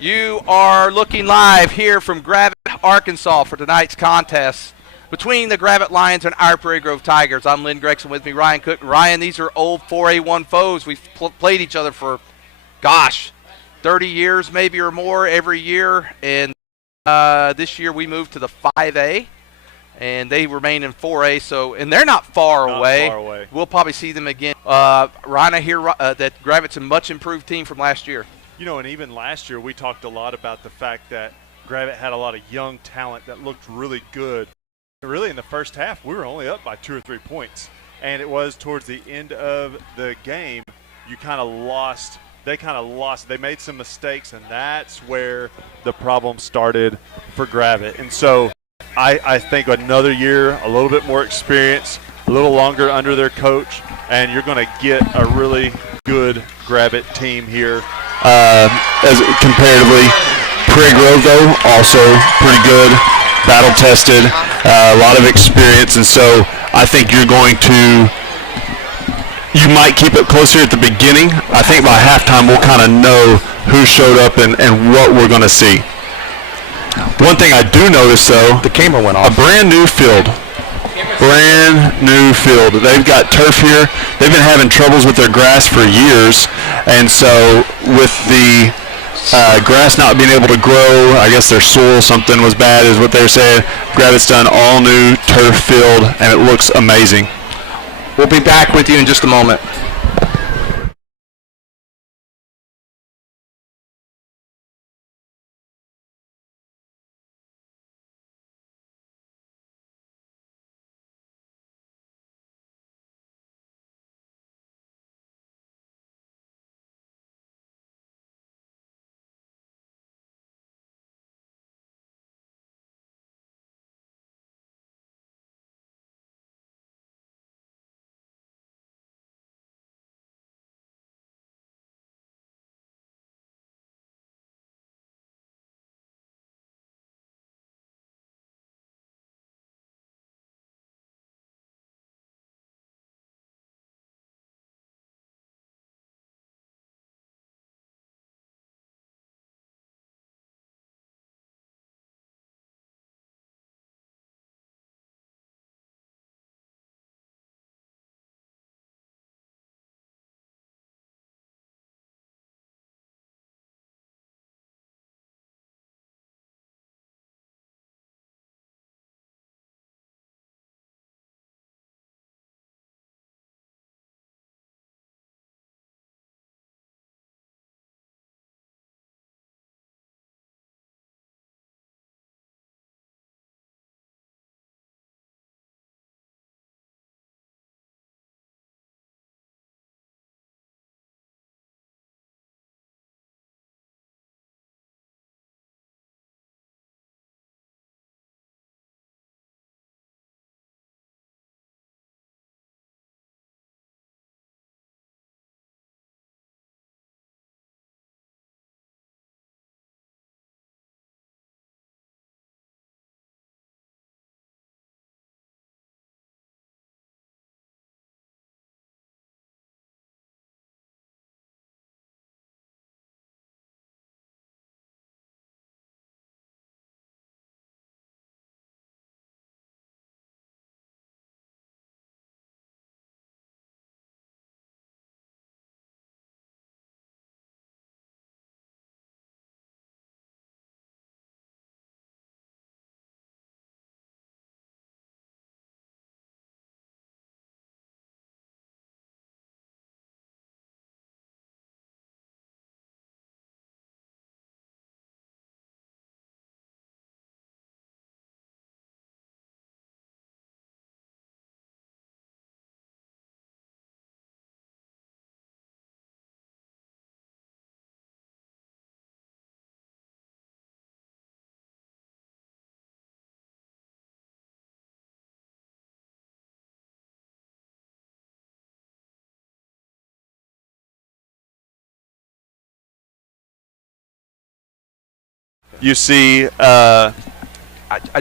You are looking live here from Gravette, Arkansas for tonight's contest between the Gravette Lions and our Prairie Grove Tigers. I'm Lynn Gregson, with me Ryan Cook. Ryan, these are old 4A1 foes. We've played each other for, 30 years maybe or more every year. And this year we moved to the 5A, and they remain in 4A. And they're not far away. We'll probably see them again. Ryan, I hear that Gravette's a much improved team from last year. You know, and even last year we talked a lot about the fact that Gravette had a lot of young talent that looked really good. Really, in the first half, we were only up by 2 or 3 points. And it was towards the end of the game, you kind of lost. They kind of lost. They made some mistakes, and that's where the problem started for Gravette. And so I think another year, a little bit more experience, a little longer under their coach, and you're going to get a really good Gravette team here. As comparatively, Prairie Grove, though, also pretty good, battle-tested, a lot of experience, and so I think you might keep it closer at the beginning. I think by halftime we'll kind of know who showed up and what we're going to see. One thing I do notice, though, the camera went off. A brand new field. They've got turf here. They've been having troubles with their grass for years, and so with the grass not being able to grow, I guess their soil something was bad is what they were saying. Gravette's done all new turf field, and it looks amazing. We'll be back with you in just a moment. You see I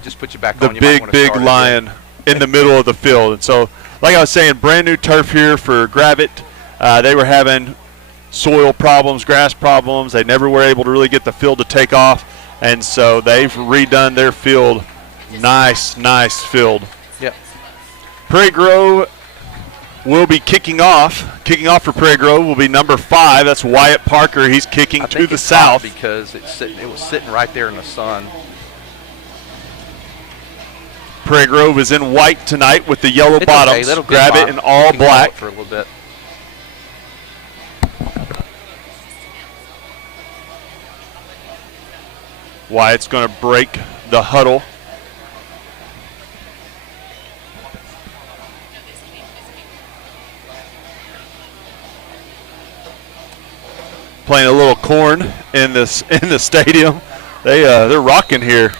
just put you back the on. You big lion in the middle of the field. And so, like I was saying, brand new turf here for Gravette. They were having soil problems, grass problems. They never were able to really get the field to take off, and so they've redone their field. Nice field. Yep. Prairie Grove will be kicking off. Kicking off for Prairie Grove will be number 5. That's Wyatt Parker. He's kicking to the south. Because it was sitting right there in the sun. Prairie Grove is in white tonight with the yellow bottoms. Okay. Gravette in all black. For a little bit. Wyatt's going to break the huddle. Playing a little corn in the stadium. They're rocking here.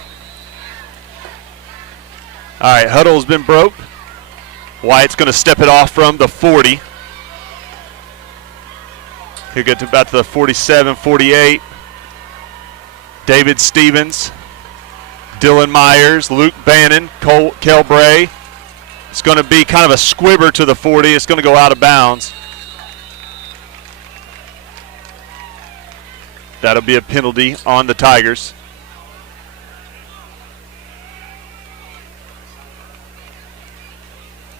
All right, huddle's been broke. Wyatt's going to step it off from the 40. He'll get to about the 47, 48. David Stevens, Dylan Myers, Luke Bannon, Kel Bray. It's going to be kind of a squibber to the 40. It's going to go out of bounds. That'll be a penalty on the Tigers.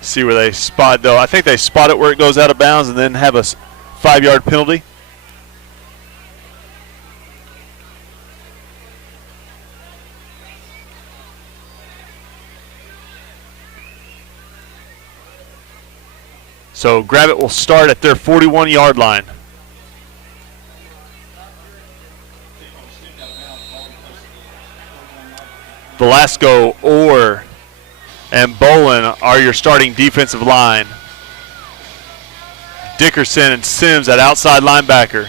See where they spot, though. I think they spot it where it goes out of bounds and then have a 5-yard penalty. So Gravette will start at their 41-yard line. Velasco, Orr, and Bolin are your starting defensive line. Dickerson and Sims at outside linebacker.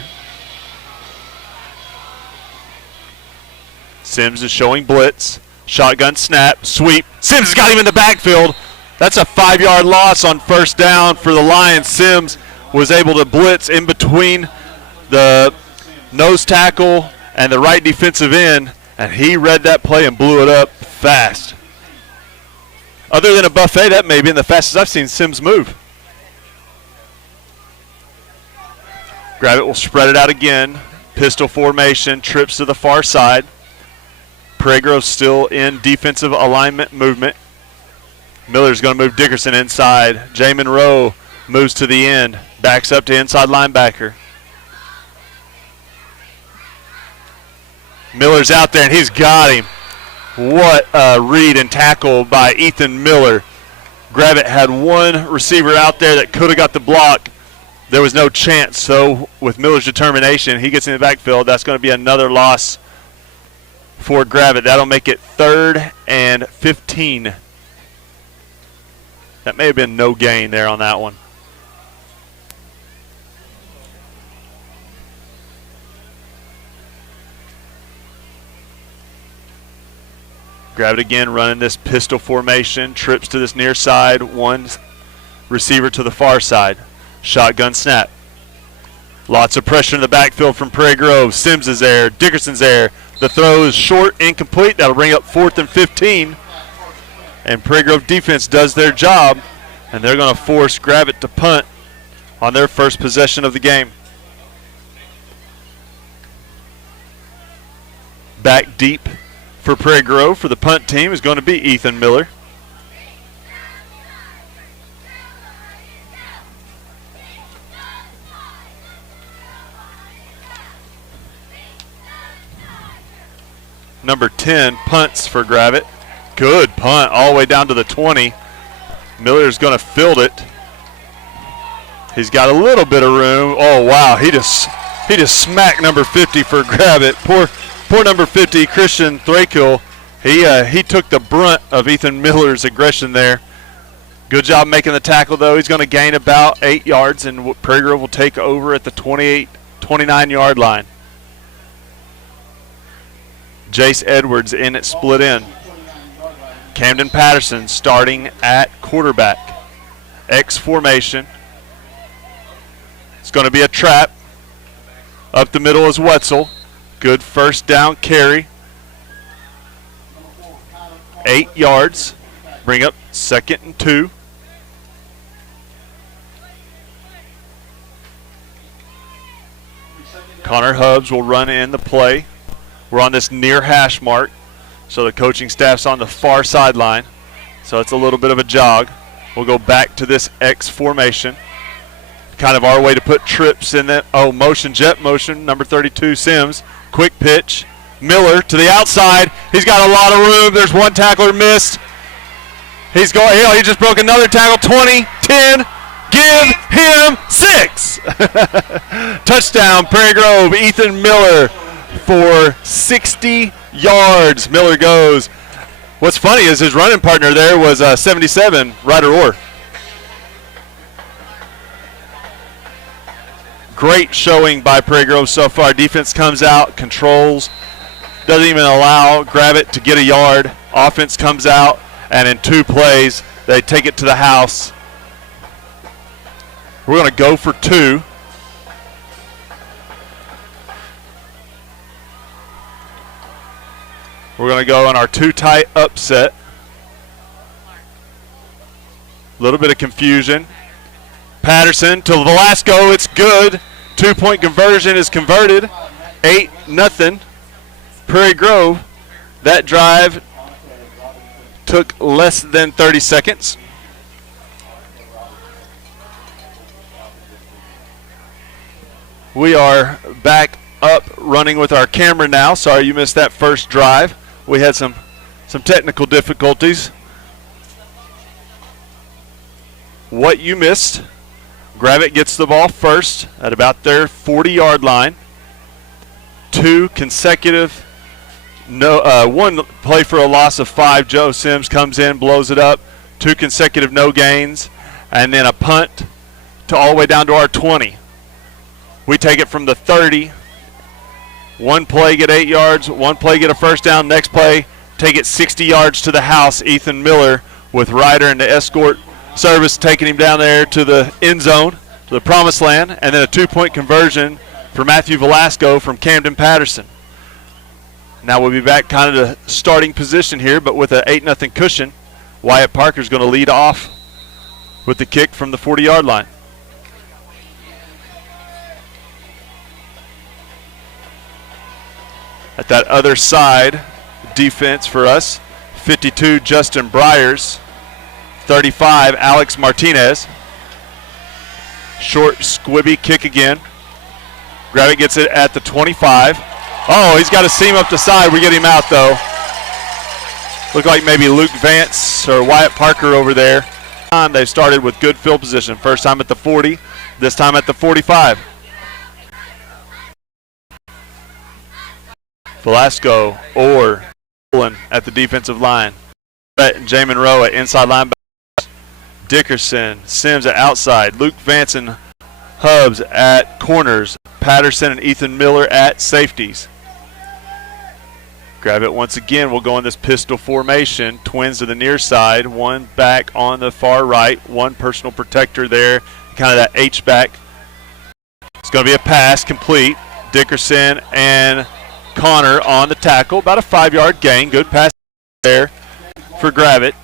Sims is showing blitz. Shotgun snap, sweep. Sims has got him in the backfield. That's a 5-yard loss on first down for the Lions. Sims was able to blitz in between the nose tackle and the right defensive end, and he read that play and blew it up fast. Other than a buffet, that may have been the fastest I've seen Sims move. Gravette will spread it out again. Pistol formation, trips to the far side. Prairie Grove still in defensive alignment movement. Miller's going to move Dickerson inside. Jay Monroe moves to the end. Backs up to inside linebacker. Miller's out there, and he's got him. What a read and tackle by Ethan Miller. Gravette had one receiver out there that could have got the block. There was no chance. So with Miller's determination, he gets in the backfield. That's going to be another loss for Gravette. That'll make it 3rd and 15. That may have been no gain there on that one. Gravette again running this pistol formation. Trips to this near side. One receiver to the far side. Shotgun snap. Lots of pressure in the backfield from Prairie Grove. Sims is there. Dickerson's there. The throw is short, incomplete. That'll bring up 4th and 15. And Prairie Grove defense does their job, and they're going to force Gravette to punt on their first possession of the game. Back deep for Prairie Grove for the punt team is going to be Ethan Miller. Number 10 punts for Gravette. Good punt all the way down to the 20. Miller's going to field it. He's got a little bit of room. Oh wow, he just smacked number 50 for Gravette. Poor number 50, Christian Thrakill. He took the brunt of Ethan Miller's aggression there. Good job making the tackle though. He's going to gain about 8 yards, and Prairie Grove will take over at the 29-yard line. Jace Edwards in at split end. Camden Patterson starting at quarterback. X formation. It's going to be a trap. Up the middle is Wetzel. Good first down carry. 8 yards. Bring up 2nd and 2. Connor Hubbs will run in the play. We're on this near hash mark, so the coaching staff's on the far sideline. So it's a little bit of a jog. We'll go back to this X formation. Kind of our way to put trips in that. Oh, motion, jet motion, number 32, Sims. Quick pitch. Miller to the outside. He's got a lot of room. There's one tackler missed. He's going. He just broke another tackle. 20, 10. Give him 6. Touchdown, Prairie Grove. Ethan Miller for 60 yards. Miller goes. What's funny is his running partner there was 77, Ryder Orr. Great showing by Prairie Grove so far. Defense comes out, controls, doesn't even allow Gravette to get a yard. Offense comes out, and in 2 plays, they take it to the house. We're going to go for 2. We're going to go on our 2-tight upset. A little bit of confusion. Patterson to Velasco. It's good. 2-point conversion is converted. 8-0. Prairie Grove. That drive took less than 30 seconds. We are back up running with our camera now. Sorry you missed that first drive. We had some technical difficulties. What you missed, Gravette gets the ball first at about their 40-yard line. 2 consecutive, one play for a loss of 5. Joe Sims comes in, blows it up. 2 consecutive no gains, and then a punt to all the way down to our 20. We take it from the 30. One play, get 8 yards. One play, get a first down. Next play, take it 60 yards to the house. Ethan Miller with Ryder and the escort service taking him down there to the end zone, to the promised land, and then a 2-point conversion for Matthew Velasco from Camden Patterson. Now we'll be back kind of the starting position here, but with an 8-0 cushion. Wyatt Parker's going to lead off with the kick from the 40-yard line. At that other side, defense for us, 52, Justin Bryers. 35, Alex Martinez. Short, squibby kick again. Gravette gets it at the 25. Oh, he's got a seam up the side. We get him out, though. Look like maybe Luke Vance or Wyatt Parker over there. They started with good field position. First time at the 40, this time at the 45. Velasco or at the defensive line. And Jay Monroe at inside linebacker. Dickerson, Sims at outside. Luke Vance and Hubbs at corners. Patterson and Ethan Miller at safeties. Gravette once again will go in this pistol formation. Twins to the near side. One back on the far right. One personal protector there. Kind of that H-back. It's going to be a pass complete. Dickerson and Connor on the tackle. About a 5-yard gain. Good pass there for Gravette.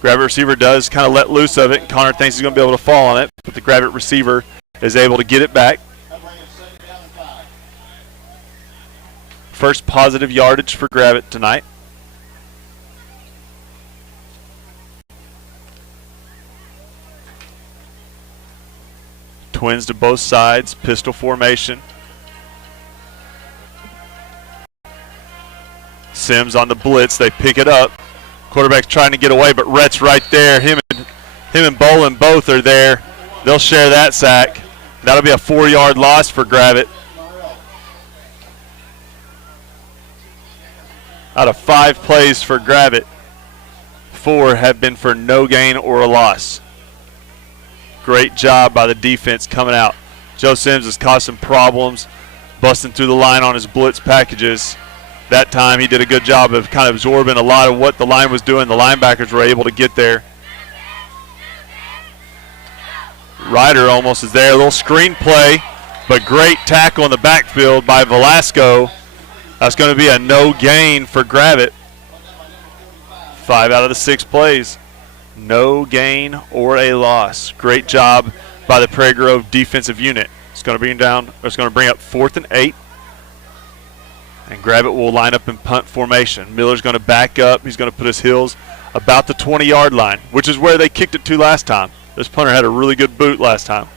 Gravette receiver does kind of let loose of it. Connor thinks he's going to be able to fall on it, but the Gravette receiver is able to get it back. First positive yardage for Gravette tonight. Twins to both sides, pistol formation. Sims on the blitz, they pick it up. Quarterback's trying to get away, but Rhett's right there. Him and Bolin both are there. They'll share that sack. That'll be a 4-yard loss for Gravette. Out of 5 plays for Gravette, 4 have been for no gain or a loss. Great job by the defense coming out. Joe Sims has caused some problems, busting through the line on his blitz packages. That time he did a good job of kind of absorbing a lot of what the line was doing. The linebackers were able to get there. Ryder almost is there. A little screen play, but great tackle in the backfield by Velasco. That's going to be a no gain for Gravette. 5 out of the 6 plays. No gain or a loss. Great job by the Prairie Grove defensive unit. It's going to bring down. It's going to bring up 4th and 8. And Gravette will line up in punt formation. Miller's going to back up. He's going to put his heels about the 20-yard line, which is where they kicked it to last time. This punter had a really good boot last time.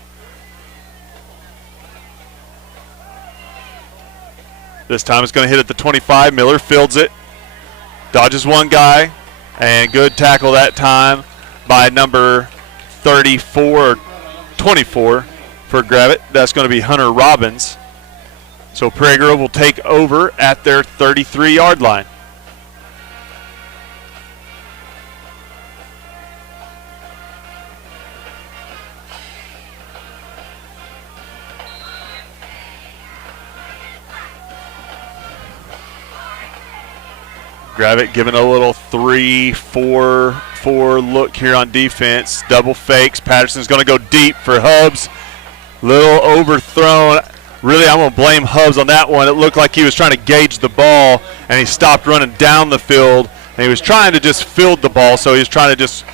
This time it's going to hit at the 25. Miller fields it. Dodges one guy. And good tackle that time by number 34 or 24 for Gravette. That's going to be Hunter Robbins. So Prairie will take over at their 33-yard line. Gravette giving a little 3-4-4 look here on defense. Double fakes. Patterson's going to go deep for Hubbs. Little overthrown. Really, I'm going to blame Hubbs on that one. It looked like he was trying to gauge the ball, and he stopped running down the field, and he was trying to just field the ball, so he was trying to just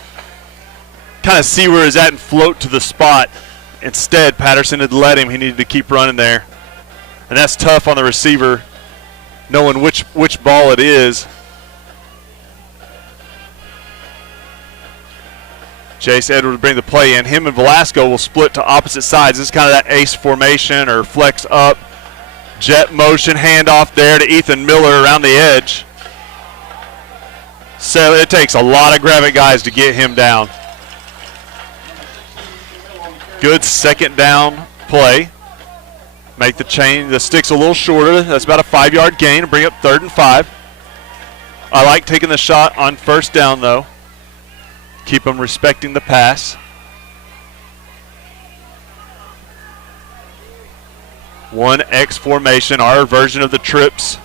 kind of see where he's at and float to the spot. Instead, Patterson had let him. He needed to keep running there. And that's tough on the receiver, knowing which ball it is. Chase Edwards will bring the play in. Him and Velasco will split to opposite sides. This is kind of that ace formation or flex up. Jet motion, handoff there to Ethan Miller around the edge. So it takes a lot of Gravette guys to get him down. Good second down play. Make the chain, the stick's a little shorter. That's about a 5-yard gain. Bring up 3rd and 5. I like taking the shot on first down, though. Keep them respecting the pass. One X formation, our version of the trips.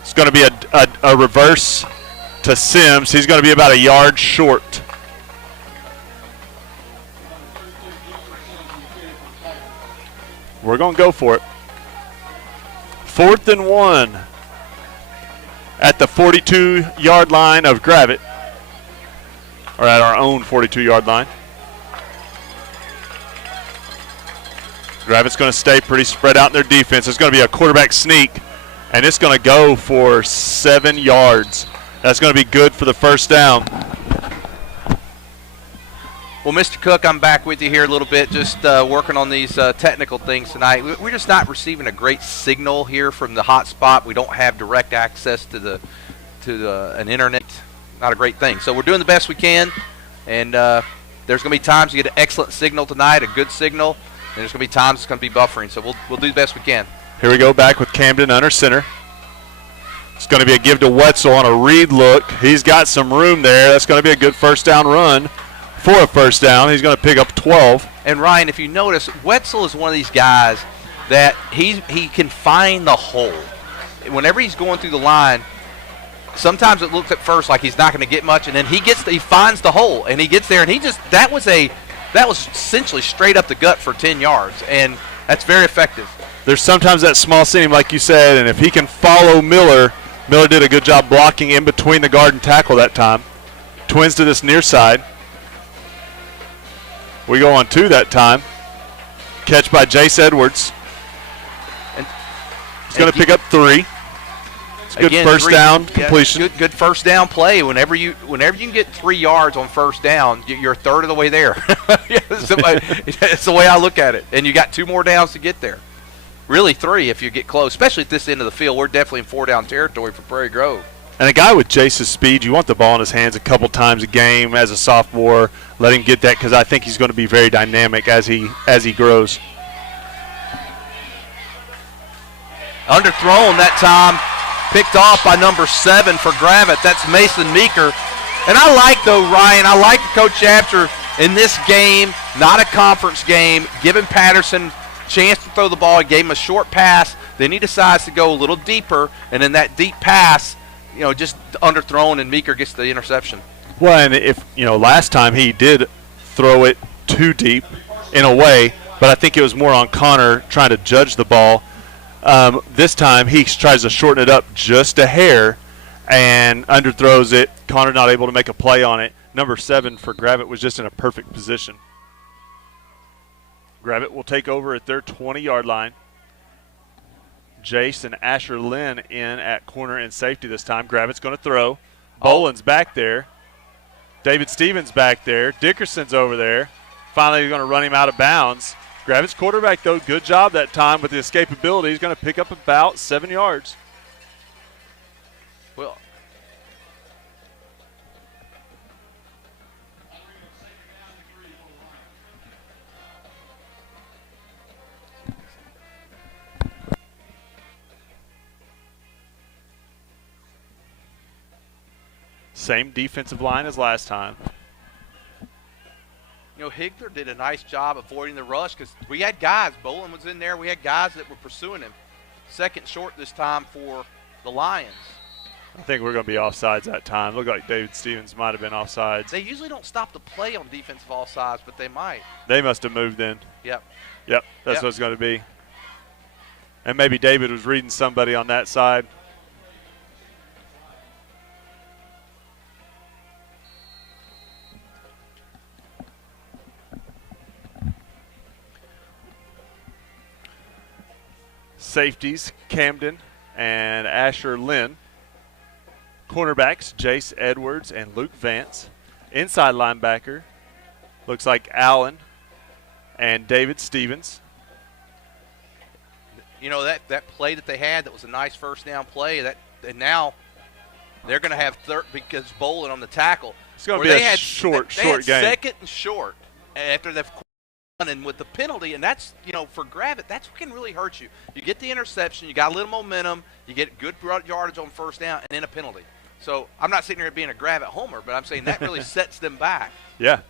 It's going to be a reverse to Sims. He's going to be about a yard short. We're going to go for it. 4th and 1 at the 42-yard line of Gravette. Or at our own 42-yard line. Gravette's going to stay pretty spread out in their defense. It's going to be a quarterback sneak, and it's going to go for 7 yards. That's going to be good for the first down. Well, Mr. Cook, I'm back with you here a little bit, just working on these technical things tonight. We're just not receiving a great signal here from the hot spot. We don't have direct access to an internet. Not a great thing. So we're doing the best we can, and there's going to be times you get an excellent signal tonight, a good signal, and there's going to be times it's going to be buffering. So we'll do the best we can. Here we go back with Camden under center. It's going to be a give to Wetzel on a read look. He's got some room there. That's going to be a good first down run for a first down. He's going to pick up 12. And Ryan, if you notice, Wetzel is one of these guys that he can find the hole. Whenever he's going through the line, sometimes it looks at first like he's not going to get much, and then he finds the hole, and he gets there, and that was essentially straight up the gut for 10 yards, and that's very effective. There's sometimes that small seam, like you said, and if he can follow Miller did a good job blocking in between the guard and tackle that time. Twins to this near side. We go on 2 that time. Catch by Jace Edwards. He's going to pick up 3. Good again, first down completion. Good first down play. Whenever you can get 3 yards on first down, you're a third of the way there. It's the way I look at it. And you got 2 more downs to get there. Really 3 if you get close, especially at this end of the field. We're definitely in 4-down territory for Prairie Grove. And a guy with Jace's speed, you want the ball in his hands a couple times a game as a sophomore. Let him get that because I think he's going to be very dynamic as he grows. Underthrown that time. Picked off by number 7 for Gravette. That's Mason Meeker. And I like, though, Ryan, Coach Chapter in this game, not a conference game, giving Patterson a chance to throw the ball. He gave him a short pass. Then he decides to go a little deeper. And in that deep pass, just underthrown, and Meeker gets the interception. Well, and if, last time he did throw it too deep in a way, but I think it was more on Connor trying to judge the ball. This time he tries to shorten it up just a hair and underthrows it. Connor not able to make a play on it. Number 7 for Gravette was just in a perfect position. Gravette will take over at their 20-yard line. Jace and Asher Lynn in at corner and safety this time. Gravette's going to throw. Boland's back there. David Stevens back there. Dickerson's over there. Finally, he's going to run him out of bounds. Gravette's quarterback, though, good job that time with the escapability. He's going to pick up about 7 yards. Well, same defensive line as last time. you know, Higler did a nice job avoiding the rush because we had guys. Boland was in there. We had guys that were pursuing him. Second short this time for the Lions. I think we're going to be offsides that time. Looked like David Stevens might have been offsides. They usually don't stop the play on defensive offsides, but they might. They must have moved then. Yep. Yep, that's Yep. what it's going to be. And maybe David was reading somebody on that side. Safeties, Camden and Asher Lynn. Cornerbacks, Jace Edwards and Luke Vance. Inside linebacker, looks like Allen and David Stevens. You know, that play that they had that was a nice first down play, and now they're going to have third because Boland on the tackle. It's going to be a short game. Second and short after they've and with the penalty, and that's, you know, for Gravette, that's what can really hurt you. You get the interception, you got a little momentum, you get good yardage on first down, and then a penalty. So I'm not sitting here being a Gravette homer, but I'm saying that really sets them back. Yeah.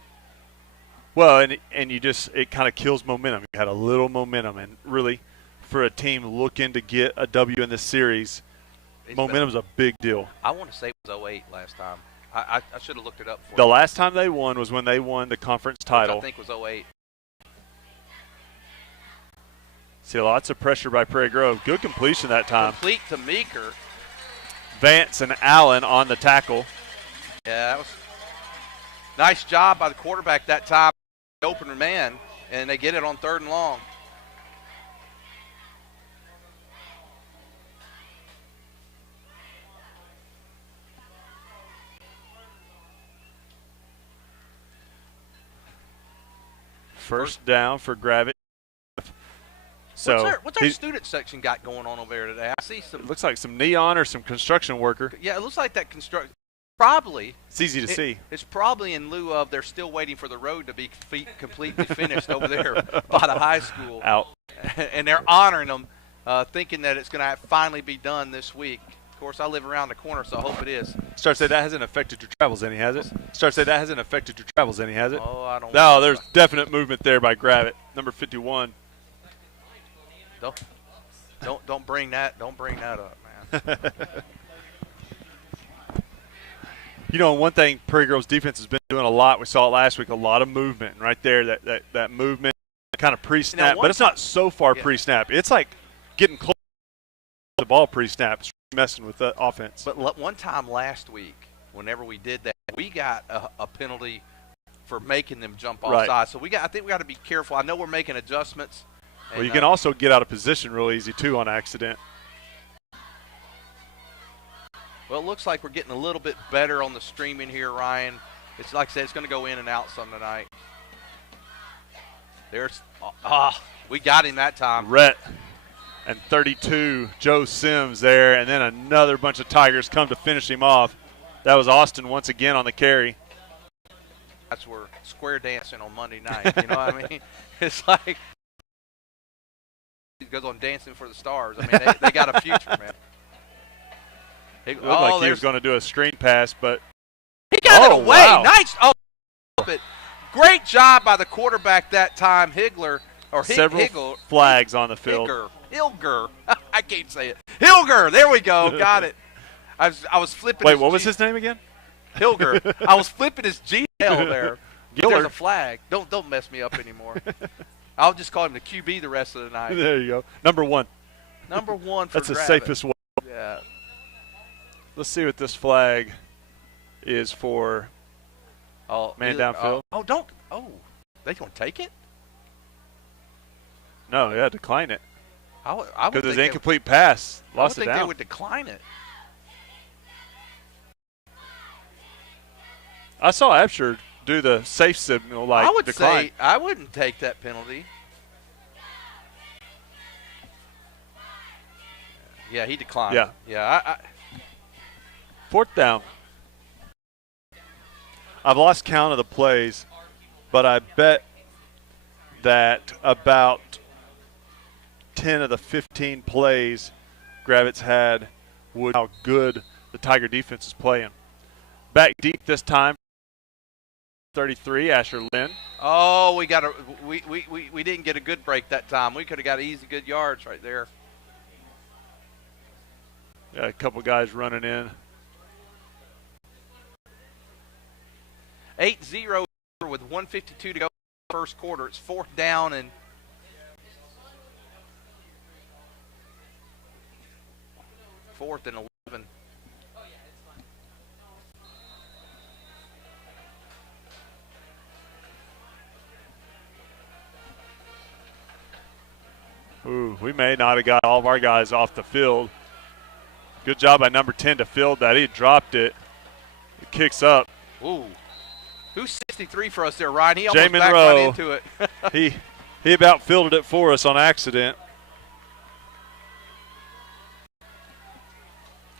Well, and you just, it kind of kills momentum. You had a little momentum, and really for a team looking to get a W in this series, momentum's a big deal. I want to say it was 08 last time. I should have looked it up for The you. last time they won was when they won the conference title. Which I think was 08. See, lots of pressure by Prairie Grove. Good completion that time. Complete to Meeker. Vance and Allen on the tackle. Yeah, that was nice job by the quarterback that time. Opener man, and they get it on 3rd and long. First down for Gravette. So what's our student section got going on over there today? I see some. It looks like some neon or some construction worker. Yeah, it looks like that construction. Probably. It's easy to see. It's probably in lieu of they're still waiting for the road to be completely finished over there by the high school. Out. And they're honoring them, thinking that it's going to finally be done this week. Of course, I live around the corner, so I hope it is. Start say that hasn't affected your travels any, has it? Start say that hasn't affected your travels any, has it? Oh, I don't. No, there's definite movement there by Gravette, number 51. Don't bring that. Don't bring that up, man. You know, one thing Prairie Grove's defense has been doing a lot. We saw it last week. A lot of movement right there. That movement, kind of pre-snap, but it's not so far pre-snap. It's like getting close to the ball pre-snap. It's messing with the offense. But one time last week, whenever we did that, we got a penalty for making them jump offside. Right. So I think we got to be careful. I know we're making adjustments. Well, you can also get out of position real easy too on accident. Well, it looks like we're getting a little bit better on the streaming here, Ryan. It's like I said, it's going to go in and out some tonight. We got him that time. Rhett and 32, Joe Sims there, and then another bunch of Tigers come to finish him off. That was Austin once again on the carry. That's where square dancing on Monday night. You know what I mean? It's like it goes on Dancing for the Stars. I mean, they got a future, man. It looked like he was going to do a screen pass, but he got it away. Wow. Nice. Oh, great job by the quarterback that time, Higler. Or several flags on the field. Hilger. I can't say it. Hilger. There we go. Got it. I was flipping. Wait, what was his name again? Hilger. I was flipping his GL there. Giller. There's a flag. Don't mess me up anymore. I'll just call him the QB the rest of the night. There you go. Number 1. Number 1 for That's the Gravette. safest way. Yeah. Let's see what this flag is for. Man downfield. They going to take it? No, yeah, decline it. I would Because think it's an incomplete pass. Lost it I would think down. they would decline it. I saw Absher do the safe signal, like I would decline. say I wouldn't take that penalty. Yeah, he declined. Yeah. Yeah. Fourth down. I've lost count of the plays, but I bet that about 10 of the 15 plays Gravette's had would how good the Tiger defense is playing. Back deep this time. 33, Asher Lynn. Oh, we didn't get a good break that time. We could have got easy good yards right there. Got a couple guys running in. 8-0 with 1:52 to go first quarter. It's fourth down and fourth and 11. Ooh, we may not have got all of our guys off the field. Good job by number 10 to field that. He dropped it. It kicks up. Ooh. Who's 63 for us there, Ryan? He almost Jamin backed Rowe. right into it. He about fielded it for us on accident.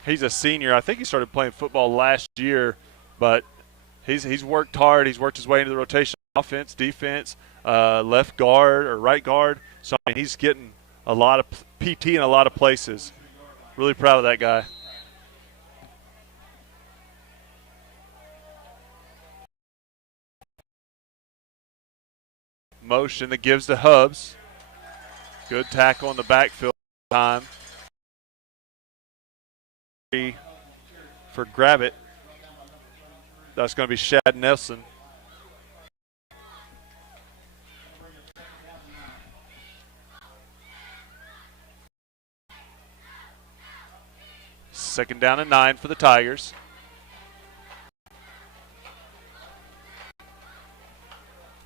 He's a senior. I think he started playing football last year, but he's worked hard. He's worked his way into the rotation, offense, defense, left guard or right guard. So I mean, he's getting a lot of PT in a lot of places. Really proud of that guy. Motion that gives to Hubs. Good tackle in the backfield time. For Gravette. That's going to be Shad Nelson. Second down and 9 for the Tigers.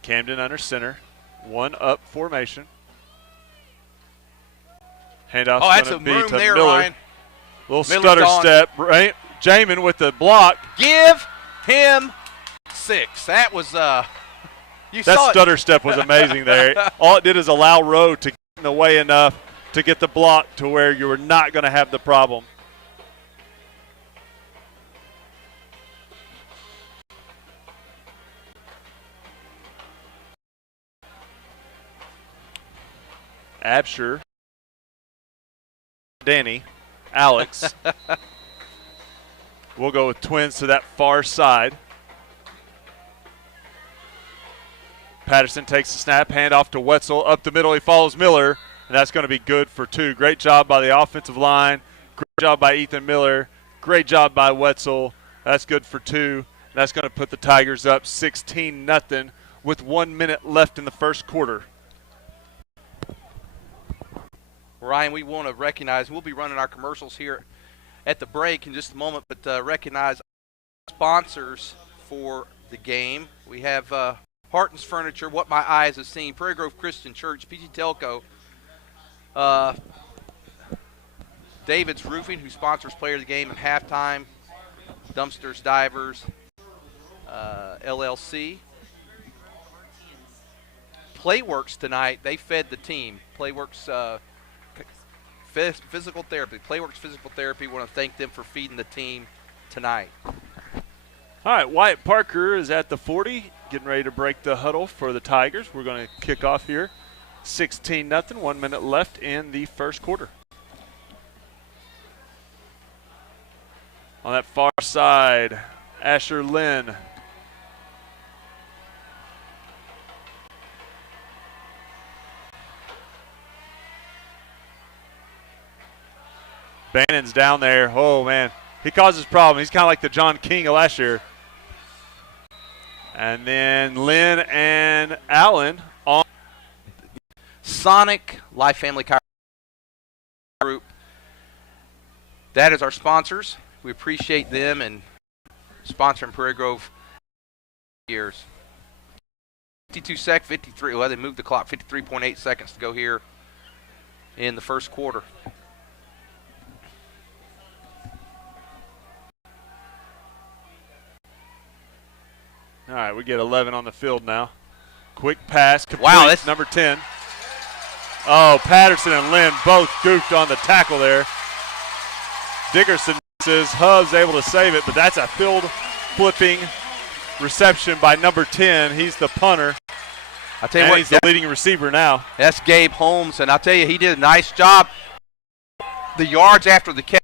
Camden under center. One up formation. Handoff. Oh, that's a room there, Miller. Ryan. Little Miller's stutter gone. step. Right? Jamin with the block. Give him 6. That was you That saw stutter step was amazing there. All it did is allow Rowe to get in the way enough to get the block to where you were not going to have the problem. Absher, Danny, Alex. We'll go with twins to that far side. Patterson takes the snap, hand off to Wetzel. Up the middle, he follows Miller, and that's going to be good for 2. Great job by the offensive line. Great job by Ethan Miller. Great job by Wetzel. That's good for 2. That's going to put the Tigers up 16-0 with 1 minute left in the first quarter. Ryan, we want to recognize, we'll be running our commercials here at the break in just a moment, but recognize sponsors for the game. We have Harton's Furniture, What My Eyes Have Seen, Prairie Grove Christian Church, PG Telco, David's Roofing, who sponsors Player of the Game and Halftime, Dumpsters Divers, LLC. Playworks tonight, they fed the team. Playworks Physical Therapy. Playworks Physical Therapy. Want to thank them for feeding the team tonight. All right, Wyatt Parker is at the 40, getting ready to break the huddle for the Tigers. We're going to kick off here. 16-0, 1 minute left in the first quarter. On that far side, Asher Lynn. Bannon's down there. Oh, man. He causes problems. He's kind of like the John King of last year. And then Lynn and Allen on. Sonic Life Family Car Group. That is our sponsors. We appreciate them and sponsoring Prairie Grove years. 53. Well, they moved the clock. 53.8 seconds to go here in the first quarter. All right, we get 11 on the field now. Quick pass, complete. Wow, that's number 10. Oh, Patterson and Lynn both goofed on the tackle there. Dickerson says Hub's able to save it, but that's a field-flipping reception by number 10. He's the punter. I tell you what, he's the leading receiver now. That's Gabe Holmes, and I'll tell you, he did a nice job. The yards after the catch,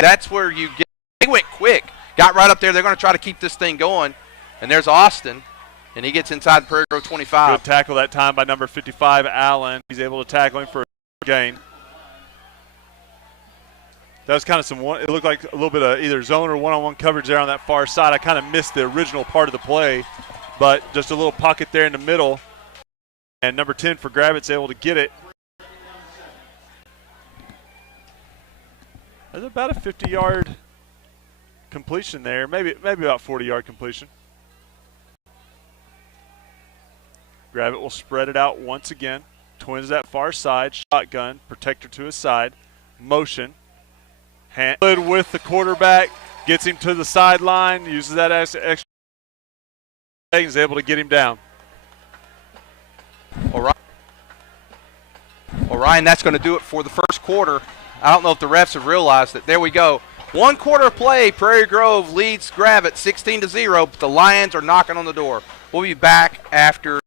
that's where you get. They went quick, got right up there. They're going to try to keep this thing going. And there's Austin, and he gets inside the Prairie Grove 25. Good tackle that time by number 55, Allen. He's able to tackle him for a gain. That was kind of it looked like a little bit of either zone or one-on-one coverage there on that far side. I kind of missed the original part of the play, but just a little pocket there in the middle. And number 10 for Gravette's able to get it. That's about a 50-yard completion there, maybe about 40-yard completion. Gravette will spread it out once again. Twins that far side, shotgun, protector to his side, motion. Hand with the quarterback, gets him to the sideline, uses that as extra. He's able to get him down. All right. Well, Ryan, that's going to do it for the first quarter. I don't know if the refs have realized it. There we go. 1 quarter of play, Prairie Grove leads Gravette 16-0, but the Lions are knocking on the door. We'll be back after.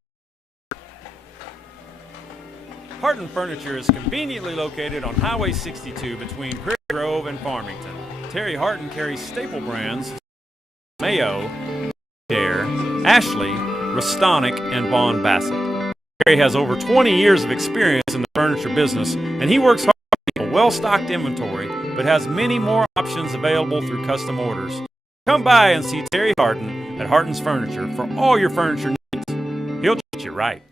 Harton Furniture is conveniently located on Highway 62 between Prairie Grove and Farmington. Terry Harton carries staple brands Mayo, Dare, Ashley, Restonic, and Vaughn Bassett. Terry has over 20 years of experience in the furniture business, and he works hard to keep a well-stocked inventory, but has many more options available through custom orders. Come by and see Terry Harton at Harton's Furniture for all your furniture needs. He'll treat you right.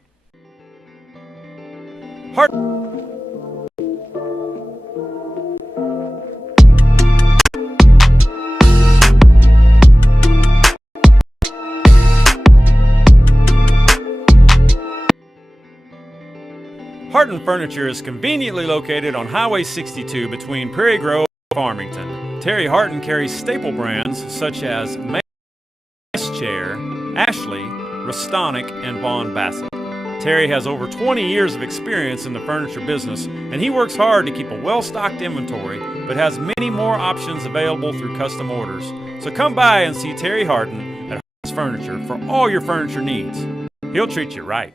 Harton Furniture is conveniently located on Highway 62 between Prairie Grove and Farmington. Terry Harton carries staple brands such as Mayo Chair, Ashley, Restonic, and Vaughn Bassett. Terry has over 20 years of experience in the furniture business, and he works hard to keep a well-stocked inventory, but has many more options available through custom orders. So come by and see Terry Harton at Harton's Furniture for all your furniture needs. He'll treat you right.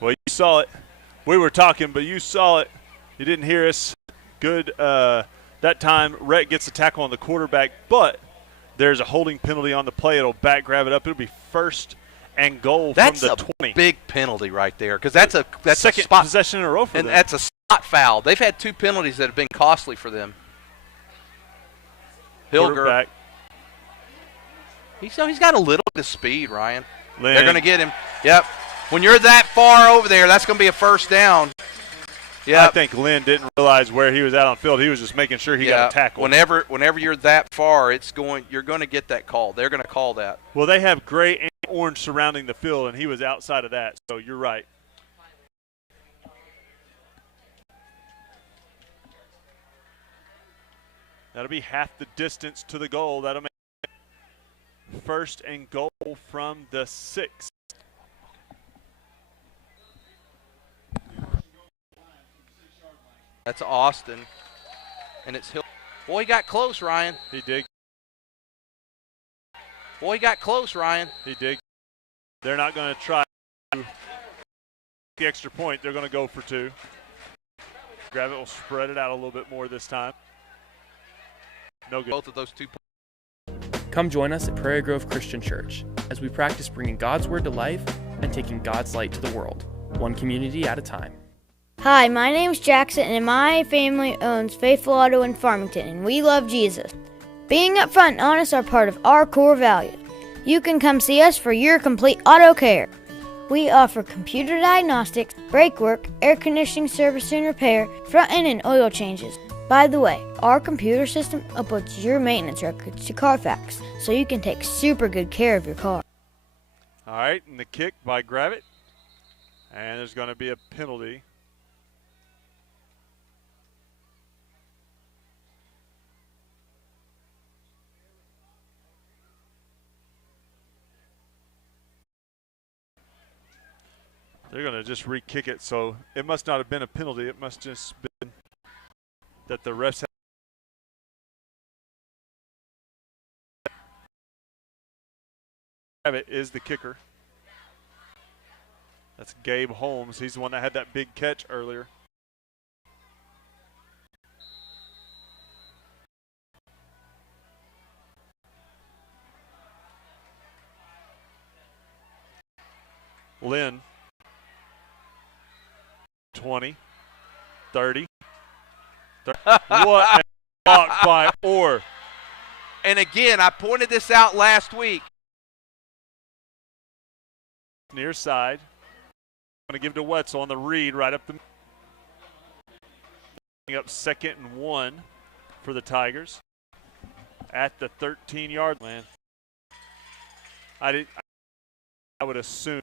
Well, you saw it. We were talking, but you saw it. You didn't hear us. Good. That time, Rhett gets the tackle on the quarterback, but there's a holding penalty on the play. It'll back grab it up. It'll be first and goal from the 20. That's a big penalty right there, because that's second a spot possession in a row for them. And that's a spot foul. They've had 2 penalties that have been costly for them. Hilger. He's got a little bit of speed, Ryan. Lynn. They're going to get him. Yep. When you're that far over there, that's going to be a first down. Yeah. I think Lynn didn't realize where he was at on field. He was just making sure he got a tackle. Whenever you're that far, you're going to get that call. They're going to call that. Well, they have gray and orange surrounding the field, and he was outside of that. So you're right. That'll be half the distance to the goal. That'll make first and goal from the 6. That's Austin, and it's Hill. Boy, he got close, Ryan. He did. Boy, he got close, Ryan. He did. They're not going to try the extra point. They're going to go for 2. Gravette will spread it out a little bit more this time. No good. Both of those 2 points. Come join us at Prairie Grove Christian Church as we practice bringing God's Word to life and taking God's light to the world, one community at a time. Hi, my name's Jackson, and my family owns Faithful Auto in Farmington, and we love Jesus. Being upfront and honest are part of our core values. You can come see us for your complete auto care. We offer computer diagnostics, brake work, air conditioning service and repair, front end and oil changes. By the way, our computer system uploads your maintenance records to Carfax, so you can take super good care of your car. All right, and the kick by Gravette. And there's going to be a penalty. They're going to just re-kick it, so it must not have been a penalty. It must just been that the refs have it is the kicker. That's Gabe Holmes. He's the one that had that big catch earlier. Lynn. 20, 30. What a block by Orr. And again, I pointed this out last week. Near side. Going to give to Wetzel on the read right up the up 2nd and 1 for the Tigers at the 13-yard line. I would assume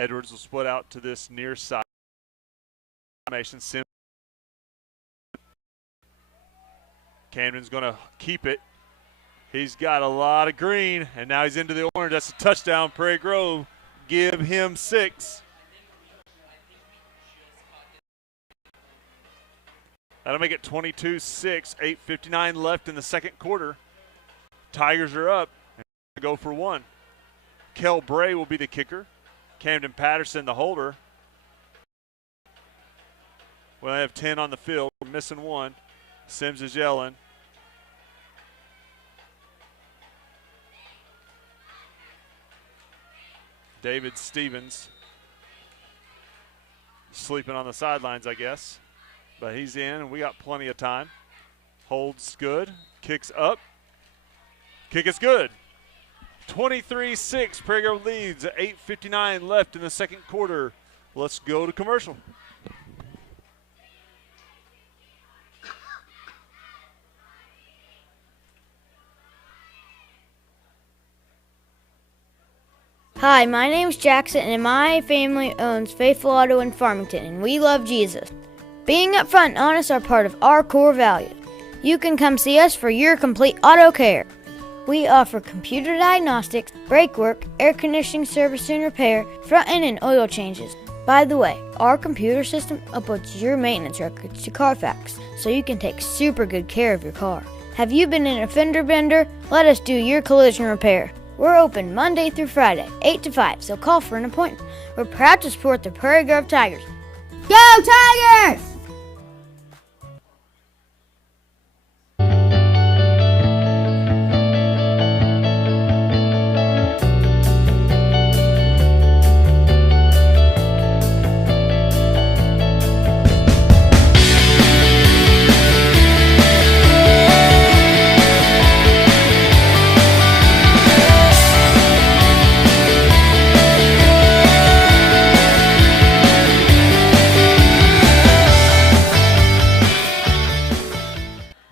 Edwards will split out to this near side. Camden's going to keep it. He's got a lot of green, and now he's into the orange. That's a touchdown, Prairie Grove. Give him 6. That'll make it 22-6, 8:59 left in the second quarter. Tigers are up and go for 1. Kel Bray will be the kicker. Camden Patterson, the holder. We only have 10 on the field. We're missing 1. Sims is yelling. David Stevens sleeping on the sidelines, I guess. But he's in, and we got plenty of time. Holds good. Kicks up. Kick is good. 23-6, Prairie Grove leads. 8:59 left in the second quarter. Let's go to commercial. Hi, my name's Jackson, and my family owns Faithful Auto in Farmington, and we love Jesus. Being upfront and honest are part of our core values. You can come see us for your complete auto care. We offer computer diagnostics, brake work, air conditioning service and repair, front end and oil changes. By the way, our computer system uploads your maintenance records to Carfax, so you can take super good care of your car. Have you been in a fender bender? Let us do your collision repair. We're open Monday through Friday, 8 to 5, so call for an appointment. We're proud to support the Prairie Grove Tigers. Go Tigers!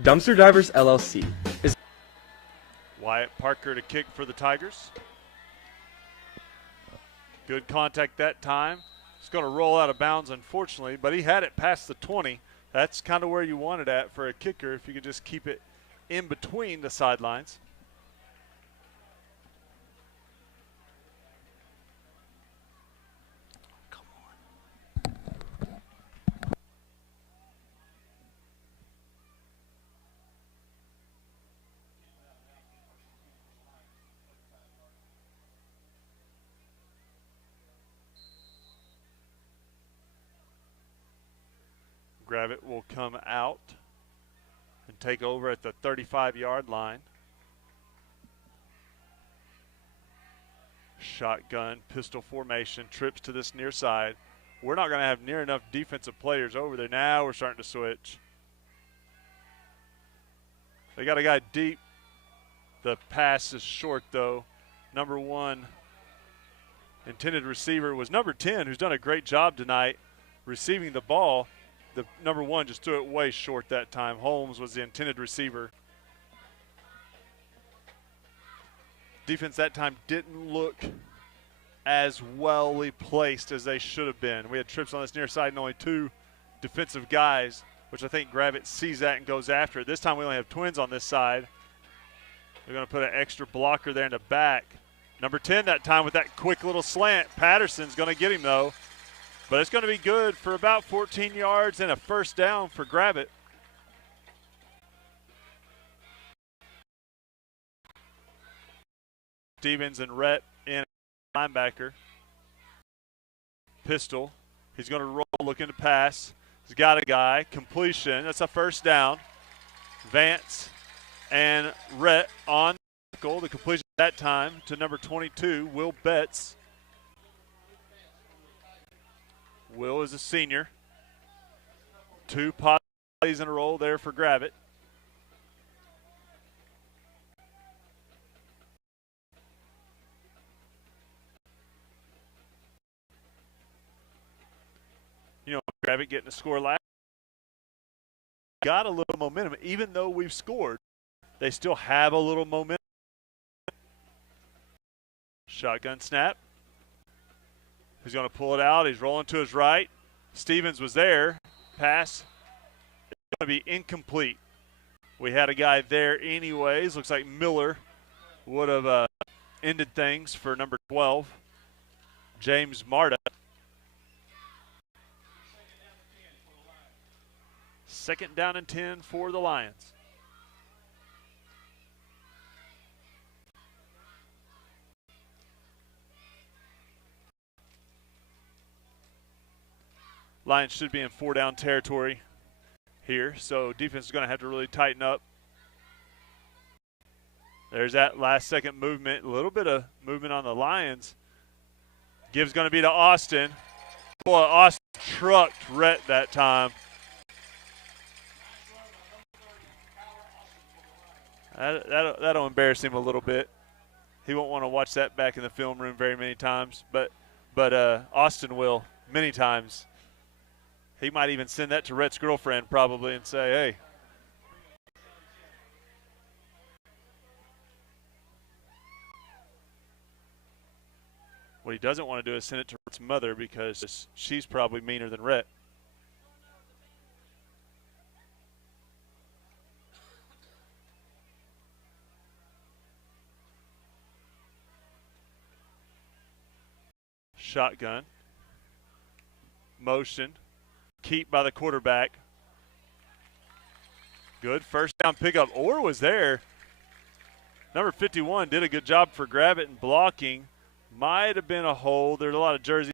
Dumpster Divers LLC is Wyatt Parker to kick for the Tigers. Good contact that time. It's going to roll out of bounds, unfortunately, but he had it past the 20. That's kind of where you want it at for a kicker, if you could just keep it in between the sidelines. Gravette will come out and take over at the 35-yard line. Shotgun, pistol formation, trips to this near side. We're not going to have near enough defensive players over there. Now we're starting to switch. They got a guy deep. The pass is short, though. Number 1 intended receiver was number 10, who's done a great job tonight receiving the ball. The number 1 just threw it way short that time. Holmes was the intended receiver. Defense that time didn't look as wellly placed as they should have been. We had trips on this near side and only 2 defensive guys, which I think Gravette sees that and goes after it. This time we only have twins on this side. They're going to put an extra blocker there in the back. Number 10 that time with that quick little slant. Patterson's going to get him, though. But it's going to be good for about 14 yards and a first down for Gravette. Stevens and Rhett in linebacker. Pistol. He's going to roll, looking to pass. He's got a guy. Completion. That's a first down. Vance and Rhett on goal. The completion that time to number 22, Will Betts. Will is a senior. 2 plays in a row there for Gravette. You know, Gravette getting a score last. Got a little momentum. Even though we've scored, they still have a little momentum. Shotgun snap. He's going to pull it out. He's rolling to his right. Stevens was there. Pass. It's going to be incomplete. We had a guy there anyways. Looks like Miller would have ended things for number 12, James Marta. Second down and 10 for the Lions. Lions should be in 4-down territory here, so defense is going to have to really tighten up. There's that last-second movement. A little bit of movement on the Lions. Give's going to be to Austin. Boy, Austin trucked Rhett that time. That'll embarrass him a little bit. He won't want to watch that back in the film room very many times, but Austin will many times. He might even send that to Rhett's girlfriend probably and say, hey. What he doesn't want to do is send it to Rhett's mother because she's probably meaner than Rhett. Shotgun. Motion. Keep by the quarterback. Good first down pickup. Orr was there. Number 51 did a good job for Gravette in blocking. Might have been a hold. There's a lot of jerseys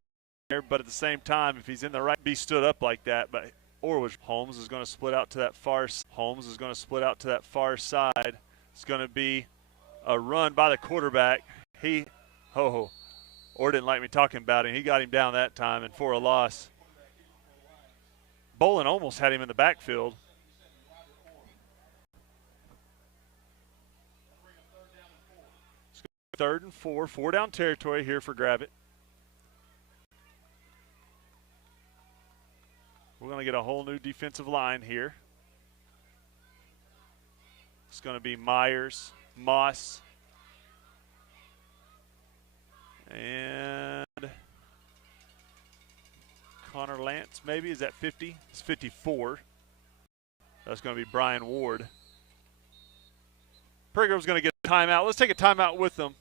there, but at the same time, if he's in the right, be stood up like that. But Orr was. Holmes is going to split out to that far. Holmes is going to split out to that far side. It's going to be a run by the quarterback. Orr didn't like me talking about him. He got him down that time and for a loss. Bolin almost had him in the backfield. It's 3rd and 4, 4-down territory here for Gravette. We're going to get a whole new defensive line here. It's going to be Myers, Moss, and Connor Lance, maybe. Is that 50? It's 54. That's going to be Brian Ward. Pregame's going to get a timeout. Let's take a timeout with them.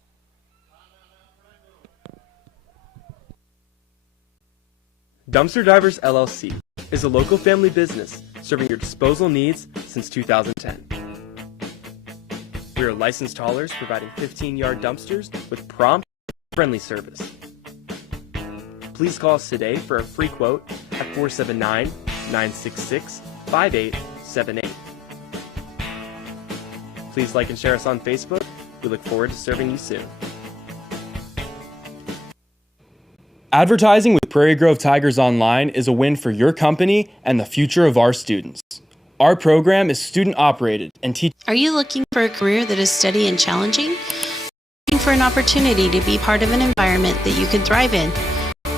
Dumpster Divers LLC is a local family business serving your disposal needs since 2010. We are licensed haulers providing 15-yard dumpsters with prompt, friendly service. Please call us today for a free quote at 966-5878. Please like and share us on Facebook. We look forward to serving you soon. Advertising with Prairie Grove Tigers Online is a win for your company and the future of our students. Our program is student-operated and teaches. Are you looking for a career that is steady and challenging? Looking for an opportunity to be part of an environment that you can thrive in?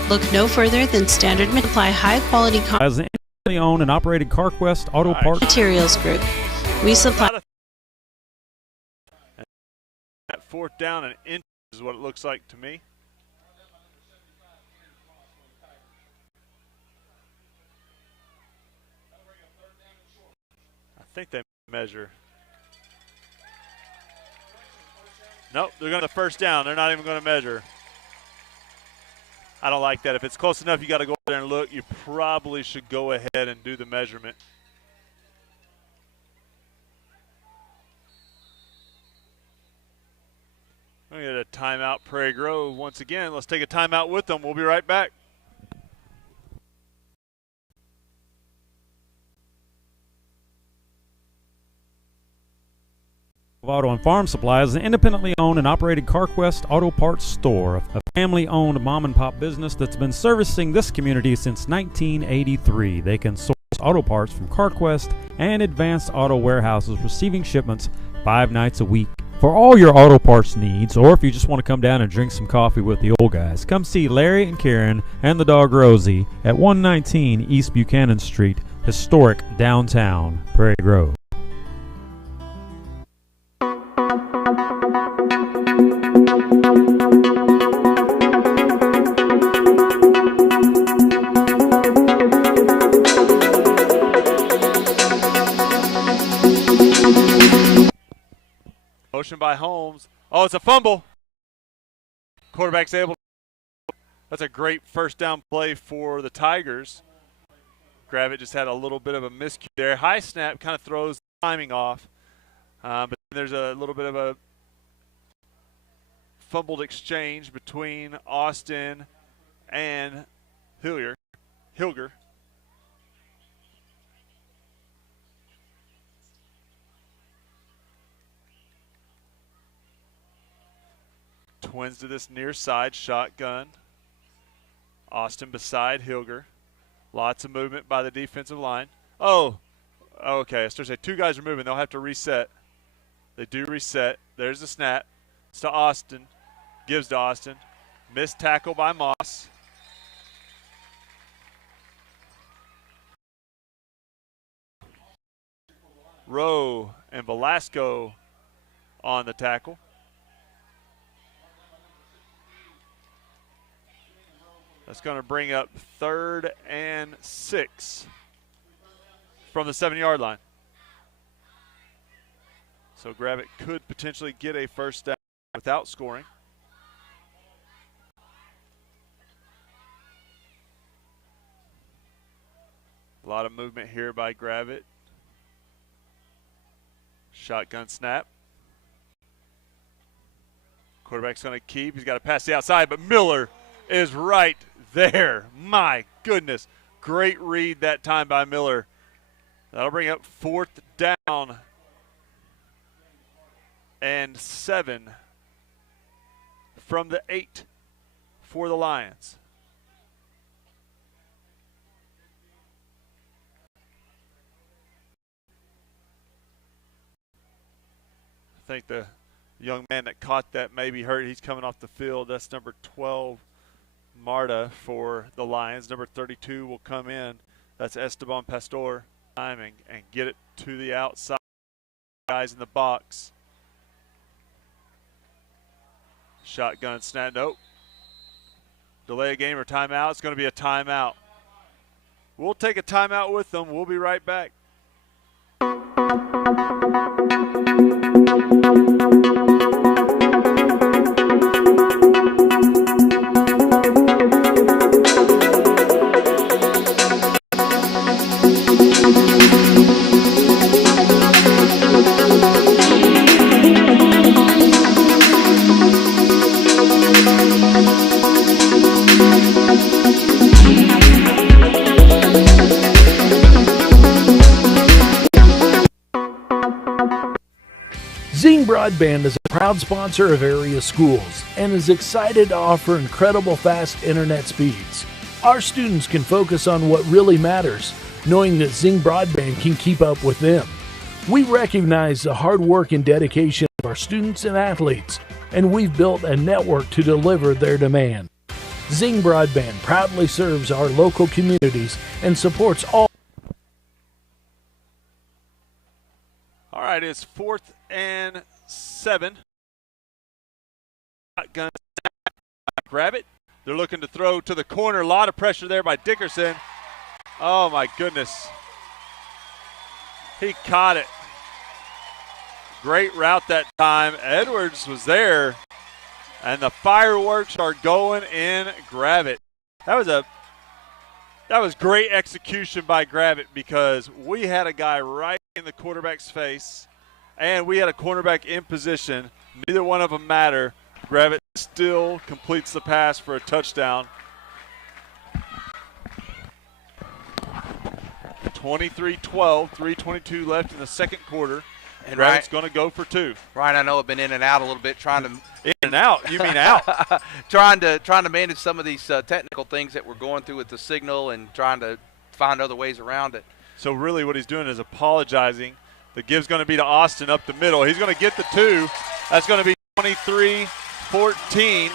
Look no further than Standard Supply high-quality As an independently owned and operated CarQuest Auto Parts Materials Group. We supply. That fourth down and inch is what it looks like to me. I think they measure. Nope, they're going to first down. They're not even going to measure. I don't like that. If it's close enough, you got to go there and look. You probably should go ahead and do the measurement. We're going to get a timeout, Prairie Grove. Once again, let's take a timeout with them. We'll be right back. Auto and Farm Supply is an independently owned and operated CarQuest Auto Parts store, a family-owned mom-and-pop business that's been servicing this community since 1983. They can source auto parts from CarQuest and Advanced Auto Warehouses, receiving shipments 5 nights a week. For all your auto parts needs, or if you just want to come down and drink some coffee with the old guys, come see Larry and Karen and the dog Rosie at 119 East Buchanan Street, historic downtown Prairie Grove. Motion by Holmes. Oh, it's a fumble. Quarterback's able. That's a great first down play for the Tigers. Gravette just had a little bit of a miscue there. High snap kind of throws the timing off. But there's a little bit of a fumbled exchange between Austin and Hilger. Twins to this near side shotgun. Austin beside Hilger. Lots of movement by the defensive line. Oh, okay. I was going to say 2 guys are moving. They'll have to reset. They do reset. There's the snap. It's to Austin. Gives to Austin. Missed tackle by Moss. Rowe and Velasco on the tackle. That's going to bring up 3rd and 6 from the 7-yard line. So Gravette could potentially get a first down without scoring. A lot of movement here by Gravette. Shotgun snap. Quarterback's going to keep. He's got to pass the outside, but Miller is right there. My goodness. Great read that time by Miller. That'll bring up 4th down and 7 from the 8 for the Lions. I think the young man that caught that may be hurt. He's coming off the field. That's number 12, Marta, for the Lions. Number 32 will come in. That's Esteban Pastor. Timing and get it to the outside. Guys in the box. Shotgun snap. Nope. Delay a game or timeout. It's going to be a timeout. We'll take a timeout with them. We'll be right back. Zing Broadband is a proud sponsor of area schools and is excited to offer incredible fast internet speeds. Our students can focus on what really matters, knowing that Zing Broadband can keep up with them. We recognize the hard work and dedication of our students and athletes, and we've built a network to deliver their demand. Zing Broadband proudly serves our local communities and supports all. All right, it's 4th and 7. Shotgun snap, Gravette. They're looking to throw to the corner. A lot of pressure there by Dickerson. Oh, my goodness. He caught it. Great route that time. Edwards was there, and the fireworks are going in Gravette. That was great execution by Gravette because we had a guy right in the quarterback's face, and we had a cornerback in position. Neither one of them matter. Gravette still completes the pass for a touchdown. 23-12, 3:22 left in the second quarter. And Gravette's going to go for 2. Ryan, I know I've been in and out a little bit trying to in and out. You mean out? trying to manage some of these technical things that we're going through with the signal and trying to find other ways around it. So really what he's doing is apologizing. The give's going to be to Austin up the middle. He's going to get the 2. That's going to be 23-14.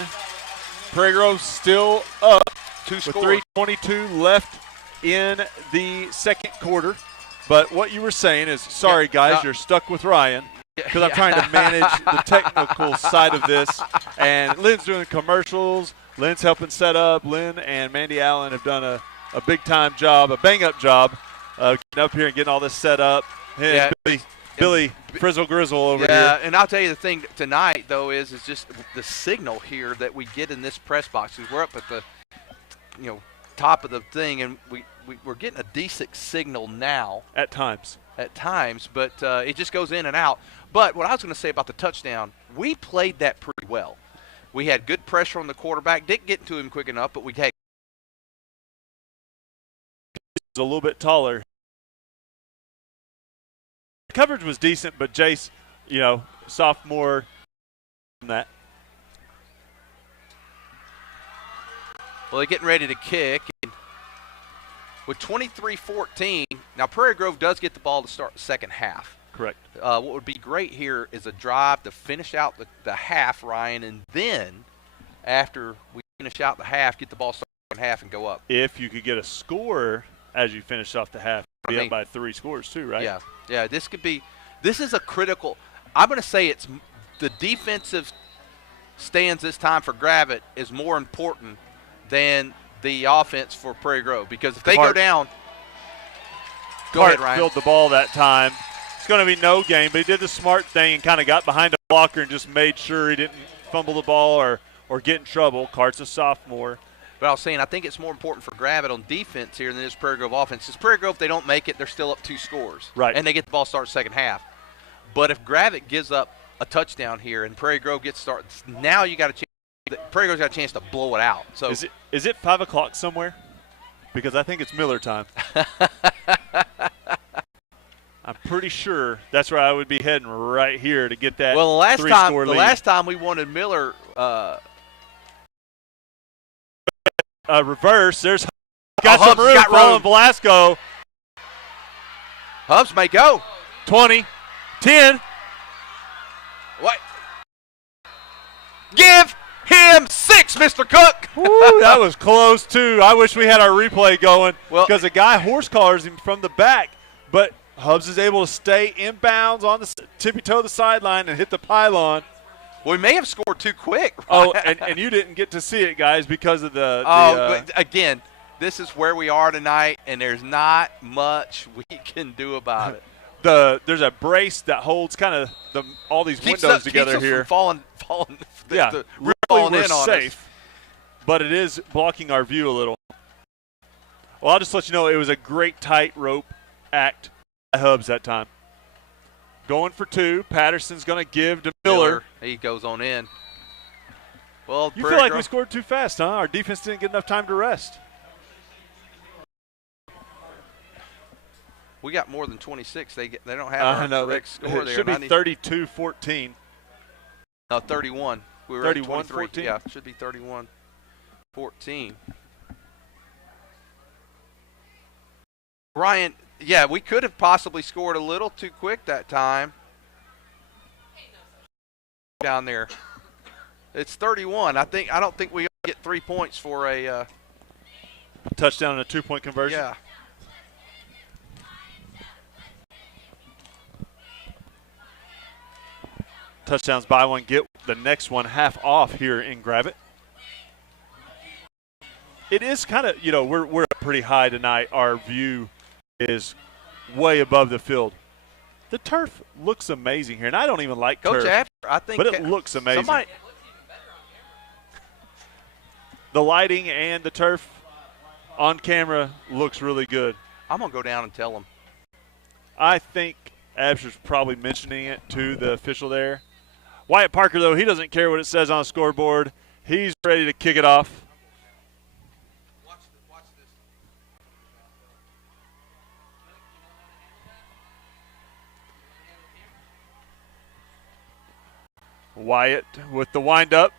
Prairie Grove still up. 2 with scores. 3:22 left in the second quarter. But what you were saying is, sorry, guys, you're stuck with Ryan because I'm trying to manage the technical side of this. And Lynn's doing commercials. Lynn's helping set up. Lynn and Mandy Allen have done a big-time job, a bang-up job, getting up here and getting all this set up. Yeah. Billy Frizzle Grizzle over here. Yeah, and I'll tell you the thing tonight, though, is just the signal here that we get in this press box. We're up at the top of the thing, and we're getting a decent signal now. At times, but it just goes in and out. But what I was going to say about the touchdown, we played that pretty well. We had good pressure on the quarterback. Didn't get to him quick enough, but we had. A little bit taller. The coverage was decent, but Jace, sophomore, that. Well, they're getting ready to kick. With 23-14, now Prairie Grove does get the ball to start the second half. Correct. What would be great here is a drive to finish out the half, Ryan, and then after we finish out the half, get the ball started in half and go up. If you could get a score as you finish off the half, be up by 3 scores too, right? Yeah. This is a critical. I'm going to say it's the defensive stands this time for Gravette is more important than the offense for Prairie Grove, because if they go down, go ahead, Ryan. Filled the ball that time. It's going to be no gain, but he did the smart thing and kind of got behind a blocker and just made sure he didn't fumble the ball or get in trouble. Cart's a sophomore. But I was saying, I think it's more important for Gravette on defense here than it is Prairie Grove offense. Because Prairie Grove, if they don't make it, they're still up 2 scores. Right. And they get the ball started second half. But if Gravette gives up a touchdown here and Prairie Grove gets started, now you got a chance. Prairie Grove's got a chance to blow it out. So is it 5 o'clock somewhere? Because I think it's Miller time. I'm pretty sure that's where I would be heading right here to get that. Well, the lead. last time we wanted Miller. Reverse. There's got some room. Roland Velasco. Hubs may go. 20, 10. What? Give him 6, Mr. Cook. Ooh, that was close, too. I wish we had our replay going because the guy horse collars him from the back, but Hubs is able to stay inbounds on the tippy-toe of the sideline and hit the pylon. We may have scored too quick. Right? Oh, and you didn't get to see it, guys, because of the but again, this is where we are tonight, and there's not much we can do about it. There's a brace that holds kind of all these windows together here. Falling. Yeah, really we're safe, but it is blocking our view a little. Well, I'll just let you know it was a great tightrope act by Hubs that time. Going for 2. Patterson's going to give to Miller. He goes on in. Well, you feel like we scored too fast, huh? Our defense didn't get enough time to rest. We got more than 26. They don't have our correct score it there. Should be 32-14. No, 31. We were 31-14. Yeah, it should be 31-14. Ryan, yeah, we could have possibly scored a little too quick that time. Down there. It's 31. I don't think we get 3 points for a touchdown and a 2-point conversion. Yeah. Touchdowns, buy one, get the next one half off here in Gravette. It is kind of, we're up pretty high tonight. Our view is way above the field. The turf looks amazing here, and I don't even like Coach turf. After, I think, but it looks amazing. The lighting and the turf on camera looks really good. I'm going to go down and tell them. I think Absher's probably mentioning it to the official there. Wyatt Parker, though, he doesn't care what it says on the scoreboard. He's ready to kick it off. Watch this. Wyatt with the wind-up.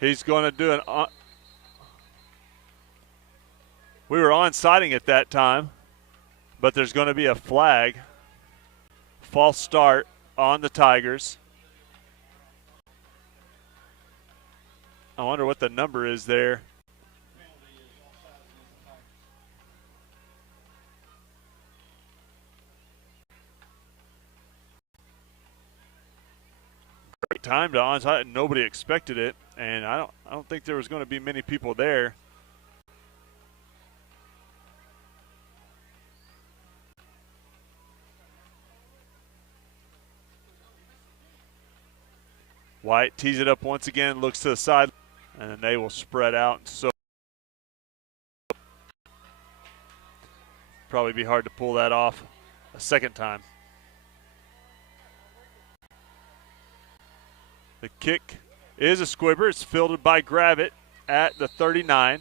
He's going to do an we were on-siding at that time, but there's going to be a flag. False start on the Tigers. I wonder what the number is there. Great time to onside. Nobody expected it, and I don't think there was going to be many people there. White tees it up once again, looks to the side, and then they will spread out. So probably be hard to pull that off a second time. The kick is a squibber. It's fielded by Gravette at the 39.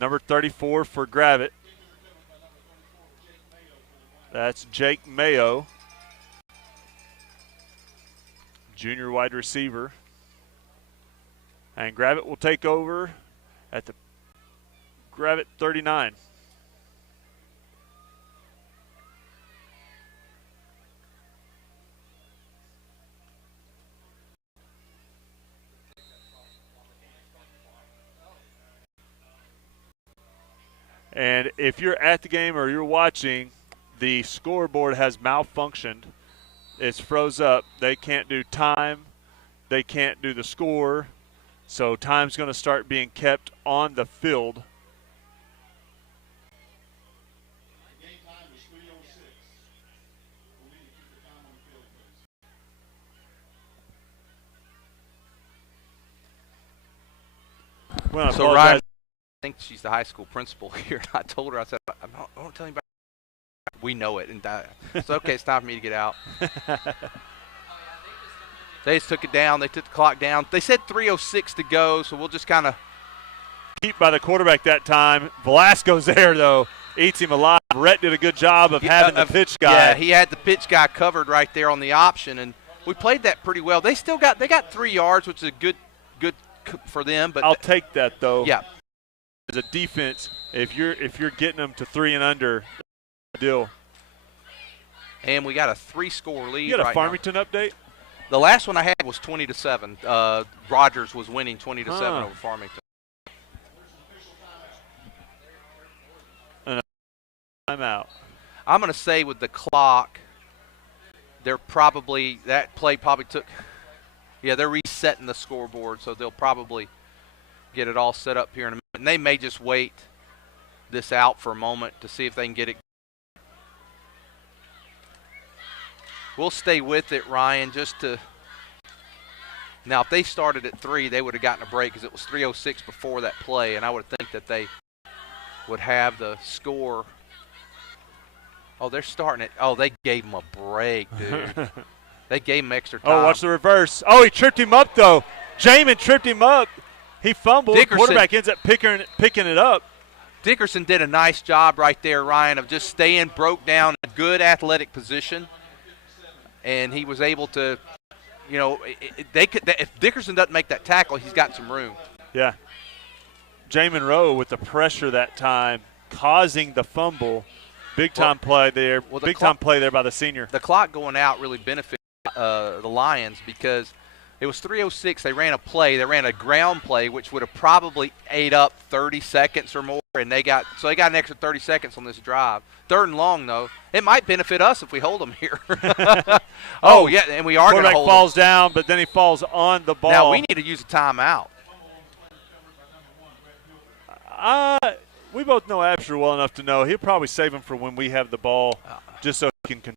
Number 34 for Gravette. That's Jake Mayo, junior wide receiver. And Gravette will take over at the Gravette 39. And if you're at the game or you're watching, the scoreboard has malfunctioned. It's froze up. They can't do time. They can't do the score. So time's going to start being kept on the field. Well, so Ryan, I think she's the high school principal here. I told her, I said, I don't tell anybody. We know it, and it's okay. It's time for me to get out. They just took it down. They took the clock down. They said 3:06 to go, so we'll just kind of keep by the quarterback that time. Velasco's there though, eats him alive. Rhett did a good job of having the pitch guy. Yeah, he had the pitch guy covered right there on the option, and we played that pretty well. They got 3 yards, which is good for them. But I'll take that though. Yeah. As a defense, if you're getting them to 3 and under, deal. And we got a 3-score lead. You got a right Farmington now. update? The last one I had was 20-7. Rogers was winning 20-7 over Farmington. And I'm out. I'm going to say with the clock, that play probably took. Yeah, they're resetting the scoreboard, so they'll probably get it all set up here in a minute. And they may just wait this out for a moment to see if they can get it. We'll stay with it, Ryan, just to – now, if they started at 3, they would have gotten a break because it was 3:06 before that play, and I would think that they would have the score. Oh, they're starting it. Oh, they gave him a break, dude. They gave him extra time. Oh, watch the reverse. Oh, he tripped him up, though. Jamin tripped him up. He fumbled. Dickerson. Quarterback ends up picking it up. Dickerson did a nice job right there, Ryan, of just staying, broke down a good athletic position, and he was able to, if Dickerson doesn't make that tackle, he's got some room. Yeah. Jay Monroe with the pressure that time, causing the fumble. Big-time play there. Big-time play there by the senior. The clock going out really benefited the Lions because it was 3:06. They ran a play. They ran a ground play, which would have probably ate up 30 seconds or more, and they got an extra 30 seconds on this drive. 3rd and long, though. It might benefit us if we hold them here. Oh, yeah, and we are going to hold them. Quarterback falls down, but then he falls on the ball. Now, we need to use a timeout. We both know Absher well enough to know he'll probably save him for when we have the ball, just so he can.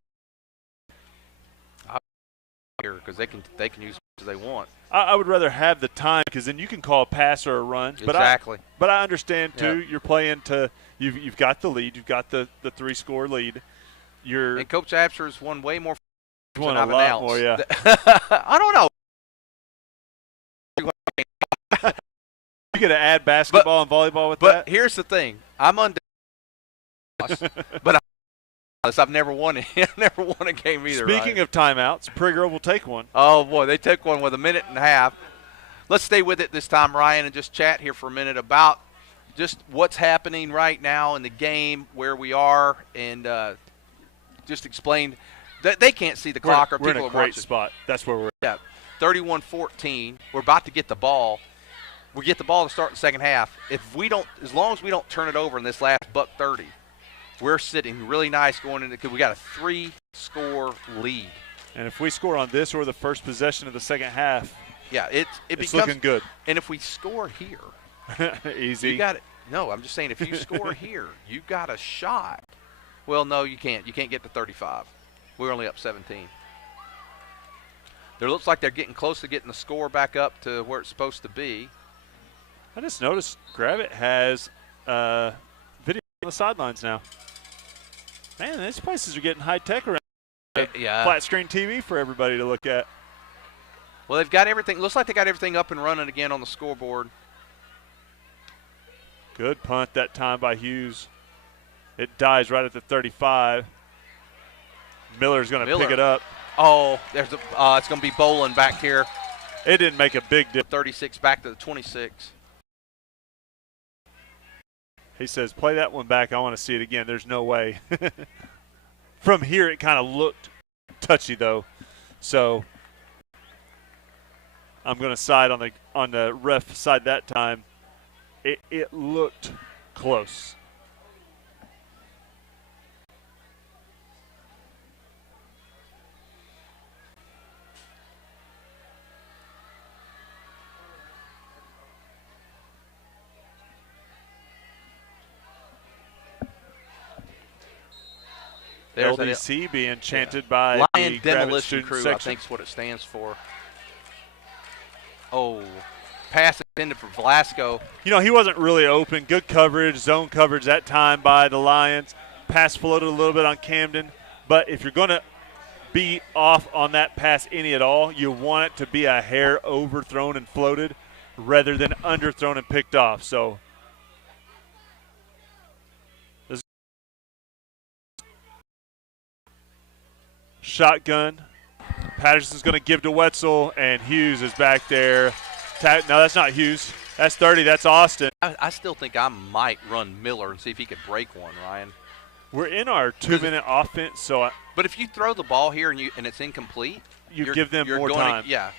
Here, because they can use it as they want. I would rather have the time because then you can call a pass or a run. Exactly. But I understand too. You're playing to you've got the lead. You've got the 3-score lead. And Coach Absher's won way more. Won a lot more. Yeah. I don't know. You got to add basketball and volleyball with that. But here's the thing: I'm under, but I've never won it. I've never won a game either. Speaking of timeouts, Prairie will take one. Oh boy, they took one with a minute and a half. Let's stay with it this time, Ryan, and just chat here for a minute about just what's happening right now in the game, where we are, and just explain that they can't see the clock or we're people in a are great watching. spot. That's where we're at. 31-14. We're about to get the ball. We get the ball to start the second half. As long as we don't turn it over in this last $1:30, we're sitting really nice going into because we got a 3-score lead. And if we score on this or the first possession of the second half, it's becomes looking good. And if we score here, easy. You got it. No, I'm just saying if you score here, you got a shot. Well, no, you can't. You can't get to 35. We're only up 17. It looks like they're getting close to getting the score back up to where it's supposed to be. I just noticed Gravette has video on the sidelines now. Man, these places are getting high-tech around. Yeah. Flat screen TV for everybody to look at. Well, they've got everything. Looks like they got everything up and running again on the scoreboard. Good punt that time by Hughes. It dies right at the 35. Miller's going to pick it up. Oh, it's going to be Bolin back here. It didn't make a big difference. 36 back to the 26. He says, play that one back. I want to see it again. There's no way. From here, it kind of looked touchy, though. So I'm going to side on the ref side that time. It looked close. There's LDC being chanted by Lion the Demolition Gravette Crew, section. I think is what it stands for. Oh, pass intended for Velasco. You know, he wasn't really open. Good coverage, zone coverage that time by the Lions. Pass floated a little bit on Camden. But if you're going to be off on that pass any at all, you want it to be a hair overthrown and floated rather than underthrown and picked off. So shotgun. Patterson's going to give to Wetzel, and Hughes is back there. No, that's not Hughes. That's 30. That's Austin. I still think I might run Miller and see if he could break one, Ryan. We're in our 2-minute offense, so but if you throw the ball here and it's incomplete, you give them more time. Yeah.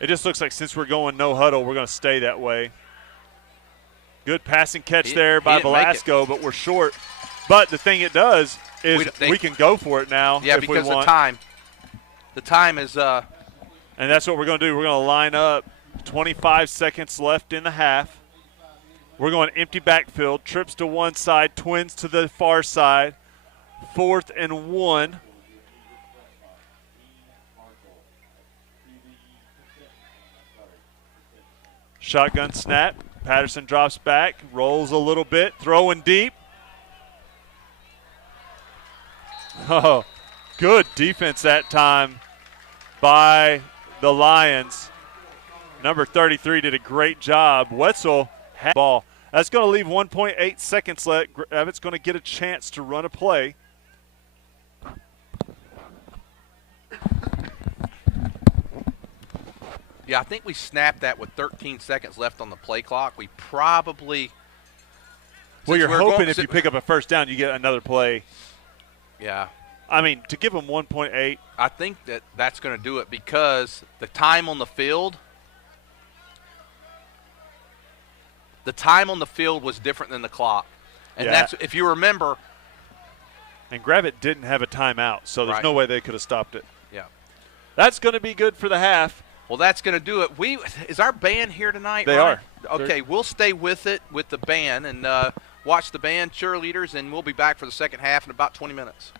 It just looks like since we're going no huddle, we're going to stay that way. Good passing catch there by Velasco, but we're short. But the thing it does is we can go for it now. Yeah, if because we want. the time is. And that's what we're going to do. We're going to line up. 25 seconds left in the half. We're going empty backfield. Trips to one side, twins to the far side. 4th and 1. Shotgun snap. Patterson drops back, rolls a little bit, throwing deep. Oh, good defense that time by the Lions. Number 33 did a great job. Wetzel had the ball. That's going to leave 1.8 seconds left. Gravette's going to get a chance to run a play. Yeah, I think we snapped that with 13 seconds left on the play clock. We probably – Well, you're hoping if you pick up a first down, you get another play. Yeah. I mean, to give them 1.8. I think that's going to do it because the time on the field was different than the clock. And that's, if you remember. And Gravette didn't have a timeout, so there's no way they could have stopped it. Yeah. That's going to be good for the half. Well, that's going to do it. Is our band here tonight? They Ryan? are. Okay, we'll stay with the band and watch the band cheerleaders, and we'll be back for the second half in about 20 minutes.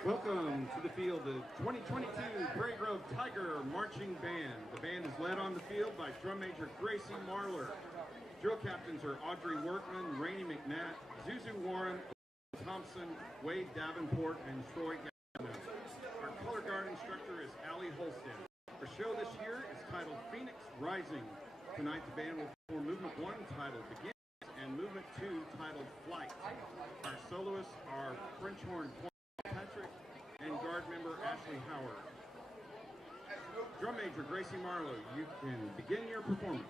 Welcome to the field, the 2022 Prairie Grove Tiger Marching Band. The band is led on the field by Drum Major Gracie Marler. Drill captains are Audrey Workman, Rainey McNatt, Zuzu Warren, Thompson, Wade Davenport, and Troy Gavino. Our color guard instructor is Allie Holstead. Our show this year is titled Phoenix Rising. Tonight the band will perform Movement 1 titled Begin and Movement 2 titled Flight. Our soloists are French horn Patrick and guard member Ashley Howard. Drum Major Gracie Marlowe, you can begin your performance.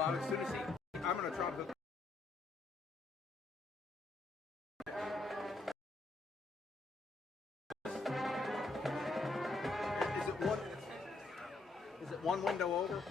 Well, as soon as I'm going to try and hook. Is it one window over?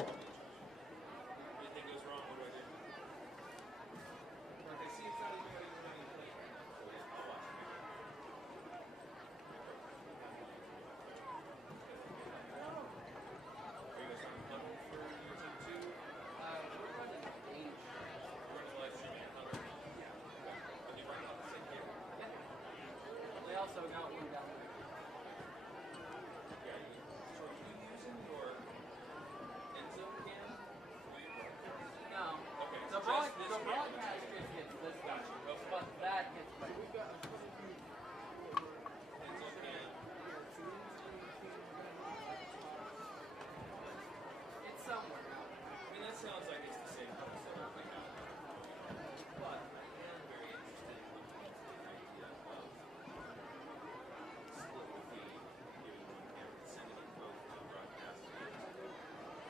Anything goes wrong, what do I do? Okay, see if not even ready to play. I'll watch it. Are you guys on looking for your team too? We're running H. We're running live streaming at Hunter. Yeah. Are you running on the same cable? Yeah. They also got one down there. Yeah, so are you using your end zone cam? No. Okay, so the broadcast just hits this guy, but that hits my. We've got end zone cam. It's somewhere. I mean, that sounds like it's the same concept of like out there. But I am very interested in looking at the idea of split the feed, giving one camera and sending it both to the broadcast.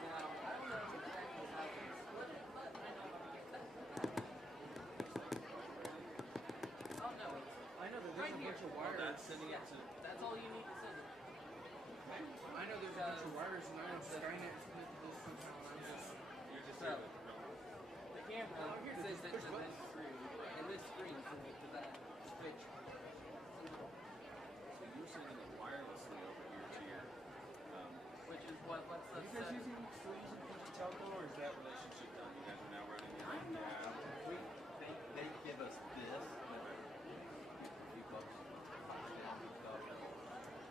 Now, I don't know exactly how to split it, but I know how to get that. Oh no, I know there's right a bunch of wires. That's sending it to. That's all you need to send it. I know there's a bunch of wires, and I'm trying to split this somehow. You're just so, the camera says that to this screen, and this screen sends it to that switch. So you're sending it wirelessly over here to your. Which is what? What's the? Are you guys still using PG Telco, or is that relationship done? You guys are now running it. Yeah. They give us this. Few bucks.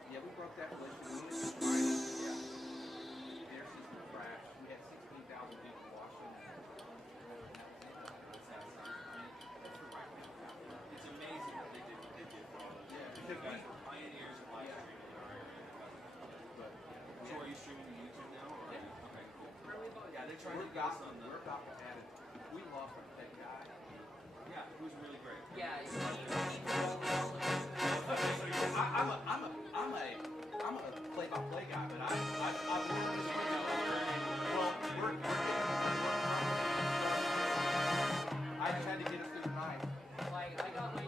Yeah, we broke that relationship. Yeah. Their system crashed. We had 16,000 people watching. It's amazing what they did. What they did for all of us. Yeah, because you guys were pioneers in live streaming in our area. But so are you streaming to YouTube now? Or yeah. Okay, cool. Yeah, they're trying to get us on the. We're about to add it. We lost that guy. Yeah, who's really great. Yeah, I'm a play-by-play guy, but I've learned this way. Well, I just had to get us through the night. Like I got my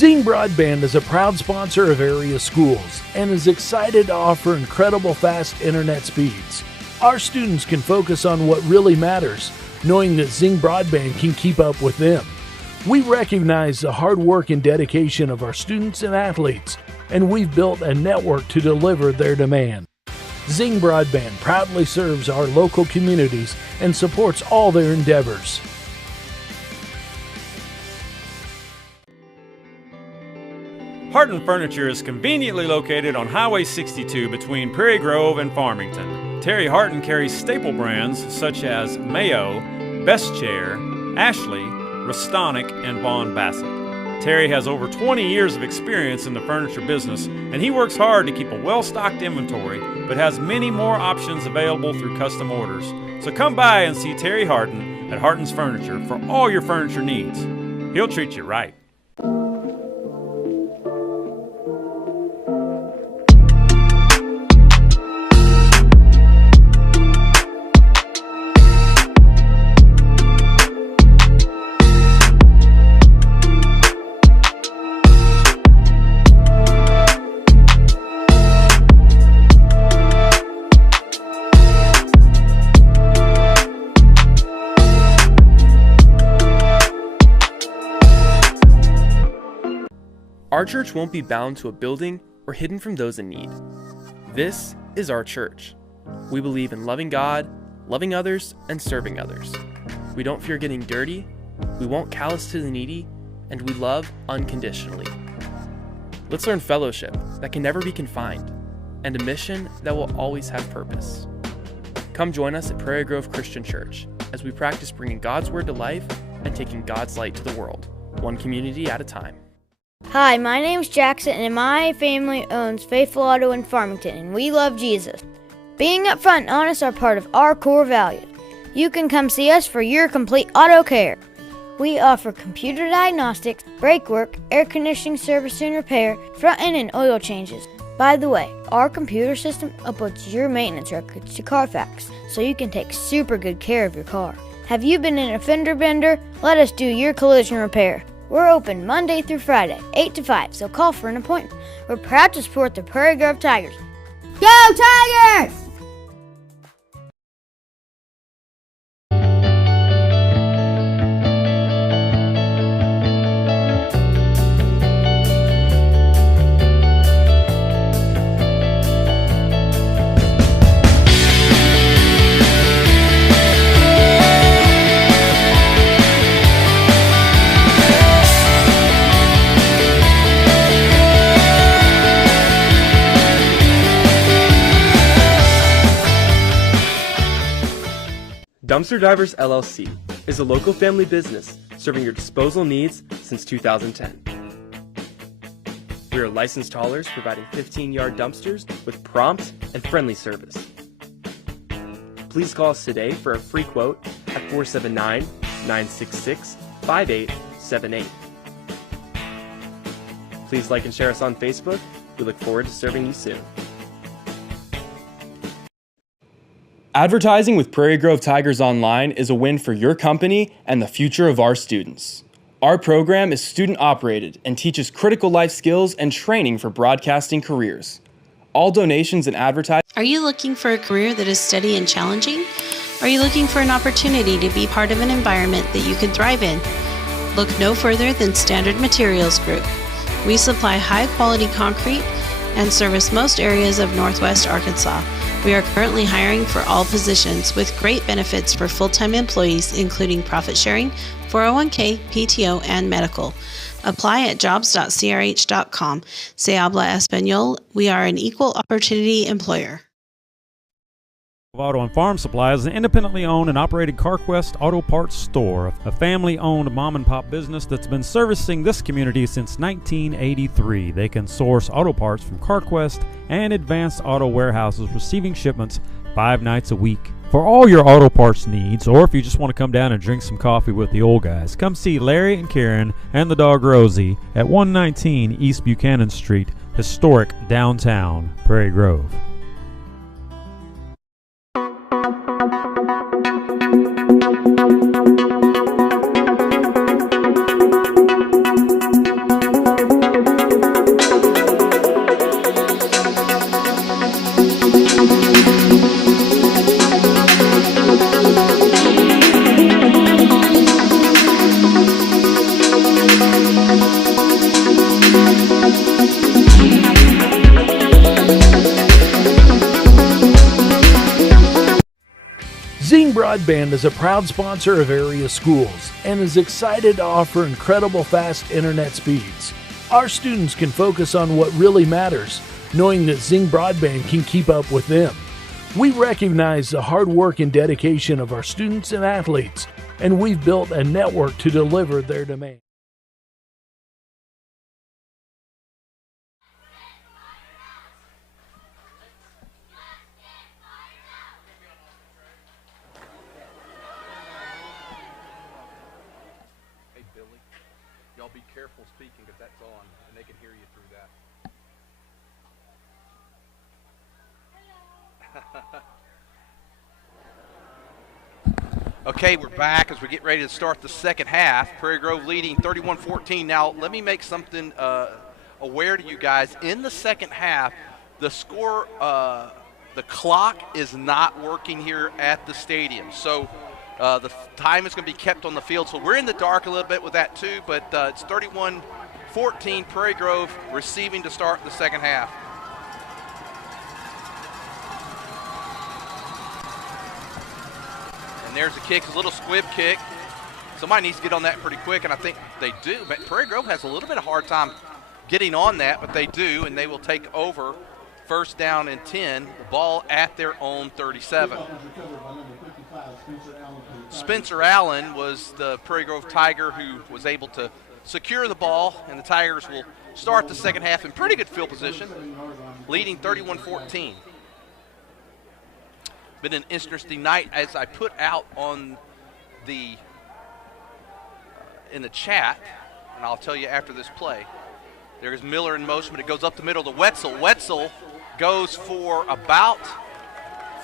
Zing Broadband is a proud sponsor of area schools and is excited to offer incredible fast internet speeds. Our students can focus on what really matters, knowing that Zing Broadband can keep up with them. We recognize the hard work and dedication of our students and athletes, and we've built a network to deliver their demand. Zing Broadband proudly serves our local communities and supports all their endeavors. Harton Furniture is conveniently located on Highway 62 between Prairie Grove and Farmington. Terry Harton carries staple brands such as Mayo, Best Chair, Ashley, Restonic, and Vaughn Bassett. Terry has over 20 years of experience in the furniture business, and he works hard to keep a well-stocked inventory, but has many more options available through custom orders. So come by and see Terry Harton at Harton's Furniture for all your furniture needs. He'll treat you right. Our church won't be bound to a building or hidden from those in need. This is our church. We believe in loving God, loving others, and serving others. We don't fear getting dirty, we won't callous to the needy, and we love unconditionally. Let's learn fellowship that can never be confined, and a mission that will always have purpose. Come join us at Prairie Grove Christian Church as we practice bringing God's Word to life and taking God's light to the world, one community at a time. Hi, my name's Jackson, and my family owns Faithful Auto in Farmington, and we love Jesus. Being upfront and honest are part of our core values. You can come see us for your complete auto care. We offer computer diagnostics, brake work, air conditioning service and repair, front end and oil changes. By the way, our computer system uploads your maintenance records to Carfax, so you can take super good care of your car. Have you been in a fender bender? Let us do your collision repair. We're open Monday through Friday, 8 to 5, so call for an appointment. We're proud to support the Prairie Grove Tigers. Go Tigers! Dumpster Divers LLC is a local family business serving your disposal needs since 2010. We are licensed haulers providing 15-yard dumpsters with prompt and friendly service. Please call us today for a free quote at 479-966-5878. Please like and share us on Facebook. We look forward to serving you soon. Advertising with Prairie Grove Tigers Online is a win for your company and the future of our students. Our program is student-operated and teaches critical life skills and training for broadcasting careers. All donations and advertising... Are you looking for a career that is steady and challenging? Are you looking for an opportunity to be part of an environment that you can thrive in? Look no further than Standard Materials Group. We supply high-quality concrete and service most areas of Northwest Arkansas. We are currently hiring for all positions with great benefits for full-time employees, including profit sharing, 401k, PTO, and medical. Apply at jobs.crh.com. Se habla español. We are an equal opportunity employer. Auto and Farm Supply is an independently owned and operated CarQuest auto parts store, a family-owned mom-and-pop business that's been servicing this community since 1983. They can source auto parts from CarQuest and Advanced Auto Warehouses, receiving shipments 5 nights a week. For all your auto parts needs, or if you just want to come down and drink some coffee with the old guys, come see Larry and Karen and the dog Rosie at 119 East Buchanan Street, historic downtown Prairie Grove. Broadband is a proud sponsor of area schools and is excited to offer incredible fast internet speeds. Our students can focus on what really matters, knowing that Zing Broadband can keep up with them. We recognize the hard work and dedication of our students and athletes, and we've built a network to deliver their demand. Hey, Billy, y'all be careful speaking because that's on, and they can hear you through that. Okay, we're back as we get ready to start the second half. Prairie Grove leading 31-14. Now, let me make something aware to you guys. In the second half, the score, the clock is not working here at the stadium. So the time is going to be kept on the field. So we're in the dark a little bit with that too, but it's 31-14, Prairie Grove receiving to start the second half. And there's the kick, a little squib kick. Somebody needs to get on that pretty quick, and I think they do. But Prairie Grove has a little bit of hard time getting on that, but they do, and they will take over first down and 10, the ball at their own 37. Spencer Allen was the Prairie Grove Tiger who was able to secure the ball, and the Tigers will start the second half in pretty good field position, leading 31-14. Been an interesting night, as I put out on the in the chat, and I'll tell you after this play. There's Miller in motion, but it goes up the middle to Wetzel. Wetzel goes for about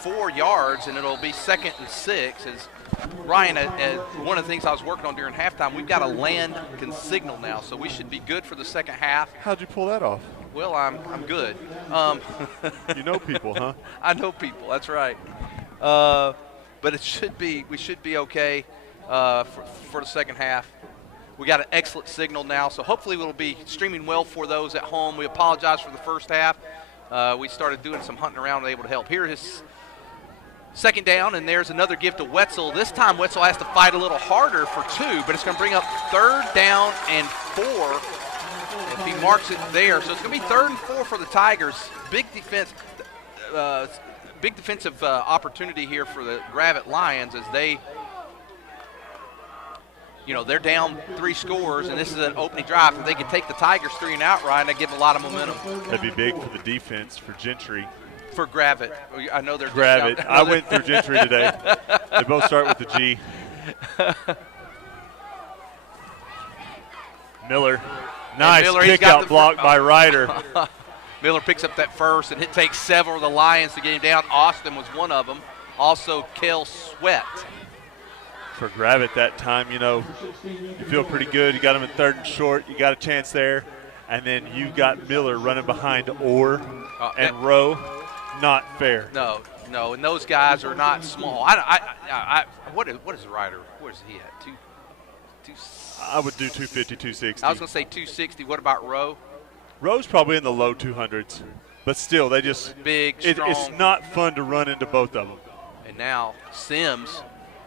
4 yards, and it'll be 2nd and 6. As Ryan, one of the things I was working on during halftime, we've got a land signal now, so we should be good for the second half. How'd you pull that off? Well, I'm good. You know people, huh? I know people. That's right. But we should be okay for the second half. We got an excellent signal now, so hopefully we'll be streaming well for those at home. We apologize for the first half. We started doing some hunting around and able to help. Here is second down, and there's another give to Wetzel. This time Wetzel has to fight a little harder for 2, but it's going to bring up 3rd down and 4 if he marks it there. So it's going to be 3rd and 4 for the Tigers. Big defense. Big defensive opportunity here for the Gravette Lions as they, they're down 3 scores, and this is an opening drive. If they can take the Tigers 3 and out, Ryan, that give them a lot of momentum. That'd be big for the defense, for Gentry. For Gravette. I know they're Gravette. I went through Gentry today. They both start with the G. Miller. Nice Miller, kick out block by Ryder. Miller picks up that first, and it takes several of the Lions to get him down. Austin was one of them. Also, Kel Sweat. For Gravette that time, you feel pretty good. You got him in 3rd and short. You got a chance there. And then you got Miller running behind Orr and Rowe. Not fair. No, and those guys are not small. What is Ryder? Where is he at? I would do 250, 260. I was going to say 260. What about Rowe? Rowe's probably in the low 200s, but still, they just big, strong. It's not fun to run into both of them. And now Sims,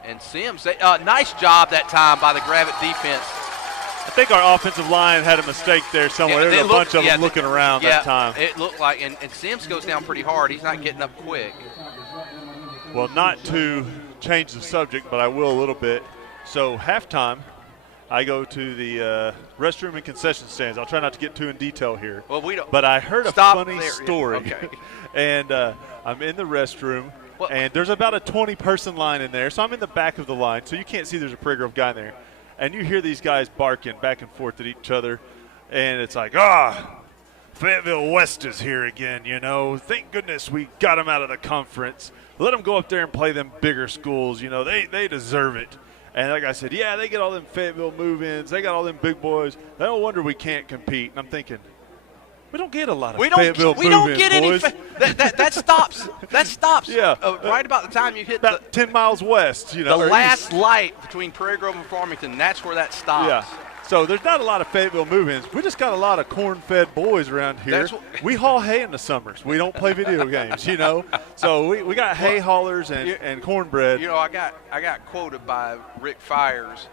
nice job that time by the Gravette defense. I think our offensive line had a mistake there somewhere. Yeah, There's a bunch of them looking around that time. It looked like, and Sims goes down pretty hard. He's not getting up quick. Well, not to change the subject, but I will a little bit. So halftime, I go to the restroom and concession stands. I'll try not to get too in detail here. Well, we don't. But I heard a funny story. Okay. And I'm in the restroom, and there's about a 20-person line in there. So I'm in the back of the line, so you can't see there's a Prairie Grove guy in there. And you hear these guys barking back and forth at each other, and it's like, Fayetteville West is here again, Thank goodness we got them out of the conference. Let them go up there and play them bigger schools. They deserve it. And like I said, yeah, they get all them Fayetteville move-ins. They got all them big boys. No wonder we can't compete. And I'm thinking, we don't get a lot of Fayetteville move-ins, we don't get boys. That stops. That stops. Yeah. Right about the time you hit about 10 miles west. The last light between Prairie Grove and Farmington. That's where that stops. Yeah. So there's not a lot of Fayetteville move-ins. We just got a lot of corn-fed boys around here. We haul hay in the summers. We don't play video games, you know. So we got hay haulers and cornbread. You know, I got quoted by Rick Fires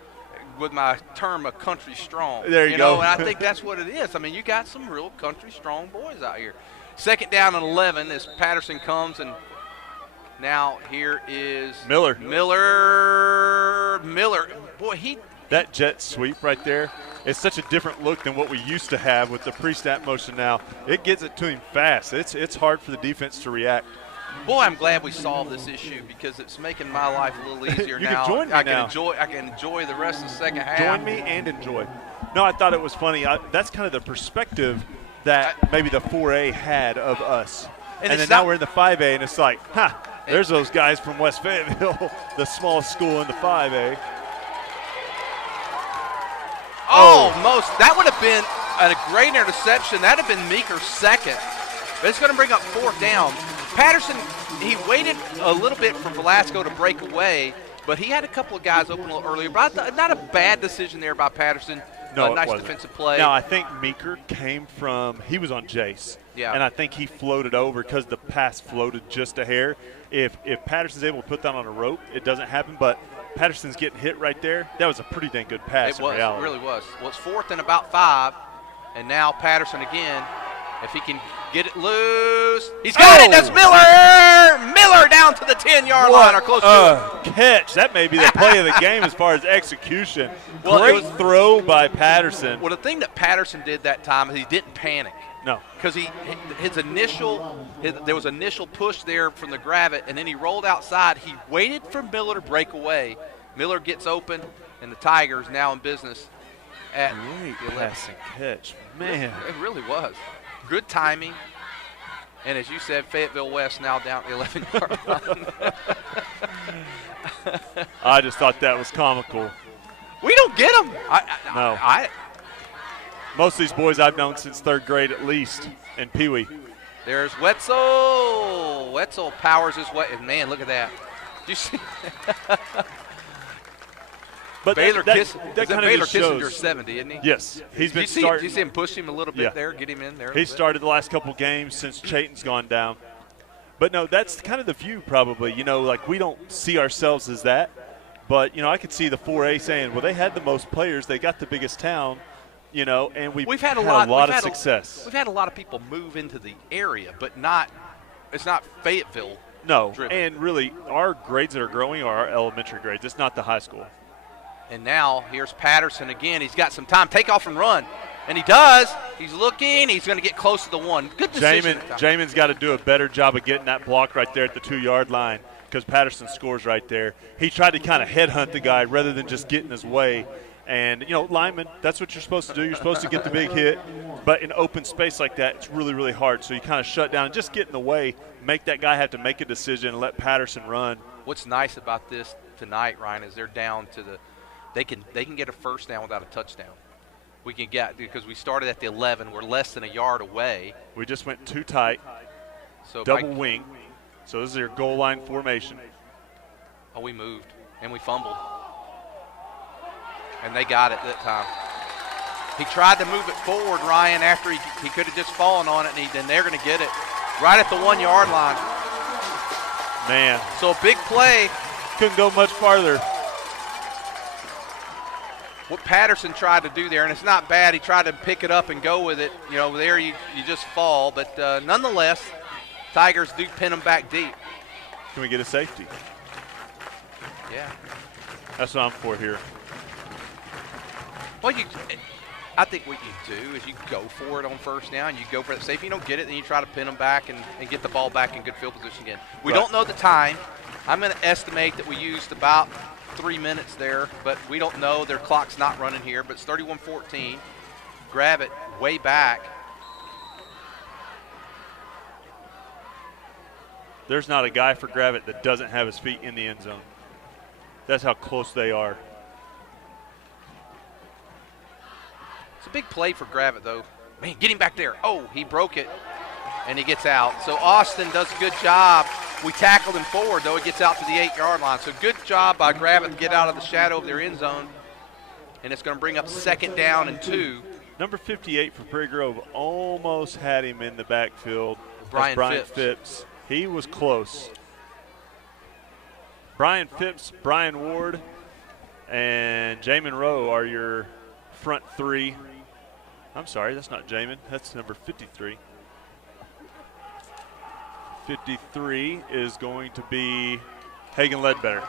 with my term of country strong. There you go. And I think that's what it is. I mean, you got some real country strong boys out here. Second down and 11 as Patterson comes, and now here is Miller. Boy, that jet sweep right there, it's such a different look than what we used to have with the pre-snap motion now. It gets it to him fast. It's hard for the defense to react. Boy, I'm glad we solved this issue because it's making my life a little easier You now. can join me I now. can enjoy the rest of the second half. Join me and enjoy. No, I thought it was funny. That's kind of the perspective that maybe the 4A had of us. And then now we're in the 5A, and it's like, there's those guys from West Fayetteville, the smallest school in the 5A. That would have been a great interception. That would have been Meeker's second. But it's going to bring up fourth down. Patterson, he waited a little bit for Velasco to break away, but he had a couple of guys open a little earlier. But not a bad decision there by Patterson. No, nice wasn't. defensive play. Now, I think Meeker came from – he was on Jace. Yeah. And I think he floated over because the pass floated just a hair. If Patterson's able to put that on a rope, it doesn't happen. But Patterson's getting hit right there. That was a pretty dang good pass in reality. It really was. Well, it's fourth and about 5, and now Patterson again. If he can get it loose, he's got it. That's Miller. Miller down to the 10-yard line or close to it. Catch. That may be the play of the game as far as execution. Well, Great throw by Patterson. Well, the thing that Patterson did that time is he didn't panic. No. Because there was initial push there from the Gravette, and then he rolled outside. He waited for Miller to break away. Miller gets open, and the Tigers now in business at Great the 11. pass and catch. Man. It really was. Good timing. And as you said, Fayetteville West now down the 11-yard line. I just thought that was comical. We don't get them. No. Most of these boys I've known since third grade at least in Pee Wee. There's Wetzel. Wetzel powers his way. Man, look at that. Do you see? But Baylor that kind of just Kissinger's shows. 70, isn't he? Yes, he's been Did starting. you see him push him a little bit there, get him in there? He started the last couple games since Chayton's gone down. But no, that's kind of the view probably. You know, like we don't see ourselves as that. But, you know, I could see the 4A saying, well, they had the most players. They got the biggest town, you know, and we've had a lot of success. We've had a lot of people move into the area, but it's not Fayetteville. No, driven. and really our grades that are growing are our elementary grades. It's not the high school. And now here's Patterson again. He's got some time. Take off and run. And he does. He's looking. He's going to get close to the 1. Good decision. Jamin's got to do a better job of getting that block right there at the 2-yard line because Patterson scores right there. He tried to kind of headhunt the guy rather than just get in his way. And, you know, lineman, that's what you're supposed to do. You're supposed to get the big hit. But in open space like that, it's really, really hard. So you kind of shut down and just get in the way, make that guy have to make a decision and let Patterson run. What's nice about this tonight, Ryan, is they're down to the – they can get a first down without a touchdown. We can get – because we started at the 11. We're less than a yard away. We just went too tight, so double wing. So this is your goal line formation. Oh, we moved, and we fumbled. And they got it that time. He tried to move it forward, Ryan, after he could have just fallen on it, and they're going to get it right at the 1-yard line. Man. So a big play. Couldn't go much farther. What Patterson tried to do there, and it's not bad. He tried to pick it up and go with it. You know, there you just fall. But nonetheless, Tigers do pin them back deep. Can we get a safety? Yeah. That's what I'm for here. Well, I think what you do is you go for it on first down. You go for it. Say if you don't get it, then you try to pin them back and get the ball back in good field position again. We don't know the time. I'm going to estimate that we used about 3 minutes there, but we don't know. Their clock's not running here, but it's 31-14. Gravette way back. There's not a guy for Gravette that doesn't have his feet in the end zone. That's how close they are. It's a big play for Gravette, though. Man, get him back there. Oh, he broke it, and he gets out. So Austin does a good job. We tackled him forward, though. He gets out to the 8-yard line. So good job by Gravette to get out of the shadow of their end zone and it's going to bring up 2nd down and 2. Number 58 for Prairie Grove almost had him in the backfield. Brian Phipps. He was close. Brian Phipps, Brian Ward, and Jamin Rowe are your front 3. I'm sorry, that's not Jamin. That's number 53. 53 is going to be Hagen Ledbetter.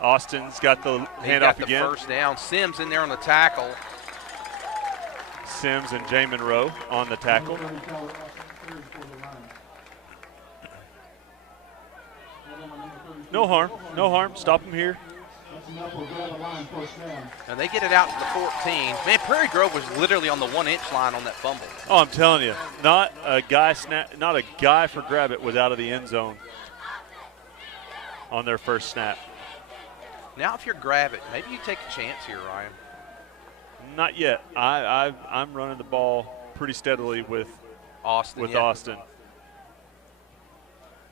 Austin's got the handoff again. He got the first down. Sims in there on the tackle. Sims and Jamin Rowe on the tackle. No harm. Stop him here. And they get it out to the 14. Man, Prairie Grove was literally on the 1-inch line on that fumble. Oh, I'm telling you, not a guy for Gravette was out of the end zone on their first snap. Now, if you're Gravette, maybe you take a chance here, Ryan. Not yet. I'm running the ball pretty steadily with Austin. Austin.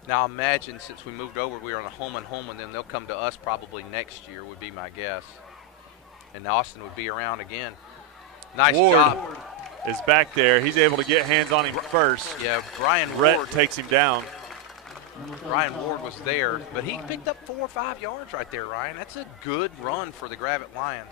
Now, imagine since we moved over, we were on a home and home, and then they'll come to us probably next year would be my guess. And Austin would be around again. Nice Ward job. Is back there. He's able to get hands on him first. Yeah, Brian Rhett Ward takes him down. Brian Ward was there, but he picked up 4 or 5 yards right there, Ryan. That's a good run for the Gravette Lions.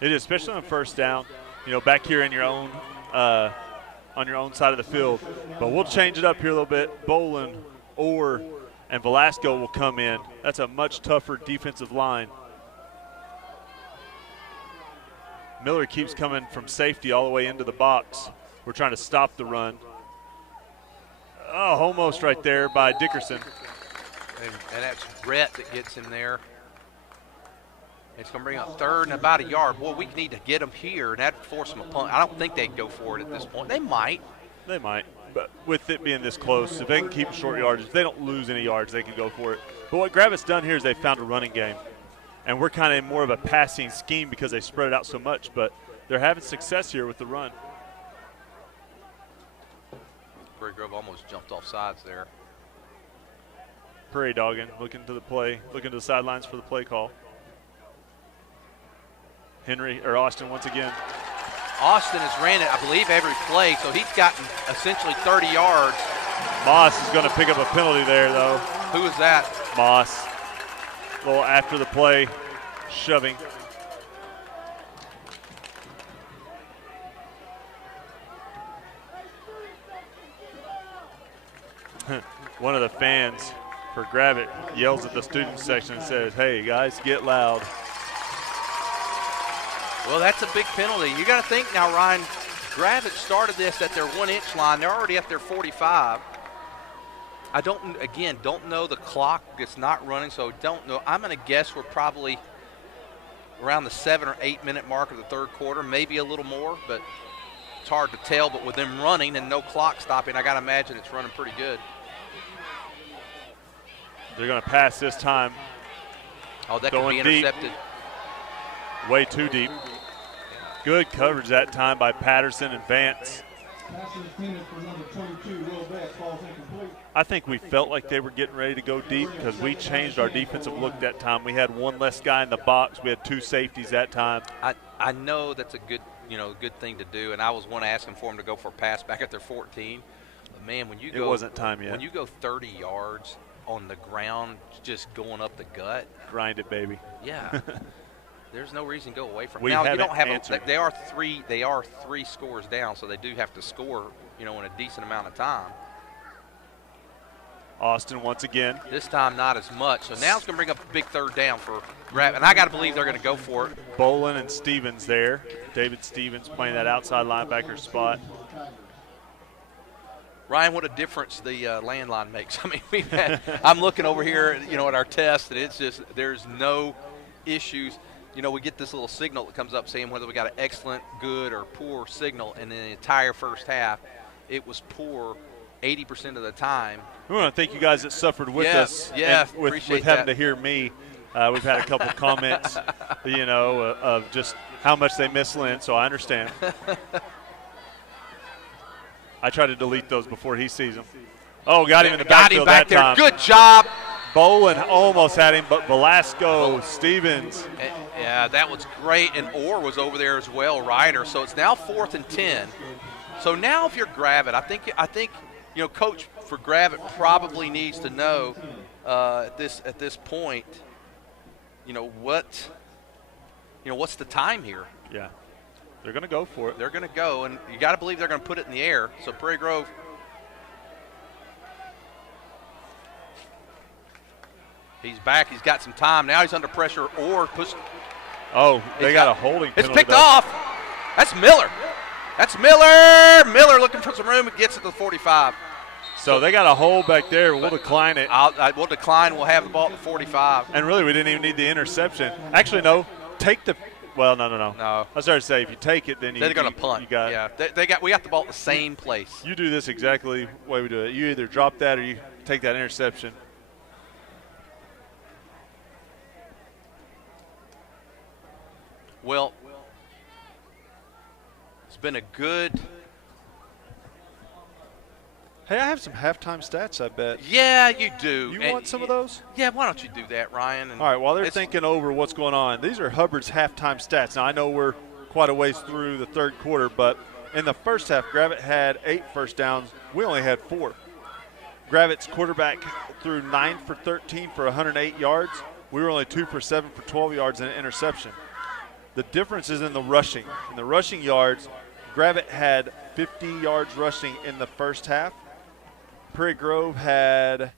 It is, especially on first down. You know, back here in your own on your own side of the field. But we'll change it up here a little bit. Bolin, Orr, and Velasco will come in. That's a much tougher defensive line. Miller keeps coming from safety all the way into the box. We're trying to stop the run. Oh, almost right there by Dickerson. And that's Rhett that gets him there. It's going to bring up 3rd and about a yard. Boy, we need to get them here, and that'd force them a punt. I don't think they'd go for it at this point. They might. They might. But with it being this close, if they can keep short yards, if they don't lose any yards, they can go for it. But what Gravette's done here is they found a running game. And we're kind of in more of a passing scheme because they spread it out so much. But they're having success here with the run. Prairie Grove almost jumped off sides there. Prairie dogging, looking to the sidelines for the play call. Austin once again. Austin has ran it, I believe, every play, so he's gotten essentially 30 yards. Moss is going to pick up a penalty there, though. Who is that? Moss. A little after the play, shoving. One of the fans for Gravette yells at the student section and says, "Hey, guys, get loud." Well, that's a big penalty. You got to think now, Ryan, Gravette started this at their 1-inch line. They're already at their 45. I don't know the clock. It's not running, so don't know. I'm going to guess we're probably around the 7 or 8 minute mark of the 3rd quarter, maybe a little more, but it's hard to tell. But with them running and no clock stopping, I got to imagine it's running pretty good. They're going to pass this time. Oh, that could be intercepted. Deep. Way too deep. Good coverage that time by Patterson and Vance. I think we felt like they were getting ready to go deep because we changed our defensive look that time. We had one less guy in the box. We had 2 safeties that time. I know that's a good thing to do, and I was one asking for them to go for a pass back at their 14. But man, when you go, it wasn't time yet. When you go 30 yards on the ground, just going up the gut, grind it, baby. Yeah. There's no reason to go away from it. We now you don't have answered. they are three scores down, so they do have to score, in a decent amount of time. Austin once again. This time not as much. So now it's going to bring up a big 3rd down for Gravette, and I got to believe they're going to go for it. Bolin and Stevens there. David Stevens playing that outside linebacker spot. Ryan, what a difference the landline makes. I mean, I'm looking over here, at our test, and it's just there's no issues. We get this little signal that comes up saying whether we got an excellent, good, or poor signal, and in the entire first half, it was poor 80% of the time. We want to thank you guys that suffered with us. Yeah, with having to hear me. We've had a couple comments, of just how much they miss Lynn, so I understand. I try to delete those before he sees them. Oh, got him in the backfield that time. Good job Bolin almost had him, but Velasco, Stevens. Yeah, that was great, and Orr was over there as well, Ryder. So it's now 4th and 10. So now if you're Gravette, I think Coach for Gravette probably needs to know at this point, what's the time here? Yeah, they're going to go for it. They're going to go, and you got to believe they're going to put it in the air. So Prairie Grove. He's back. He's got some time. Now he's under pressure. Or pushed. Oh, they got a holding penalty. It's picked off. That's Miller. That's Miller. Miller looking for some room. It gets it to the 45. So they got a hold back there. We'll decline it. We'll decline. We'll have the ball at the 45. And really, we didn't even need the interception. Actually, no. Take the. Well, no. I was starting to say, if you take it, then they're going to punt. You got yeah, we got the ball at the same place. You do this exactly the way we do it. You either drop that or you take that interception. Well, it's been a good. Hey, I have some halftime stats, I bet. Yeah, you do. You want some of those? Yeah, why don't you do that, Ryan? All right, while they're thinking over what's going on, these are Hubbard's halftime stats. Now, I know we're quite a ways through the third quarter, but in the first half, Gravette had 8 first downs. We only had 4. Gravette's quarterback threw 9 for 13 for 108 yards. We were only 2 for 7 for 12 yards and an interception. The difference is in the rushing. In the rushing yards, Gravette had 50 yards rushing in the first half. Prairie Grove had,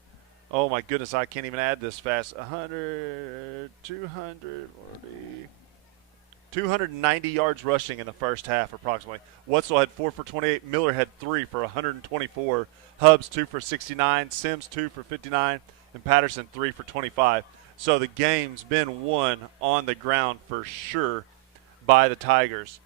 oh my goodness, I can't even add this fast, 290 yards rushing in the first half approximately. Wetzel had 4 for 28. Miller had 3 for 124. Hubbs 2 for 69. Sims 2 for 59. And Patterson 3 for 25. So the game's been won on the ground for sure by the Tigers.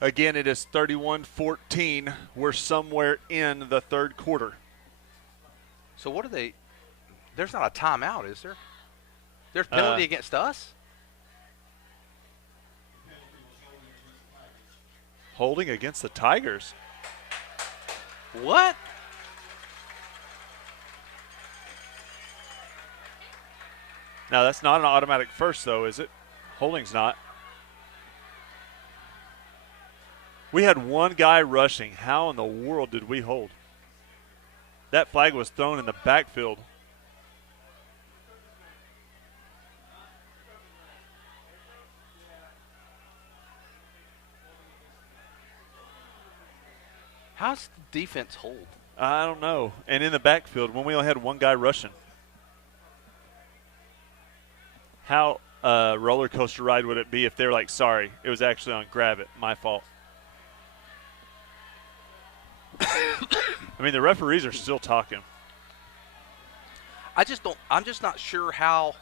Again, it is 31-14. We're somewhere in the third quarter. So what are they? There's not a timeout, is there? There's a penalty against us? Holding against the Tigers. What? Now, that's not an automatic first, though, is it? Holding's not. We had one guy rushing. How in the world did we hold? That flag was thrown in the backfield. How's the defense hold? I don't know. And in the backfield, when we only had one guy rushing. How roller coaster ride would it be if they were like, sorry, it was actually on Gravette, my fault? I mean, the referees are still talking. I'm just not sure how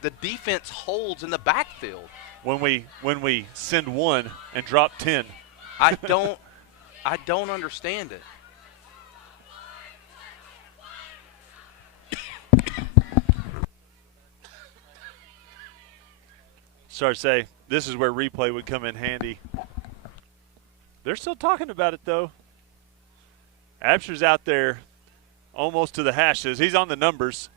the defense holds in the backfield. When we send one and drop 10. I don't understand it. Sorry to say, this is where replay would come in handy. They're still talking about it, though. Absher's out there almost to the hashes. He's on the numbers.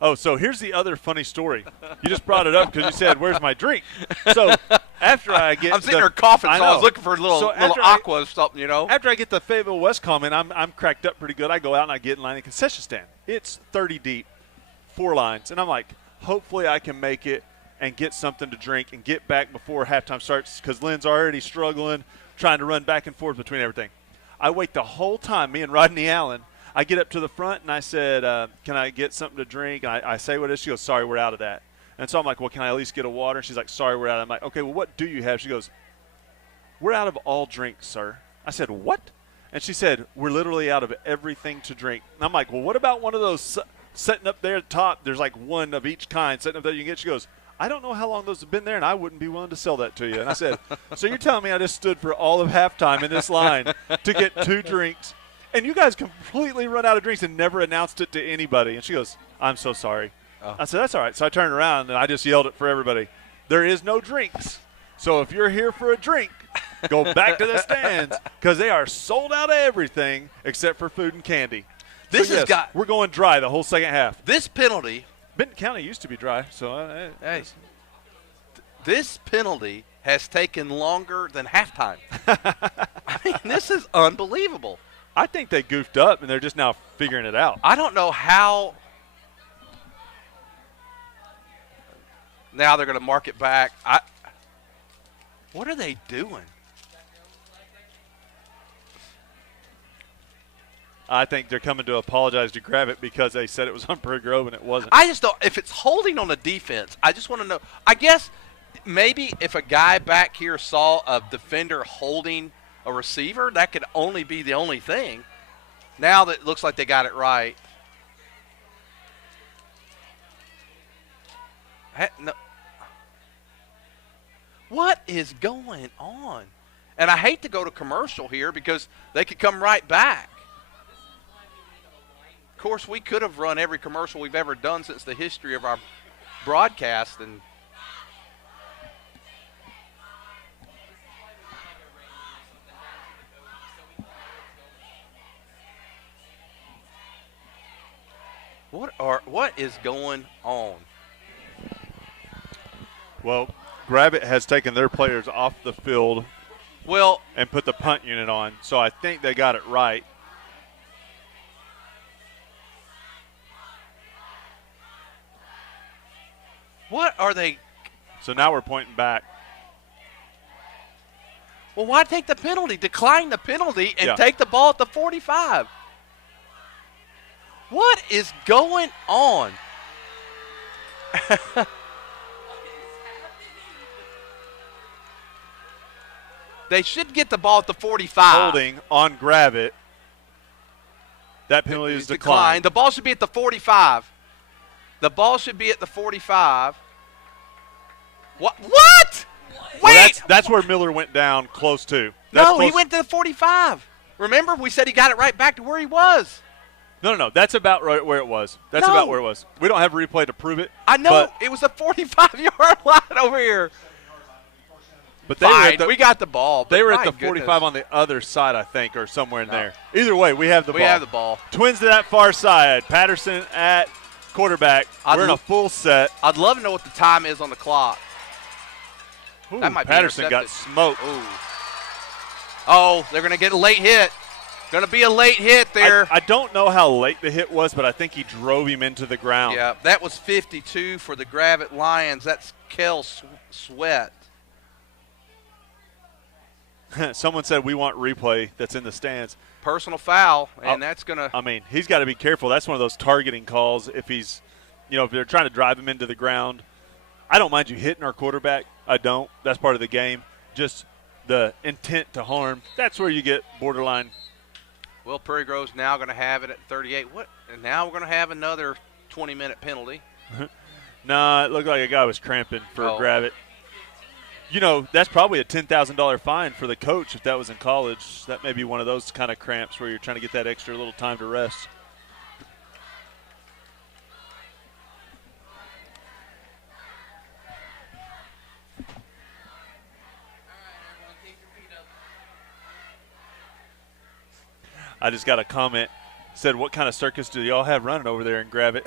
Oh, so here's the other funny story. You just brought it up because you said, where's my drink? So after I get I'm sitting there coughing, so I was looking for a little aqua or something, you know. After I get the Fayetteville West comment, I'm cracked up pretty good. I go out and I get in line at the concession stand. It's 30 deep, 4 lines. And I'm like, hopefully I can make it and get something to drink and get back before halftime starts because Lynn's already struggling, trying to run back and forth between everything. I wait the whole time, me and Rodney Allen. I get up to the front and I said, can I get something to drink? And I say what it is. She goes, sorry, we're out of that. And so I'm like, well, can I at least get a water? And she's like, sorry, we're out. I'm like, okay, well, what do you have? She goes, we're out of all drinks, sir. I said, what? And she said, we're literally out of everything to drink. And I'm like, well, what about one of those sitting up there at the top? There's like one of each kind sitting up there you can get. She goes, I don't know how long those have been there, and I wouldn't be willing to sell that to you. And I said, so you're telling me I just stood for all of halftime in this line to get 2 drinks, and you guys completely run out of drinks and never announced it to anybody? And she goes, I'm so sorry. Oh. I said, that's all right. So I turned around, and I just yelled it for everybody. There is no drinks. So if you're here for a drink, go back to the stands because they are sold out of everything except for food and candy. This so, has got. We're going dry the whole second half. This penalty. Benton County used to be dry, so hey, this penalty has taken longer than halftime. I mean, this is unbelievable. I think they goofed up, and they're just now figuring it out. I don't know how. Now they're going to mark it back. What are they doing? I think they're coming to apologize to Gravette because they said it was on Prairie Grove and it wasn't. I just don't. If it's holding on the defense, I just want to know. I guess maybe if a guy back here saw a defender holding a receiver, that could only be the only thing. Now that it looks like they got it right. No. What is going on? And I hate to go to commercial here because they could come right back. Of course, we could have run every commercial we've ever done since the history of our broadcast. And what is going on? Well, Gravette has taken their players off the field and put the punt unit on, so I think they got it right. What are they? So now we're pointing back. Well, why take the penalty? Decline the penalty and take the ball at the 45. What is going on? They should get the ball at the 45. Holding on Gravette. That penalty is declined. The ball should be at the 45. The ball should be at the 45. What? Wait! Well, that's where Miller went down close to. He went to the 45. Remember, we said he got it right back to where he was. No. That's about right where it was. That's about where it was. We don't have a replay to prove it. I know. It was a 45-yard line over here. But we got the ball. They were at the 45 on the other side, I think, or somewhere in there. Either way, we have the ball. We have the ball. Twins to that far side. Patterson at quarterback. We're in a full set. I'd love to know what the time is on the clock. Ooh, that might Patterson be got smoked. Oh, they're going to get a late hit. Going to be a late hit there. I don't know how late the hit was, but I think he drove him into the ground. Yeah, that was 52 for the Gravette Lions. That's Kel Sweat. Someone said we want replay that's in the stands. Personal foul, and that's going to – I mean, he's got to be careful. That's one of those targeting calls if he's – if they're trying to drive him into the ground. I don't mind you hitting our quarterback. I don't. That's part of the game. Just the intent to harm, that's where you get borderline. Well, Prairie Grove's now going to have it at 38. And now we're going to have another 20-minute penalty. Nah, it looked like a guy was cramping for Gravette. That's probably a $10,000 fine for the coach if that was in college. That may be one of those kind of cramps where you're trying to get that extra little time to rest. I just got a comment. Said, what kind of circus do y'all have running over there in Gravette?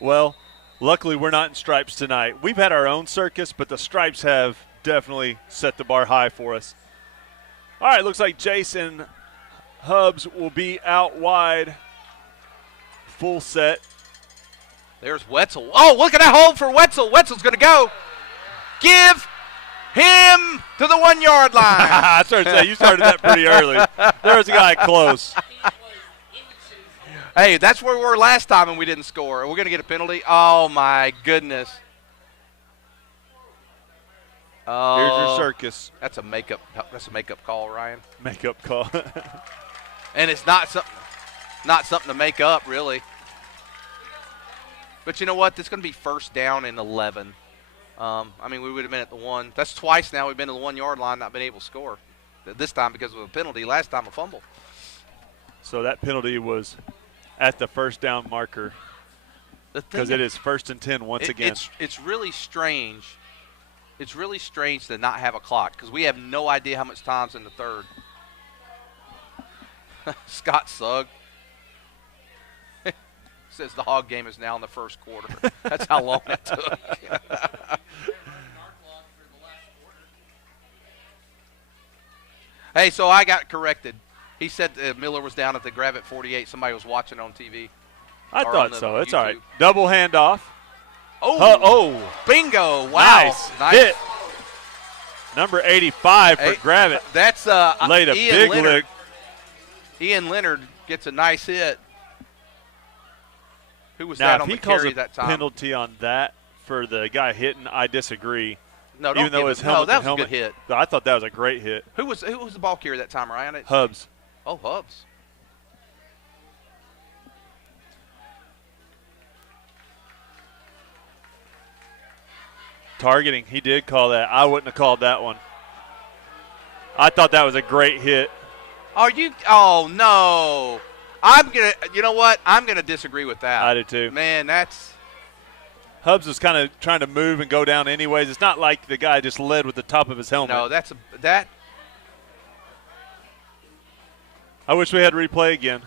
Well, luckily we're not in stripes tonight. We've had our own circus, but the stripes have definitely set the bar high for us. All right, looks like Jason Hubbs will be out wide. Full set. There's Wetzel. Oh, look at that hold for Wetzel. Wetzel's going to go. Give him to the 1-yard line. I started saying you started that pretty early. There's a guy close. Hey, that's where we were last time and we didn't score. We're going to get a penalty. Oh, my goodness. Oh, here's your circus. That's a makeup call, Ryan. Makeup call. And it's not something to make up, really. But you know what? It's going to be first down and 11. We would have been at the 1. That's twice now we've been to the 1-yard line, not been able to score. This time because of a penalty. Last time a fumble. So that penalty was at the first down marker because it is 1st and 10 once again. It's really strange It's really strange to not have a clock because we have no idea how much time's in the third. Scott Sugg says the Hog game is now in the first quarter. That's how long it took. Hey, so I got corrected. He said Miller was down at the Gravette 48. Somebody was watching on TV. I thought so. It's all right. YouTube. Double handoff. Oh, bingo. Wow. Nice hit. Number 85 for Gravette. That's laid a Ian big Leonard. lick. Ian Leonard gets a nice hit. Who was Now, that if on he the calls carry a that time? penalty on that for the guy hitting, I disagree. No, don't Even though give his it- helmet no, that to was a good helmet, hit. I thought that was a great hit. Who was the ball carrier that time, Ryan? Hubs. Oh, Hubs. Targeting, he did call that. I wouldn't have called that one. I thought that was a great hit. Oh, no. You know what? I'm going to disagree with that. I do too. Man, that's. Hubs was kind of trying to move and go down anyways. It's not like the guy just led with the top of his helmet. No, that. I wish we had replay again.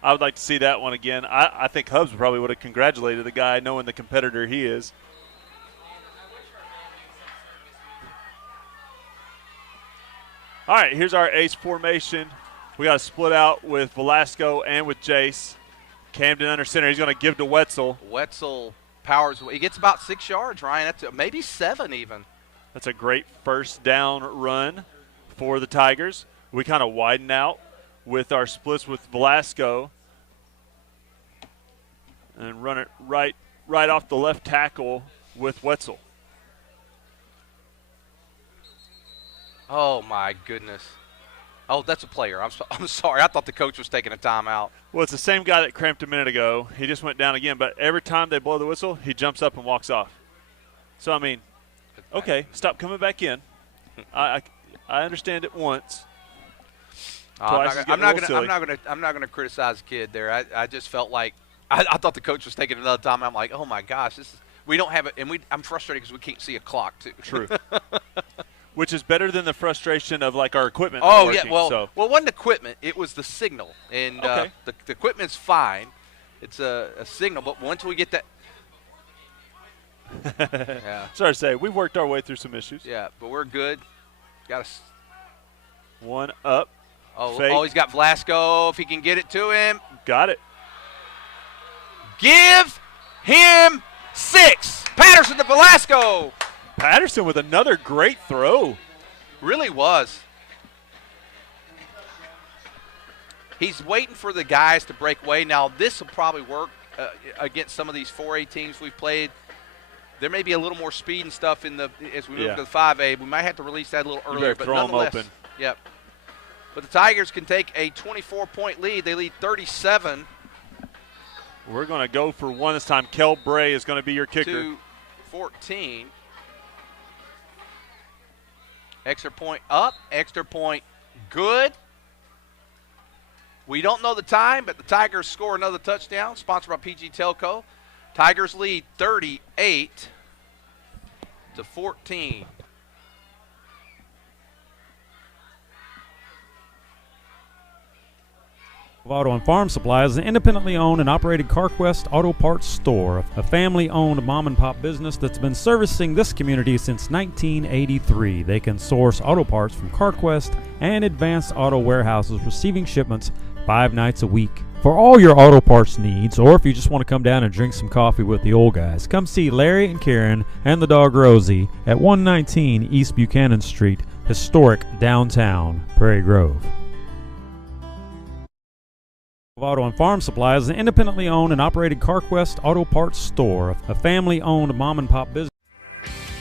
I would like to see that one again. I think Hubs probably would have congratulated the guy knowing the competitor he is. All right, here's our ace formation. We got to split out with Velasco and with Jace. Camden under center. He's going to give to Wetzel. Wetzel powers. He gets about 6 yards, Ryan. That's maybe 7 even. That's a great first down run for the Tigers. We kind of widen out with our splits with Velasco and run it right off the left tackle with Wetzel. Oh, my goodness. Oh, that's a player. I'm sorry. I thought the coach was taking a timeout. Well, it's the same guy that cramped a minute ago. He just went down again, but every time they blow the whistle, he jumps up and walks off. So, I mean, okay, stop coming back in. I understand it once. I'm not gonna criticize the kid there. I just felt like I thought the coach was taking another time. I'm like, oh my gosh, we don't have it, and I'm frustrated because we can't see a clock too. True. Which is better than the frustration of like our equipment. Oh working, yeah, well, so. it wasn't equipment; it was the signal, and okay. The equipment's fine. It's a signal, but once we get that, yeah. Sorry to say, we've worked our way through some issues. Yeah, but we're good. Got us one up. Oh, he's got Velasco. If he can get it to him, got it. Give him 6. Patterson to Velasco. Patterson with another great throw. Really was. He's waiting for the guys to break away. Now, this will probably work against some of these 4A teams we've played. There may be a little more speed and stuff as we move to the 5A. We might have to release that a little earlier. But throw them nonetheless, open. Yep. But the Tigers can take a 24-point lead. They lead 37. We're going to go for one this time. Kel Bray is going to be your kicker. To 14. Extra point up, extra point good. We don't know the time, but the Tigers score another touchdown, sponsored by PG Telco. Tigers lead 38 to 14. Auto and Farm Supply is an independently owned and operated CarQuest Auto Parts store, a family-owned mom-and-pop business that's been servicing this community since 1983. They can source auto parts from CarQuest and Advanced Auto Warehouses, receiving shipments 5 nights a week. For all your auto parts needs, or if you just want to come down and drink some coffee with the old guys, come see Larry and Karen and the dog Rosie at 119 East Buchanan Street, historic downtown Prairie Grove. Auto and Farm Supply is an independently owned and operated CarQuest Auto Parts store, a family-owned mom-and-pop business.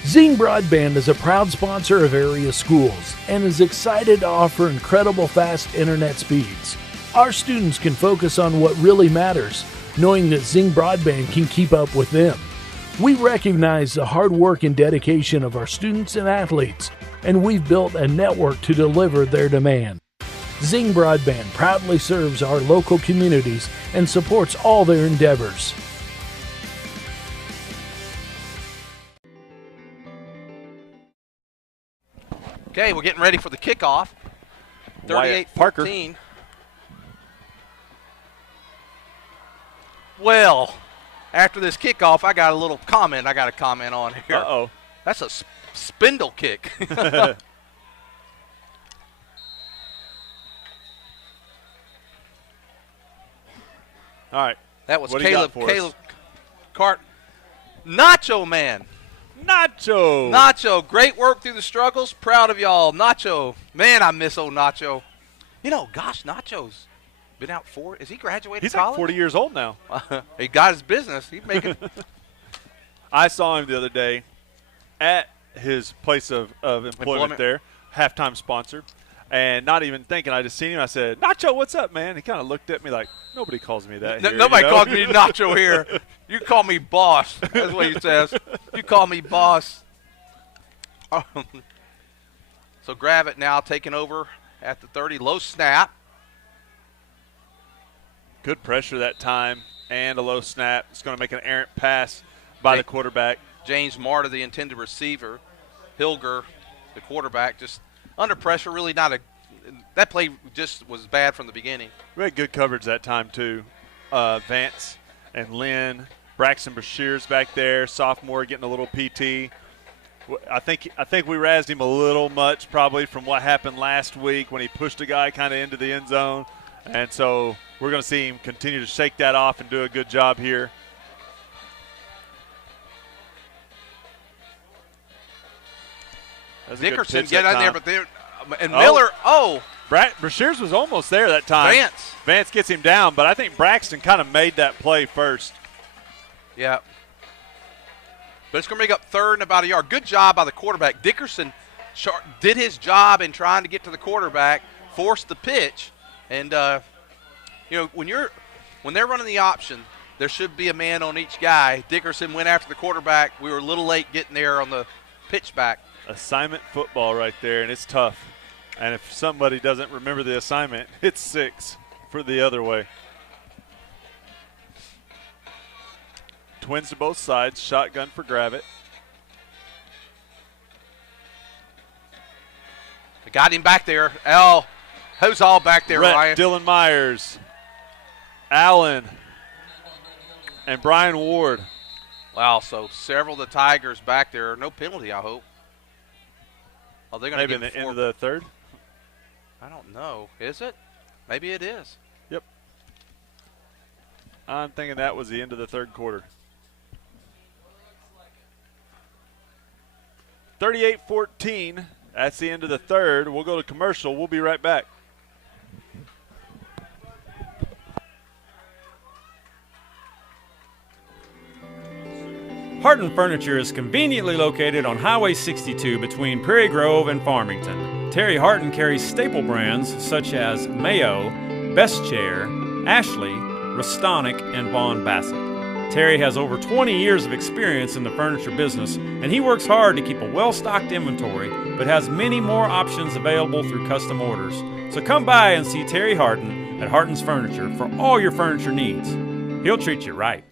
Zing Broadband is a proud sponsor of area schools and is excited to offer incredible fast internet speeds. Our students can focus on what really matters, knowing that Zing Broadband can keep up with them. We recognize the hard work and dedication of our students and athletes, and we've built a network to deliver their demand. Zing Broadband proudly serves our local communities and supports all their endeavors. Okay, we're getting ready for the kickoff. 38-14. Well, after this kickoff, I got a little comment I got to comment on here. Uh-oh. That's a spindle kick. All right. That was What do you got Caleb for us? Cart. Nacho Man. Nacho, great work through the struggles. Proud of y'all. Nacho. Man, I miss old Nacho. You know, gosh, Nacho's been out is he graduated He's college? like 40 years old now. He got his business. He's making. I saw him the other day at his place of employment there, halftime sponsor, and not even thinking. I just seen him. I said, Nacho, what's up, man? He kind of looked at me like, nobody calls me that here. Nobody calls me Nacho here. You call me boss. That's what he says. You call me boss. So Gravette now taking over at the 30. Low snap. Good pressure that time and a low snap. It's going to make an errant pass by the quarterback. James Marta, the intended receiver. Hilger, the quarterback, just under pressure. Really not a – that play just was bad from the beginning. We had good coverage that time too. Vance and Lynn. Braxton Bashir's back there, sophomore, getting a little PT. I think we razzed him a little much probably from what happened last week when he pushed a guy kind of into the end zone. And so we're going to see him continue to shake that off and do a good job here. Dickerson get in there, but they're and Miller. Bashir's was almost there that time. Vance gets him down, but I think Braxton kind of made that play first. Yeah. But it's going to make up third and about a yard. Good job by the quarterback. Dickerson did his job in trying to get to the quarterback, forced the pitch, and when they're running the option, there should be a man on each guy. Dickerson went after the quarterback. We were a little late getting there on the pitch back. Assignment football right there, and it's tough. And if somebody doesn't remember the assignment, it's 6 for the other way. Twins to both sides, shotgun for Gravette. They got him back there. Who's all back there, Ryan? Dylan Myers, Allen, and Brian Ward. Wow, so several of the Tigers back there. No penalty, I hope. Oh, they're going to maybe in the end of the third? I don't know. Is it? Maybe it is. Yep. I'm thinking that was the end of the third quarter. 38-14. That's the end of the third. We'll go to commercial. We'll be right back. Harton Furniture is conveniently located on Highway 62 between Prairie Grove and Farmington. Terry Harton carries staple brands such as Mayo, Best Chair, Ashley, Restonic, and Vaughn Bassett. Terry has over 20 years of experience in the furniture business, and he works hard to keep a well-stocked inventory, but has many more options available through custom orders. So come by and see Terry Harton at Harton's Furniture for all your furniture needs. He'll treat you right.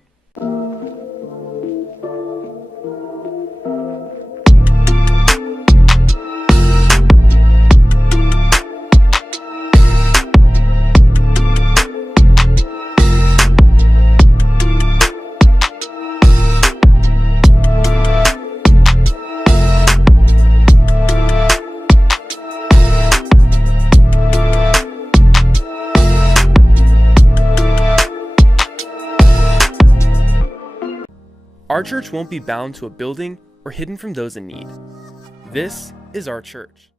Our church won't be bound to a building or hidden from those in need. This is our church.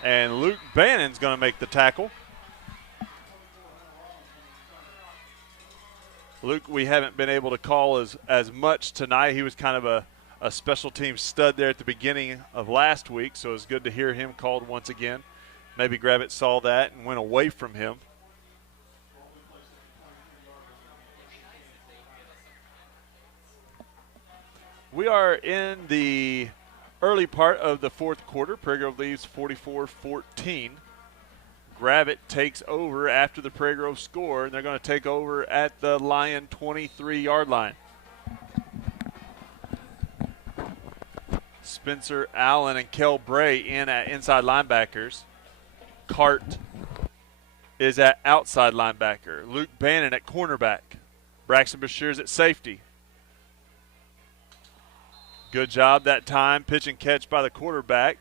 And Luke Bannon's going to make the tackle. Luke, we haven't been able to call as much tonight. He was kind of a special team stud there at the beginning of last week, so it's good to hear him called once again. Maybe Gravette saw that and went away from him. We are in the early part of the fourth quarter. Prairie Grove leads 44-14. Gravette takes over after the Prairie Grove score, and they're going to take over at the Lion 23-yard line. Spencer Allen and Kel Bray in at inside linebackers. Cart is at outside linebacker. Luke Bannon at cornerback. Braxton Bashir's at safety. Good job that time. Pitch and catch by the quarterback.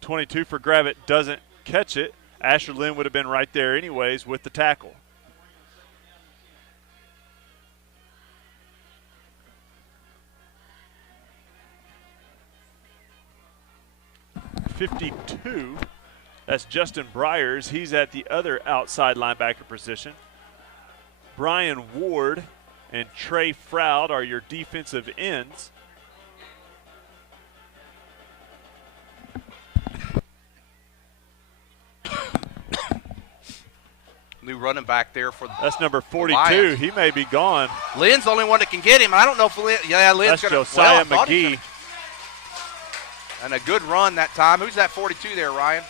22 for Gravette doesn't catch it. Asher Lynn would have been right there anyways with the tackle. .52, that's Justin Bryers. He's at the other outside linebacker position. Brian Ward and Trey Froud are your defensive ends. New running back there for the That's number 42. Lions. He may be gone. Lynn's the only one that can get him. I don't know if Lynn's That's going to. Josiah McGee. And a good run that time. Who's that 42 there, Ryan?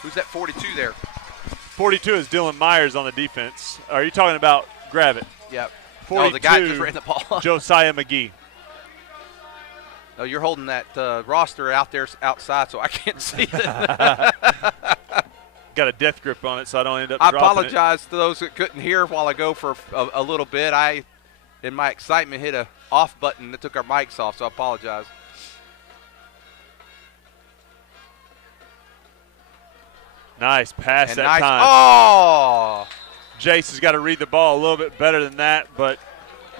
Who's that 42 there? 42 is Dylan Myers on the defense. Are you talking about Gravette? Yep. 42, the guy just ran the ball. Josiah McGee. No, you're holding that roster out there outside, so I can't see it. Got a death grip on it, so I don't end up I dropping apologize to those that couldn't hear while I go for a little bit. I, in my excitement, hit a off button that took our mics off, so I apologize. Nice pass And that nice, time. Oh! Jace has got to read the ball a little bit better than that, but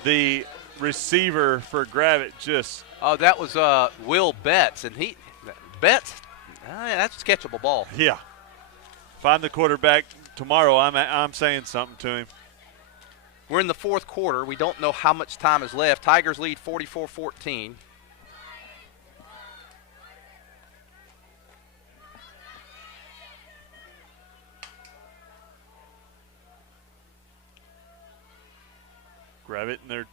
the receiver for Gravette just. Oh, that was Will Betts, and Betts, that's a catchable ball. Yeah. If I'm the quarterback tomorrow, I'm saying something to him. We're in the fourth quarter. We don't know how much time is left. Tigers lead 44-14. Gravette in their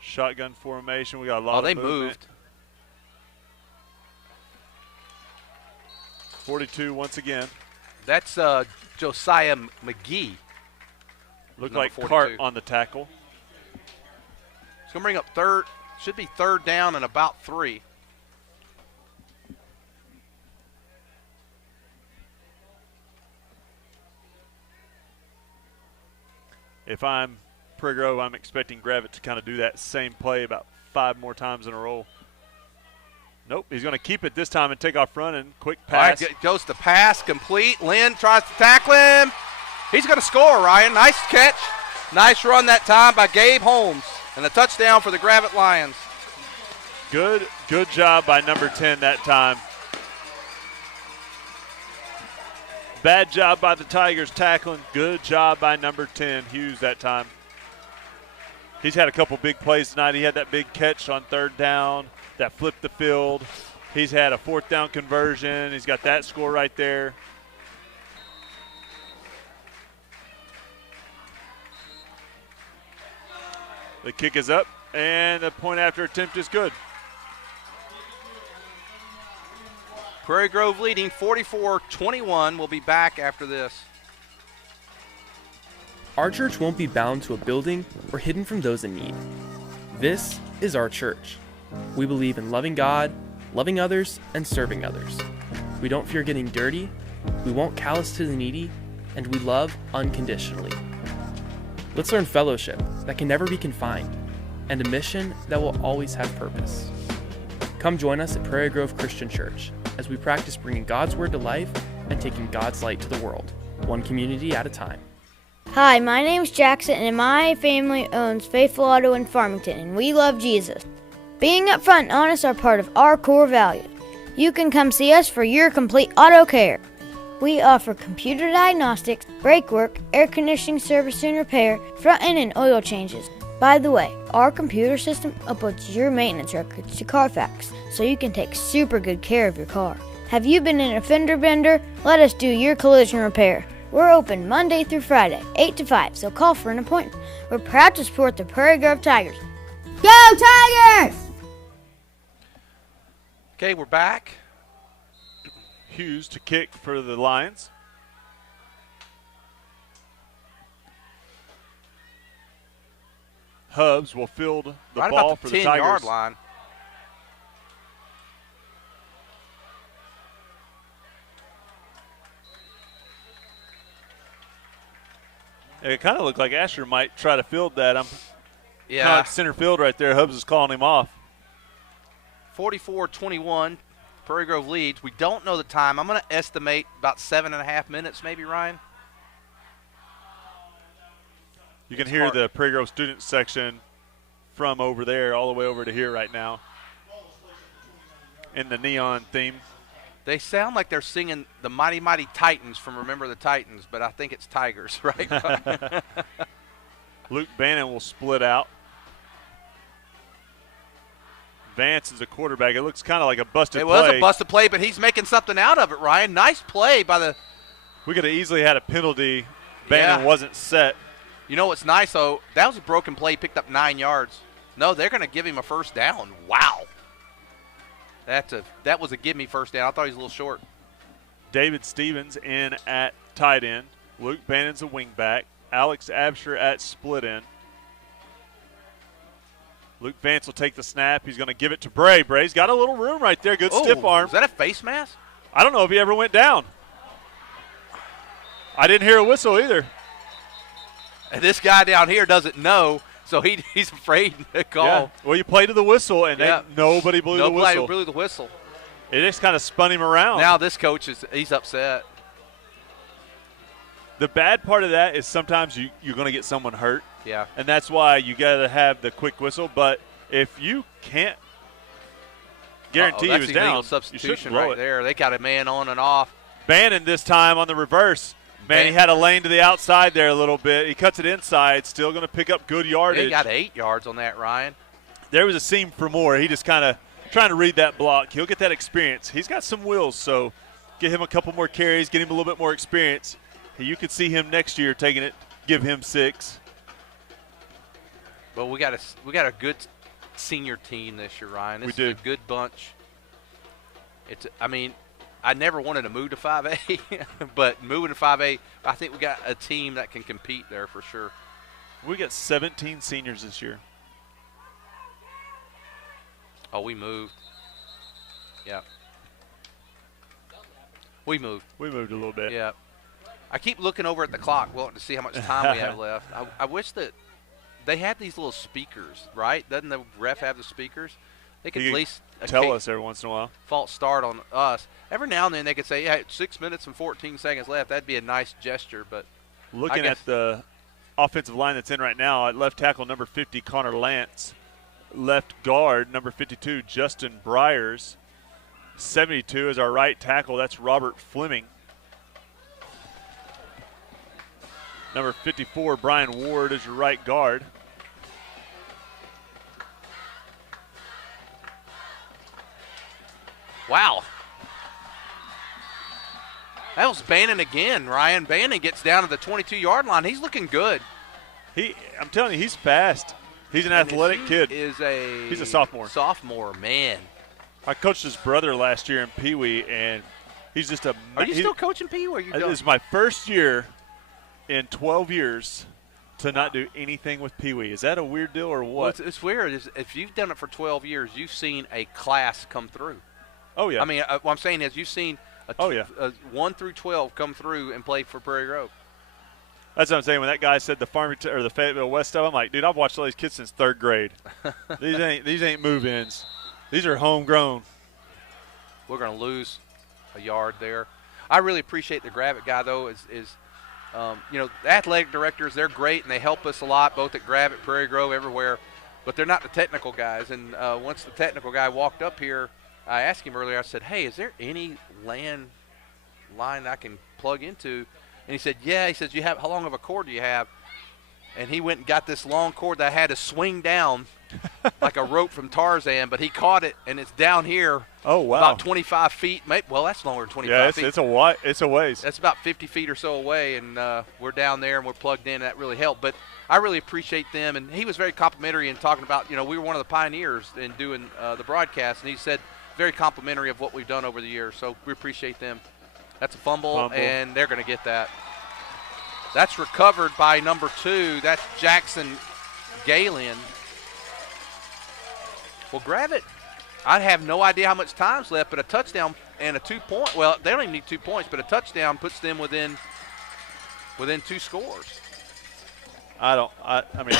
shotgun formation. We got a lot of they movement. moved. 42 once again. That's Josiah McGee. Looked Number like 42. Cart on the tackle. It's going to bring up third. Should be third down and about 3. If I'm Prairie Grove, I'm expecting Gravette to kind of do that same play about 5 more times in a row. Nope, he's going to keep it this time and take off running. Quick pass. All right, goes to pass, complete. Lynn tries to tackle him. He's going to score, Ryan. Nice catch. Nice run that time by Gabe Holmes. And a touchdown for the Gravette Lions. Good job by number 10 that time. Bad job by the Tigers tackling. Good job by number 10, Hughes, that time. He's had a couple big plays tonight. He had that big catch on third down that flipped the field. He's had a fourth down conversion. He's got that score right there. The kick is up, and the point after attempt is good. Prairie Grove leading 44-21. We'll be back after this. Our church won't be bound to a building or hidden from those in need. This is our church. We believe in loving God, loving others, and serving others. We don't fear getting dirty, we won't callous to the needy, and we love unconditionally. Let's learn fellowship that can never be confined, and a mission that will always have purpose. Come join us at Prairie Grove Christian Church as we practice bringing God's Word to life and taking God's light to the world, one community at a time. Hi, my name's Jackson, and my family owns Faithful Auto in Farmington, and we love Jesus. Being upfront and honest are part of our core values. You can come see us for your complete auto care. We offer computer diagnostics, brake work, air conditioning service and repair, front end and oil changes. By the way, our computer system uploads your maintenance records to Carfax, so you can take super good care of your car. Have you been in a fender bender? Let us do your collision repair. We're open Monday through Friday, 8 to 5, so call for an appointment. We're proud to support the Prairie Grove Tigers. Go Tigers! Okay, we're back. Hughes to kick for the Lions. Hubbs will field the right ball about for the the 10-yard Tigers. line. It kind of looked like Asher might try to field that. Yeah. Kind of center field right there. Hubbs is calling him off. 44-21, Prairie Grove leads. We don't know the time. I'm going to estimate about 7.5 minutes maybe, Ryan. You can hear the Prairie Grove student section from over there all the way over to here right now in the neon theme. They sound like they're singing the Mighty Mighty Titans from Remember the Titans, but I think it's Tigers, right? Luke Bannon will split out. Vance is a quarterback. It looks kind of like a busted play. It was a busted play, but he's making something out of it, Ryan. Nice play by the – We could have easily had a penalty. Bannon wasn't set. You know what's nice, though? That was a broken play. He picked up 9 yards. No, they're going to give him a first down. Wow. That was a give-me first down. I thought he was a little short. David Stevens in at tight end. Luke Bannon's a wingback. Alex Absher at split end. Luke Vance will take the snap. He's going to give it to Bray. Bray's got a little room right there. Good stiff arm. Is that a face mask? I don't know if he ever went down. I didn't hear a whistle either. And this guy down here doesn't know, so he's afraid to call. Yeah. Well, you play to the whistle, and nobody blew the whistle. Nobody blew the whistle. It just kind of spun him around. Now this coach he's upset. The bad part of that is sometimes you're going to get someone hurt. Yeah. And that's why you got to have the quick whistle. But if you can't guarantee he was down, illegal you substitution shouldn't blow right it. there. They got a man on and off. Bannon this time on the reverse. Man, he had a lane to the outside there a little bit. He cuts it inside, still going to pick up good yardage. They got 8 yards on that, Ryan. There was a seam for more. He just kind of trying to read that block. He'll get that experience. He's got some wheels, so get him a couple more carries, get him a little bit more experience. You could see him next year taking it, give him 6. But we got a good senior team this year, Ryan. This is a good bunch. I never wanted to move to 5A, but moving to 5A, I think we got a team that can compete there for sure. We got 17 seniors this year. Oh, we moved. Yeah. We moved. We moved a little bit. Yeah. I keep looking over at the clock, wanting to see how much time we have left. I wish that they had these little speakers, right? Doesn't the ref have the speakers? They could at least tell us every once in a while. False start on us. Every now and then they could say, yeah, 6 minutes and 14 seconds left. That'd be a nice gesture. But looking at the offensive line that's in right now, at left tackle number 50, Connor Lance. Left guard number 52, Justin Briers. 72 is our right tackle. That's Robert Fleming. Number 54, Brian Ward, is your right guard. Wow. That was Bannon again, Ryan. Bannon gets down to the 22-yard line. He's looking good. I'm telling you, he's fast. He's an athletic kid. He's a sophomore. Sophomore, man. I coached his brother last year in Pee Wee, and he's just a. Are you still coaching Pee Wee? This is my first year in 12 years to not do anything with Pee Wee. Is that a weird deal or what? Well, it's weird. If you've done it for 12 years, you've seen a class come through. Oh, yeah. I mean, what I'm saying is you've seen a 1 through 12 come through and play for Prairie Grove. That's what I'm saying. When that guy said the Farmington or the Fayetteville West stuff, I'm like, dude, I've watched all these kids since 3rd grade. These ain't move-ins. These are homegrown. We're going to lose a yard there. I really appreciate the Gravette guy, though. The athletic directors, they're great, and they help us a lot, both at Gravette, Prairie Grove, everywhere. But they're not the technical guys. And once the technical guy walked up here, I asked him earlier, I said, hey, is there any line I can plug into? And he said, yeah. He says, how long of a cord do you have? And he went and got this long cord that I had to swing down like a rope from Tarzan, but he caught it, and it's down here. Oh, wow. About 25 feet. Well, that's longer than 25 feet. Yeah, it's a ways. That's about 50 feet or so away, and we're down there, and we're plugged in. That really helped. But I really appreciate them, and he was very complimentary in talking about, we were one of the pioneers in doing the broadcast, and he said very complimentary of what we've done over the years. So we appreciate them. That's a fumble. And they're going to get that. That's recovered by number 2. That's Jackson Galen. Well, Gravette, I have no idea how much time's left, but a touchdown and a 2-point. Well, they don't even need 2 points, but a touchdown puts them within 2 scores. I mean,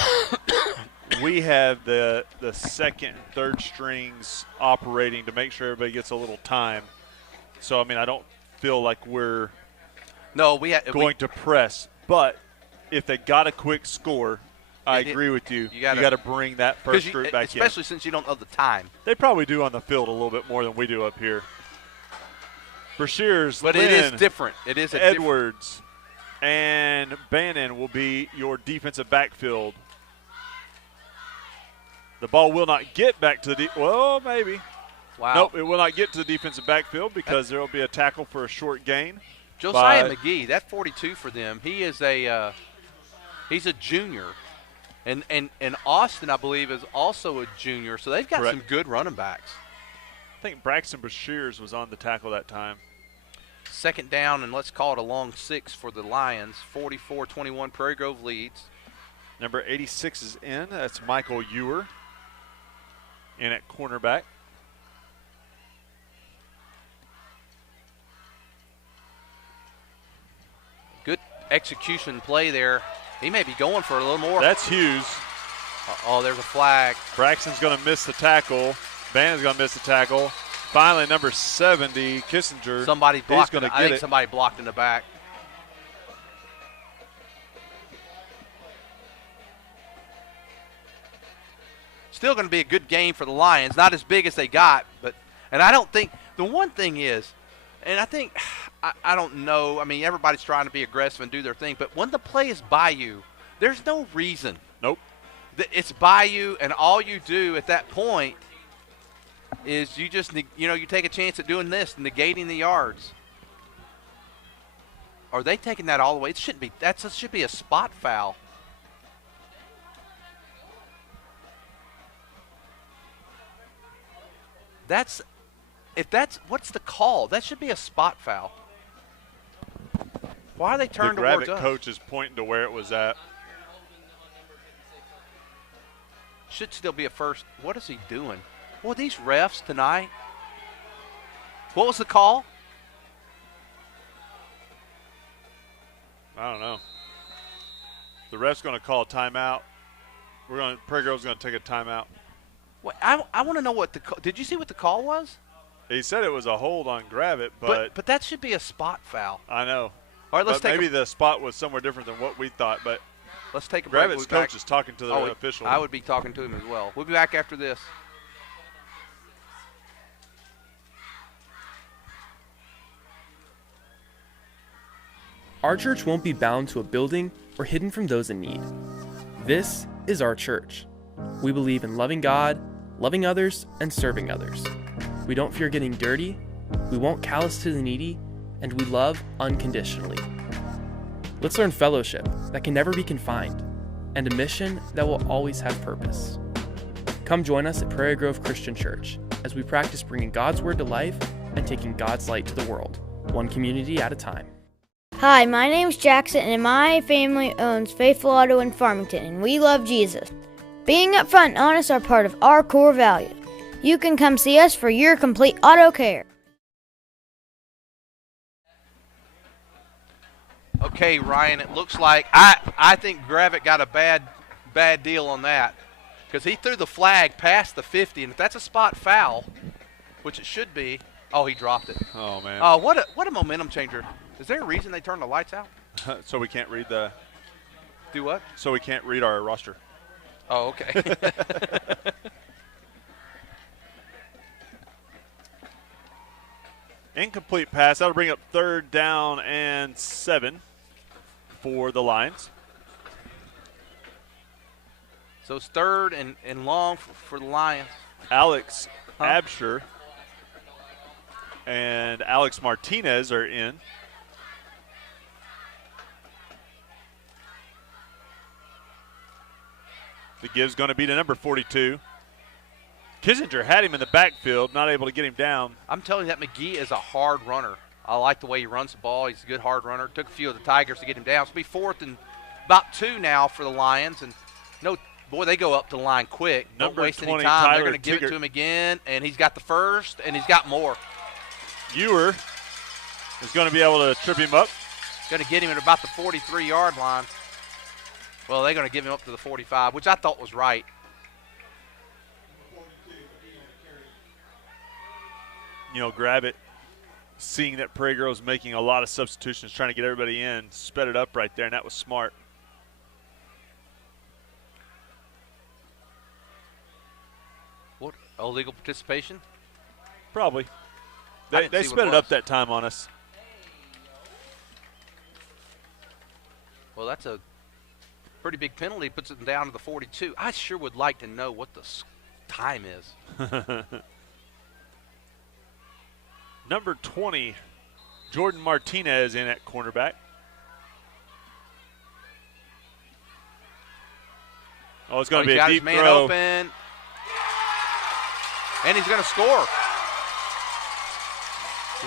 we have the second and third strings operating to make sure everybody gets a little time. So, I mean, I don't feel like we're going to press. But if they got a quick score, I agree with you. You got to bring that first group back in. Especially since you don't know the time. They probably do on the field a little bit more than we do up here. Brashears, but Lynn, it is different. It is Edwards, and Bannon will be your defensive backfield. The ball will not get back to the well, maybe. Wow. Nope, it will not get to the defensive backfield because there will be a tackle for a short gain. Josiah McGee, that 42 for them. He is he's a junior, and Austin, I believe, is also a junior. So they've got some good running backs. I think Braxton Brashears was on the tackle that time. Second down, and let's call it a long 6 for the Lions. 44-21, Prairie Grove leads. Number 86 is in. That's Michael Ewer in at cornerback. Good execution play there. He may be going for a little more. That's Hughes. Oh, there's a flag. Braxton's going to miss the tackle. Bannon's going to miss the tackle. Finally, number 70, Kissinger. Somebody blocked. I think somebody blocked in the back. Still going to be a good game for the Lions. Not as big as they got, and I don't think the one thing is, and I think I don't know. I mean, everybody's trying to be aggressive and do their thing, but when the play is by you, there's no reason. Nope. It's by you, and all you do at that point is you just, you take a chance at doing this, negating the yards. Are they taking that all the way? It shouldn't be. It should be a spot foul. What's the call? That should be a spot foul. Why are they turned towards us? The Gravette coach is pointing to where it was at. Should still be a first. What is he doing? Well, these refs tonight. What was the call? I don't know. The ref's going to call a timeout. Prairie Grove's going to take a timeout. Well, I want to know what did you see what the call was? He said it was a hold on Gravette, but that should be a spot foul. I know. All right, maybe the spot was somewhere different than what we thought, but let's take a break. Gravette's coach is talking to the official. I would be talking to him as well. We'll be back after this. Our church won't be bound to a building or hidden from those in need. This is our church. We believe in loving God, loving others, and serving others. We don't fear getting dirty, we won't callous to the needy, and we love unconditionally. Let's learn fellowship that can never be confined, and a mission that will always have purpose. Come join us at Prairie Grove Christian Church as we practice bringing God's Word to life and taking God's light to the world, one community at a time. Hi, my name's Jackson, and my family owns Faithful Auto in Farmington, and we love Jesus. Being upfront and honest are part of our core values. You can come see us for your complete auto care. Okay, Ryan, it looks like I think Gravette got a bad deal on that because he threw the flag past the 50, and if that's a spot foul, which it should be, oh, he dropped it. Oh, man. What a momentum changer. Is there a reason they turned the lights out? So we can't read Do what? So we can't read our roster. Oh, okay. Incomplete pass. That'll bring up 3rd down and 7 for the Lions. So it's 3rd and long for the Lions. Alex Absher and Alex Martinez are in. The give's going to be to number 42. Kissinger had him in the backfield, not able to get him down. I'm telling you that McGee is a hard runner. I like the way he runs the ball. He's a good hard runner. Took a few of the Tigers to get him down. It's going to be 4th and about 2 now for the Lions. And boy, they go up to the line quick. Don't waste any time. They're going to give it to him again, and he's got the first, and he's got more. Ewer is going to be able to trip him up. Going to get him at about the 43-yard line. Well, they're going to give him up to the 45, which I thought was right. Gravette, seeing that Prairie was making a lot of substitutions, trying to get everybody in, sped it up right there, and that was smart. What, illegal participation? Probably. They sped it up that time on us. Well, that's a pretty big penalty. Puts it down to the 42. I sure would like to know what the time is. Number 20, Jordan Martinez in at cornerback. Oh, it's going to be a deep throw. He's got his man open. And he's going to score.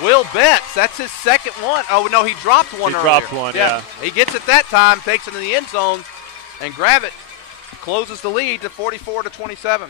Will Betts, that's his second one. Oh, no, he dropped one earlier. He dropped one, yeah. He gets it that time, takes it in the end zone, and Gravette closes the lead to 44-27.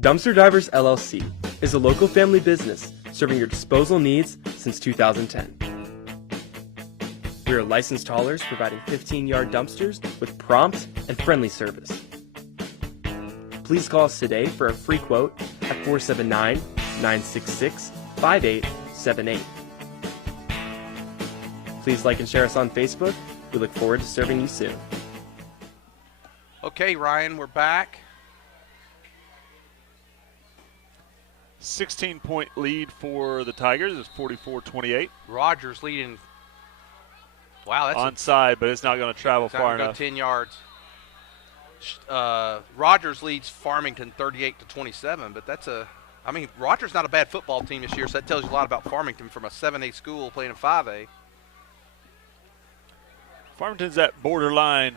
Dumpster Divers LLC is a local family business serving your disposal needs since 2010. We are licensed haulers providing 15-yard dumpsters with prompt and friendly service. Please call us today for a free quote at 479-966-5878. Please like and share us on Facebook. We look forward to serving you soon. Okay, Ryan, we're back. 16-point lead for the Tigers is 44-28. Rogers leading. Wow, that's onside, but it's not going to travel far enough. 10 yards. Rogers leads Farmington 38-27, but Rogers not a bad football team this year, so that tells you a lot about Farmington from a 7A school playing in 5A. Farmington's that borderline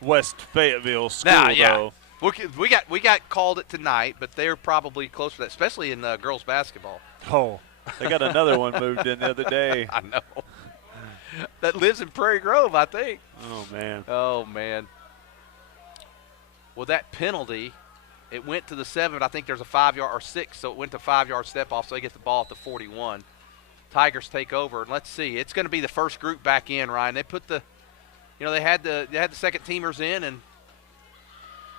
West Fayetteville school, though. We got called it tonight, but they're probably closer to that, especially in girls basketball. Oh, they got another one moved in the other day. I know. That lives in Prairie Grove, I think. Oh, man. Well, that penalty, it went to the 7. I think there's a 5-yard or 6, so it went to 5-yard step off, so they get the ball at the 41. Tigers take over, and let's see. It's going to be the first group back in, Ryan. They put they had the second teamers in, and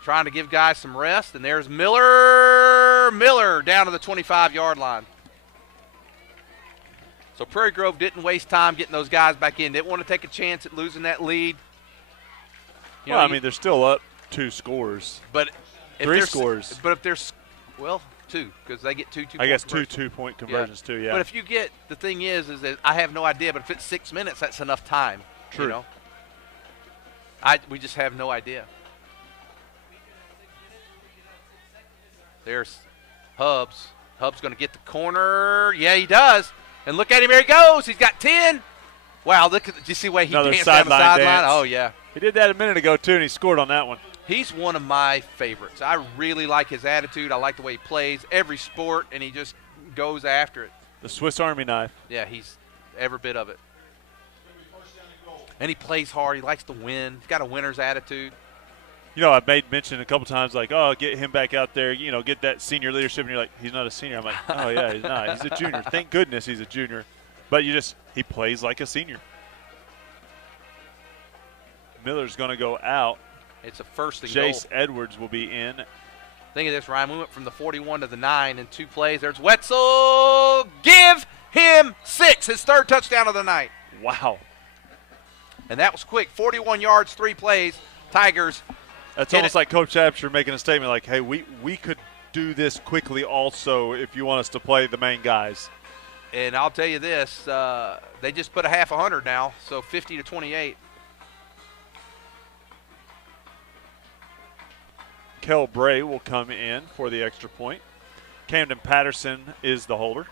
trying to give guys some rest, and there's Miller down to the 25-yard line. So Prairie Grove didn't waste time getting those guys back in. Didn't want to take a chance at losing that lead. They're still up 2 scores. But if 3 scores. But if there's, 2, because they get 2 2-point I guess conversions. 2 2-point conversions too, yeah. But if you get, the thing is that I have no idea, but if it's 6 minutes, that's enough time. True. We just have no idea. There's Hubbs. Hubbs going to get the corner. Yeah, he does. And look at him. There he goes. He's got 10. Wow, did you see the way he danced down the sideline? Oh, yeah. He did that a minute ago, too, and he scored on that one. He's one of my favorites. I really like his attitude. I like the way he plays every sport, and he just goes after it. The Swiss Army knife. Yeah, he's every bit of it. And he plays hard. He likes to win. He's got a winner's attitude. I've made mention a couple times, like, get him back out there, get that senior leadership. And you're like, he's not a senior. I'm like, oh, yeah, he's not. He's a junior. Thank goodness he's a junior. But he plays like a senior. Miller's going to go out. It's a first and goal. Jace Edwards will be in. Think of this, Ryan. We went from the 41 to the 9 in 2 plays. There's Wetzel. Give him 6. His 3rd touchdown of the night. Wow. And that was quick. 41 yards, 3 plays. Tigers. That's almost like Coach Absher making a statement like, hey, we could do this quickly also if you want us to play the main guys. And I'll tell you this, they just put a half 100 now, so 50-28. Kel Bray will come in for the extra point. Camden Patterson is the holder.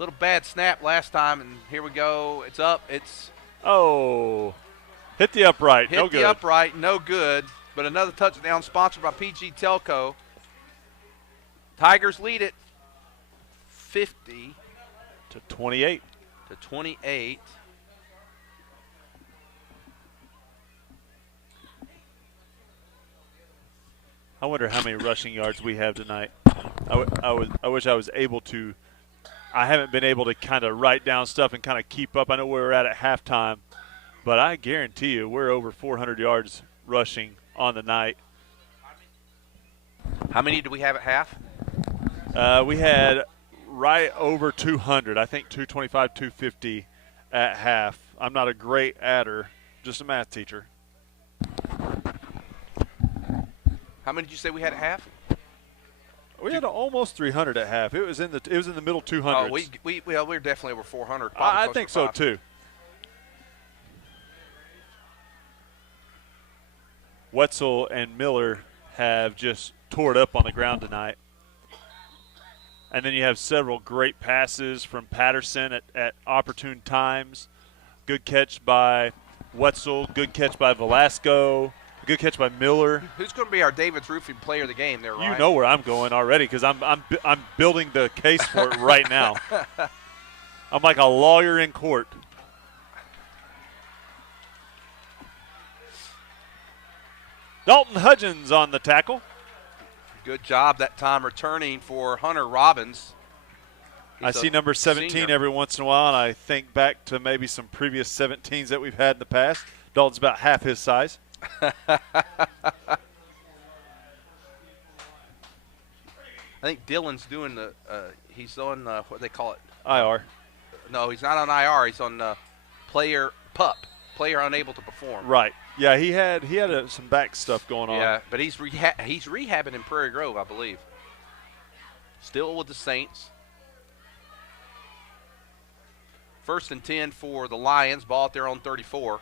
Little bad snap last time, and here we go. It's up. It's hit the upright. No good. Hit the upright. No good. But another touchdown sponsored by PG Telco. Tigers lead it 50 to 28. To 28. I wonder how many rushing yards we have tonight. I wish I was able to. I haven't been able to kind of write down stuff and kind of keep up. I know where we're at halftime, but I guarantee you we're over 400 yards rushing on the night. How many do we have at half? We had right over 200. I think 225, 250 at half. I'm not a great adder, just a math teacher. How many did you say we had at half? We had almost 300 at half. It was in the middle 200s. Oh, we're definitely over 400. I think so too. Wetzel and Miller have just tore it up on the ground tonight. And then you have several great passes from Patterson at opportune times. Good catch by Wetzel. Good catch by Velasco. Good catch by Miller. Who's going to be our David's Roofing player of the game there, Ryan? You know where I'm going already because I'm building the case for it right now. I'm like a lawyer in court. Dalton Hudgens on the tackle. Good job that time returning for Hunter Robbins. I see number 17 senior. Every once in a while, and I think back to maybe some previous 17s that we've had in the past. Dalton's about half his size. I think Dylan's doing he's on what they call it? IR. No, he's not on IR. He's on player PUP, player unable to perform. Right. Yeah, he had some back stuff going on. Yeah, but he's rehabbing in Prairie Grove, I believe. Still with the Saints. 1st and 10 for the Lions. Ball at their own 34.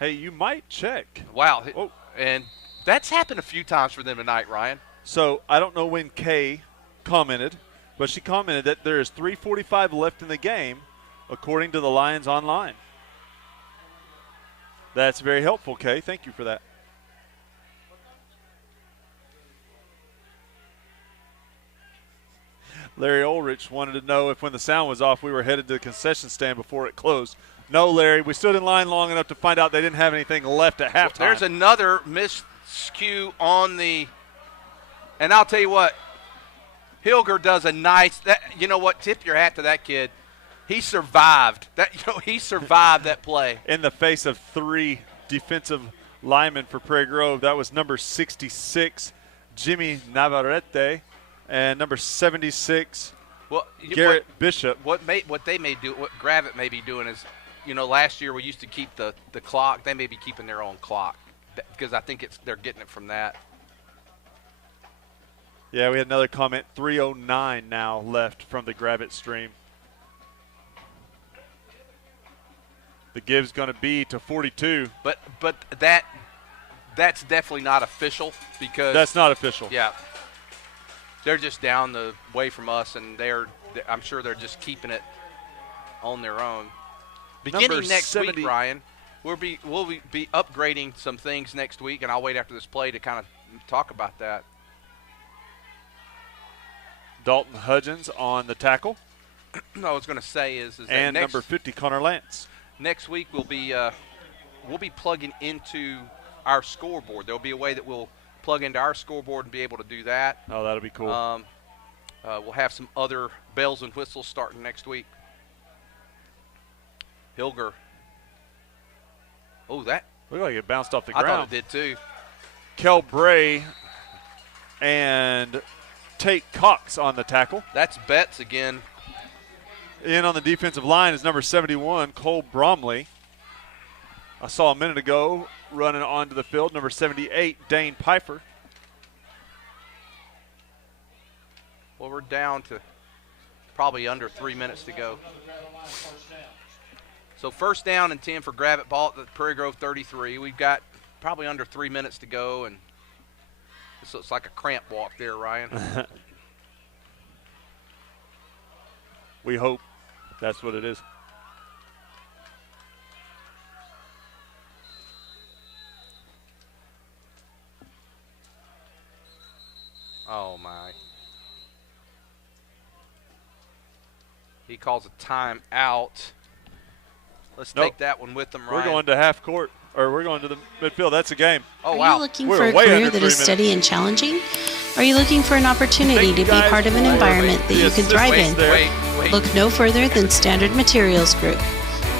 Hey, you might check. Wow. Oh. And that's happened a few times for them tonight, Ryan. So I don't know when Kay commented, but she commented that there is 3:45 left in the game, according to the Lions online. That's very helpful, Kay. Thank you for that. Larry Ulrich wanted to know if when the sound was off, we were headed to the concession stand before it closed. No, Larry, we stood in line long enough to find out they didn't have anything left at halftime. There's another miscue on the – and I'll tell you what, Hilger does a nice – you know what, tip your hat to that kid. He survived. He survived that play. In the face of 3 defensive lineman for Prairie Grove. That was number 66, Jimmy Navarrete, and number 76, Garrett Bishop. What Gravette may be doing is, last year we used to keep the clock. They may be keeping their own clock because I think they're getting it from that. Yeah, we had another comment. 3:09 now left from the Gravette stream. The give's going to be to 42. But that's definitely not official because that's not official. Yeah, they're just down the way from us, and I'm sure they're just keeping it on their own. Beginning next week, Ryan, we'll be upgrading some things next week, and I'll wait after this play to kind of talk about that. Dalton Hudgens on the tackle. I was going to say is that and number 50, Connor Lance. Next week we'll be plugging into our scoreboard. There'll be a way that we'll plug into our scoreboard and be able to do that. Oh, that'll be cool. We'll have some other bells and whistles starting next week. Hilger. Oh, that looked like it bounced off the I ground. thought it did too. Kel Bray and Tate Cox on the tackle. That's Betts again. In on the defensive line is number 71, Cole Bromley. I saw a minute ago running onto the field, number 78, Dane Pfeiffer. Well, we're down to probably under 3 minutes to go. So first down and 10 for Gravette ball at the Prairie Grove 33. We've got probably under 3 minutes to go, and so it's like a cramp walk there, Ryan. We hope that's what it is. Oh, my. He calls a timeout. Let's take that one with them, Ryan. We're going to half court, or we're going to the midfield. That's a game. Oh, wow. Are you looking for a career that is steady and challenging? Are you looking for an opportunity to be part of an environment that you can thrive in? Wait. Look no further than Standard Materials Group.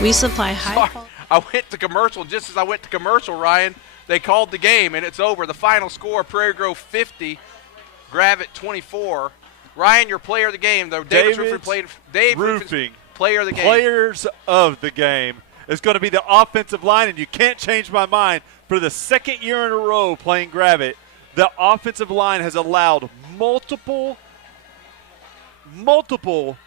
We supply high-quality. I went to commercial. Just as I went to commercial, Ryan, they called the game, and it's over. The final score, Prairie Grove 50, Gravette 24. Ryan, your player of the game, though. David Roofing, player of the game. Players of the game is going to be the offensive line, and you can't change my mind. For the second year in a row playing Gravette, the offensive line has allowed multiple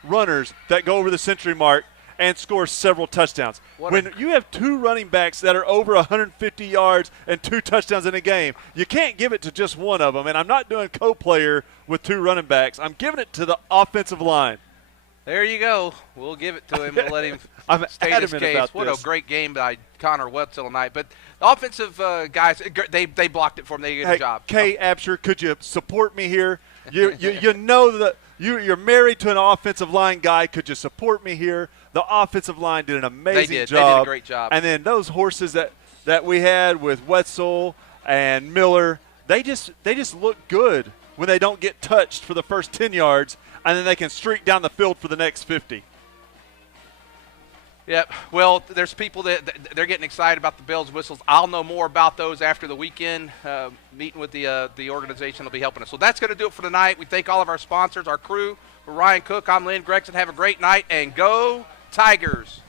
runners that go over the century mark and score several touchdowns. When you have two running backs that are over 150 yards and 2 touchdowns in a game, you can't give it to just one of them. And I'm not doing co-player with 2 running backs. I'm giving it to the offensive line. There you go. We'll give it to him. We'll let him I'm state his case. about What this. a great game by Connor Wetzel tonight. But the offensive guys, they blocked it for him. They did a good job. Kay Absher, could you support me here? You know that you're married to an offensive line guy. Could you support me here? The offensive line did an amazing job. They did a great job. And then those horses that we had with Wetzel and Miller, they just look good when they don't get touched for the first 10 yards, and then they can streak down the field for the next 50. Yep. Well, there's people that they're getting excited about the bells and whistles. I'll know more about those after the weekend, meeting with the organization that'll be helping us. So that's going to do it for tonight. We thank all of our sponsors, our crew. For Ryan Cook, I'm Lynn Gregson. Have a great night, and go Tigers.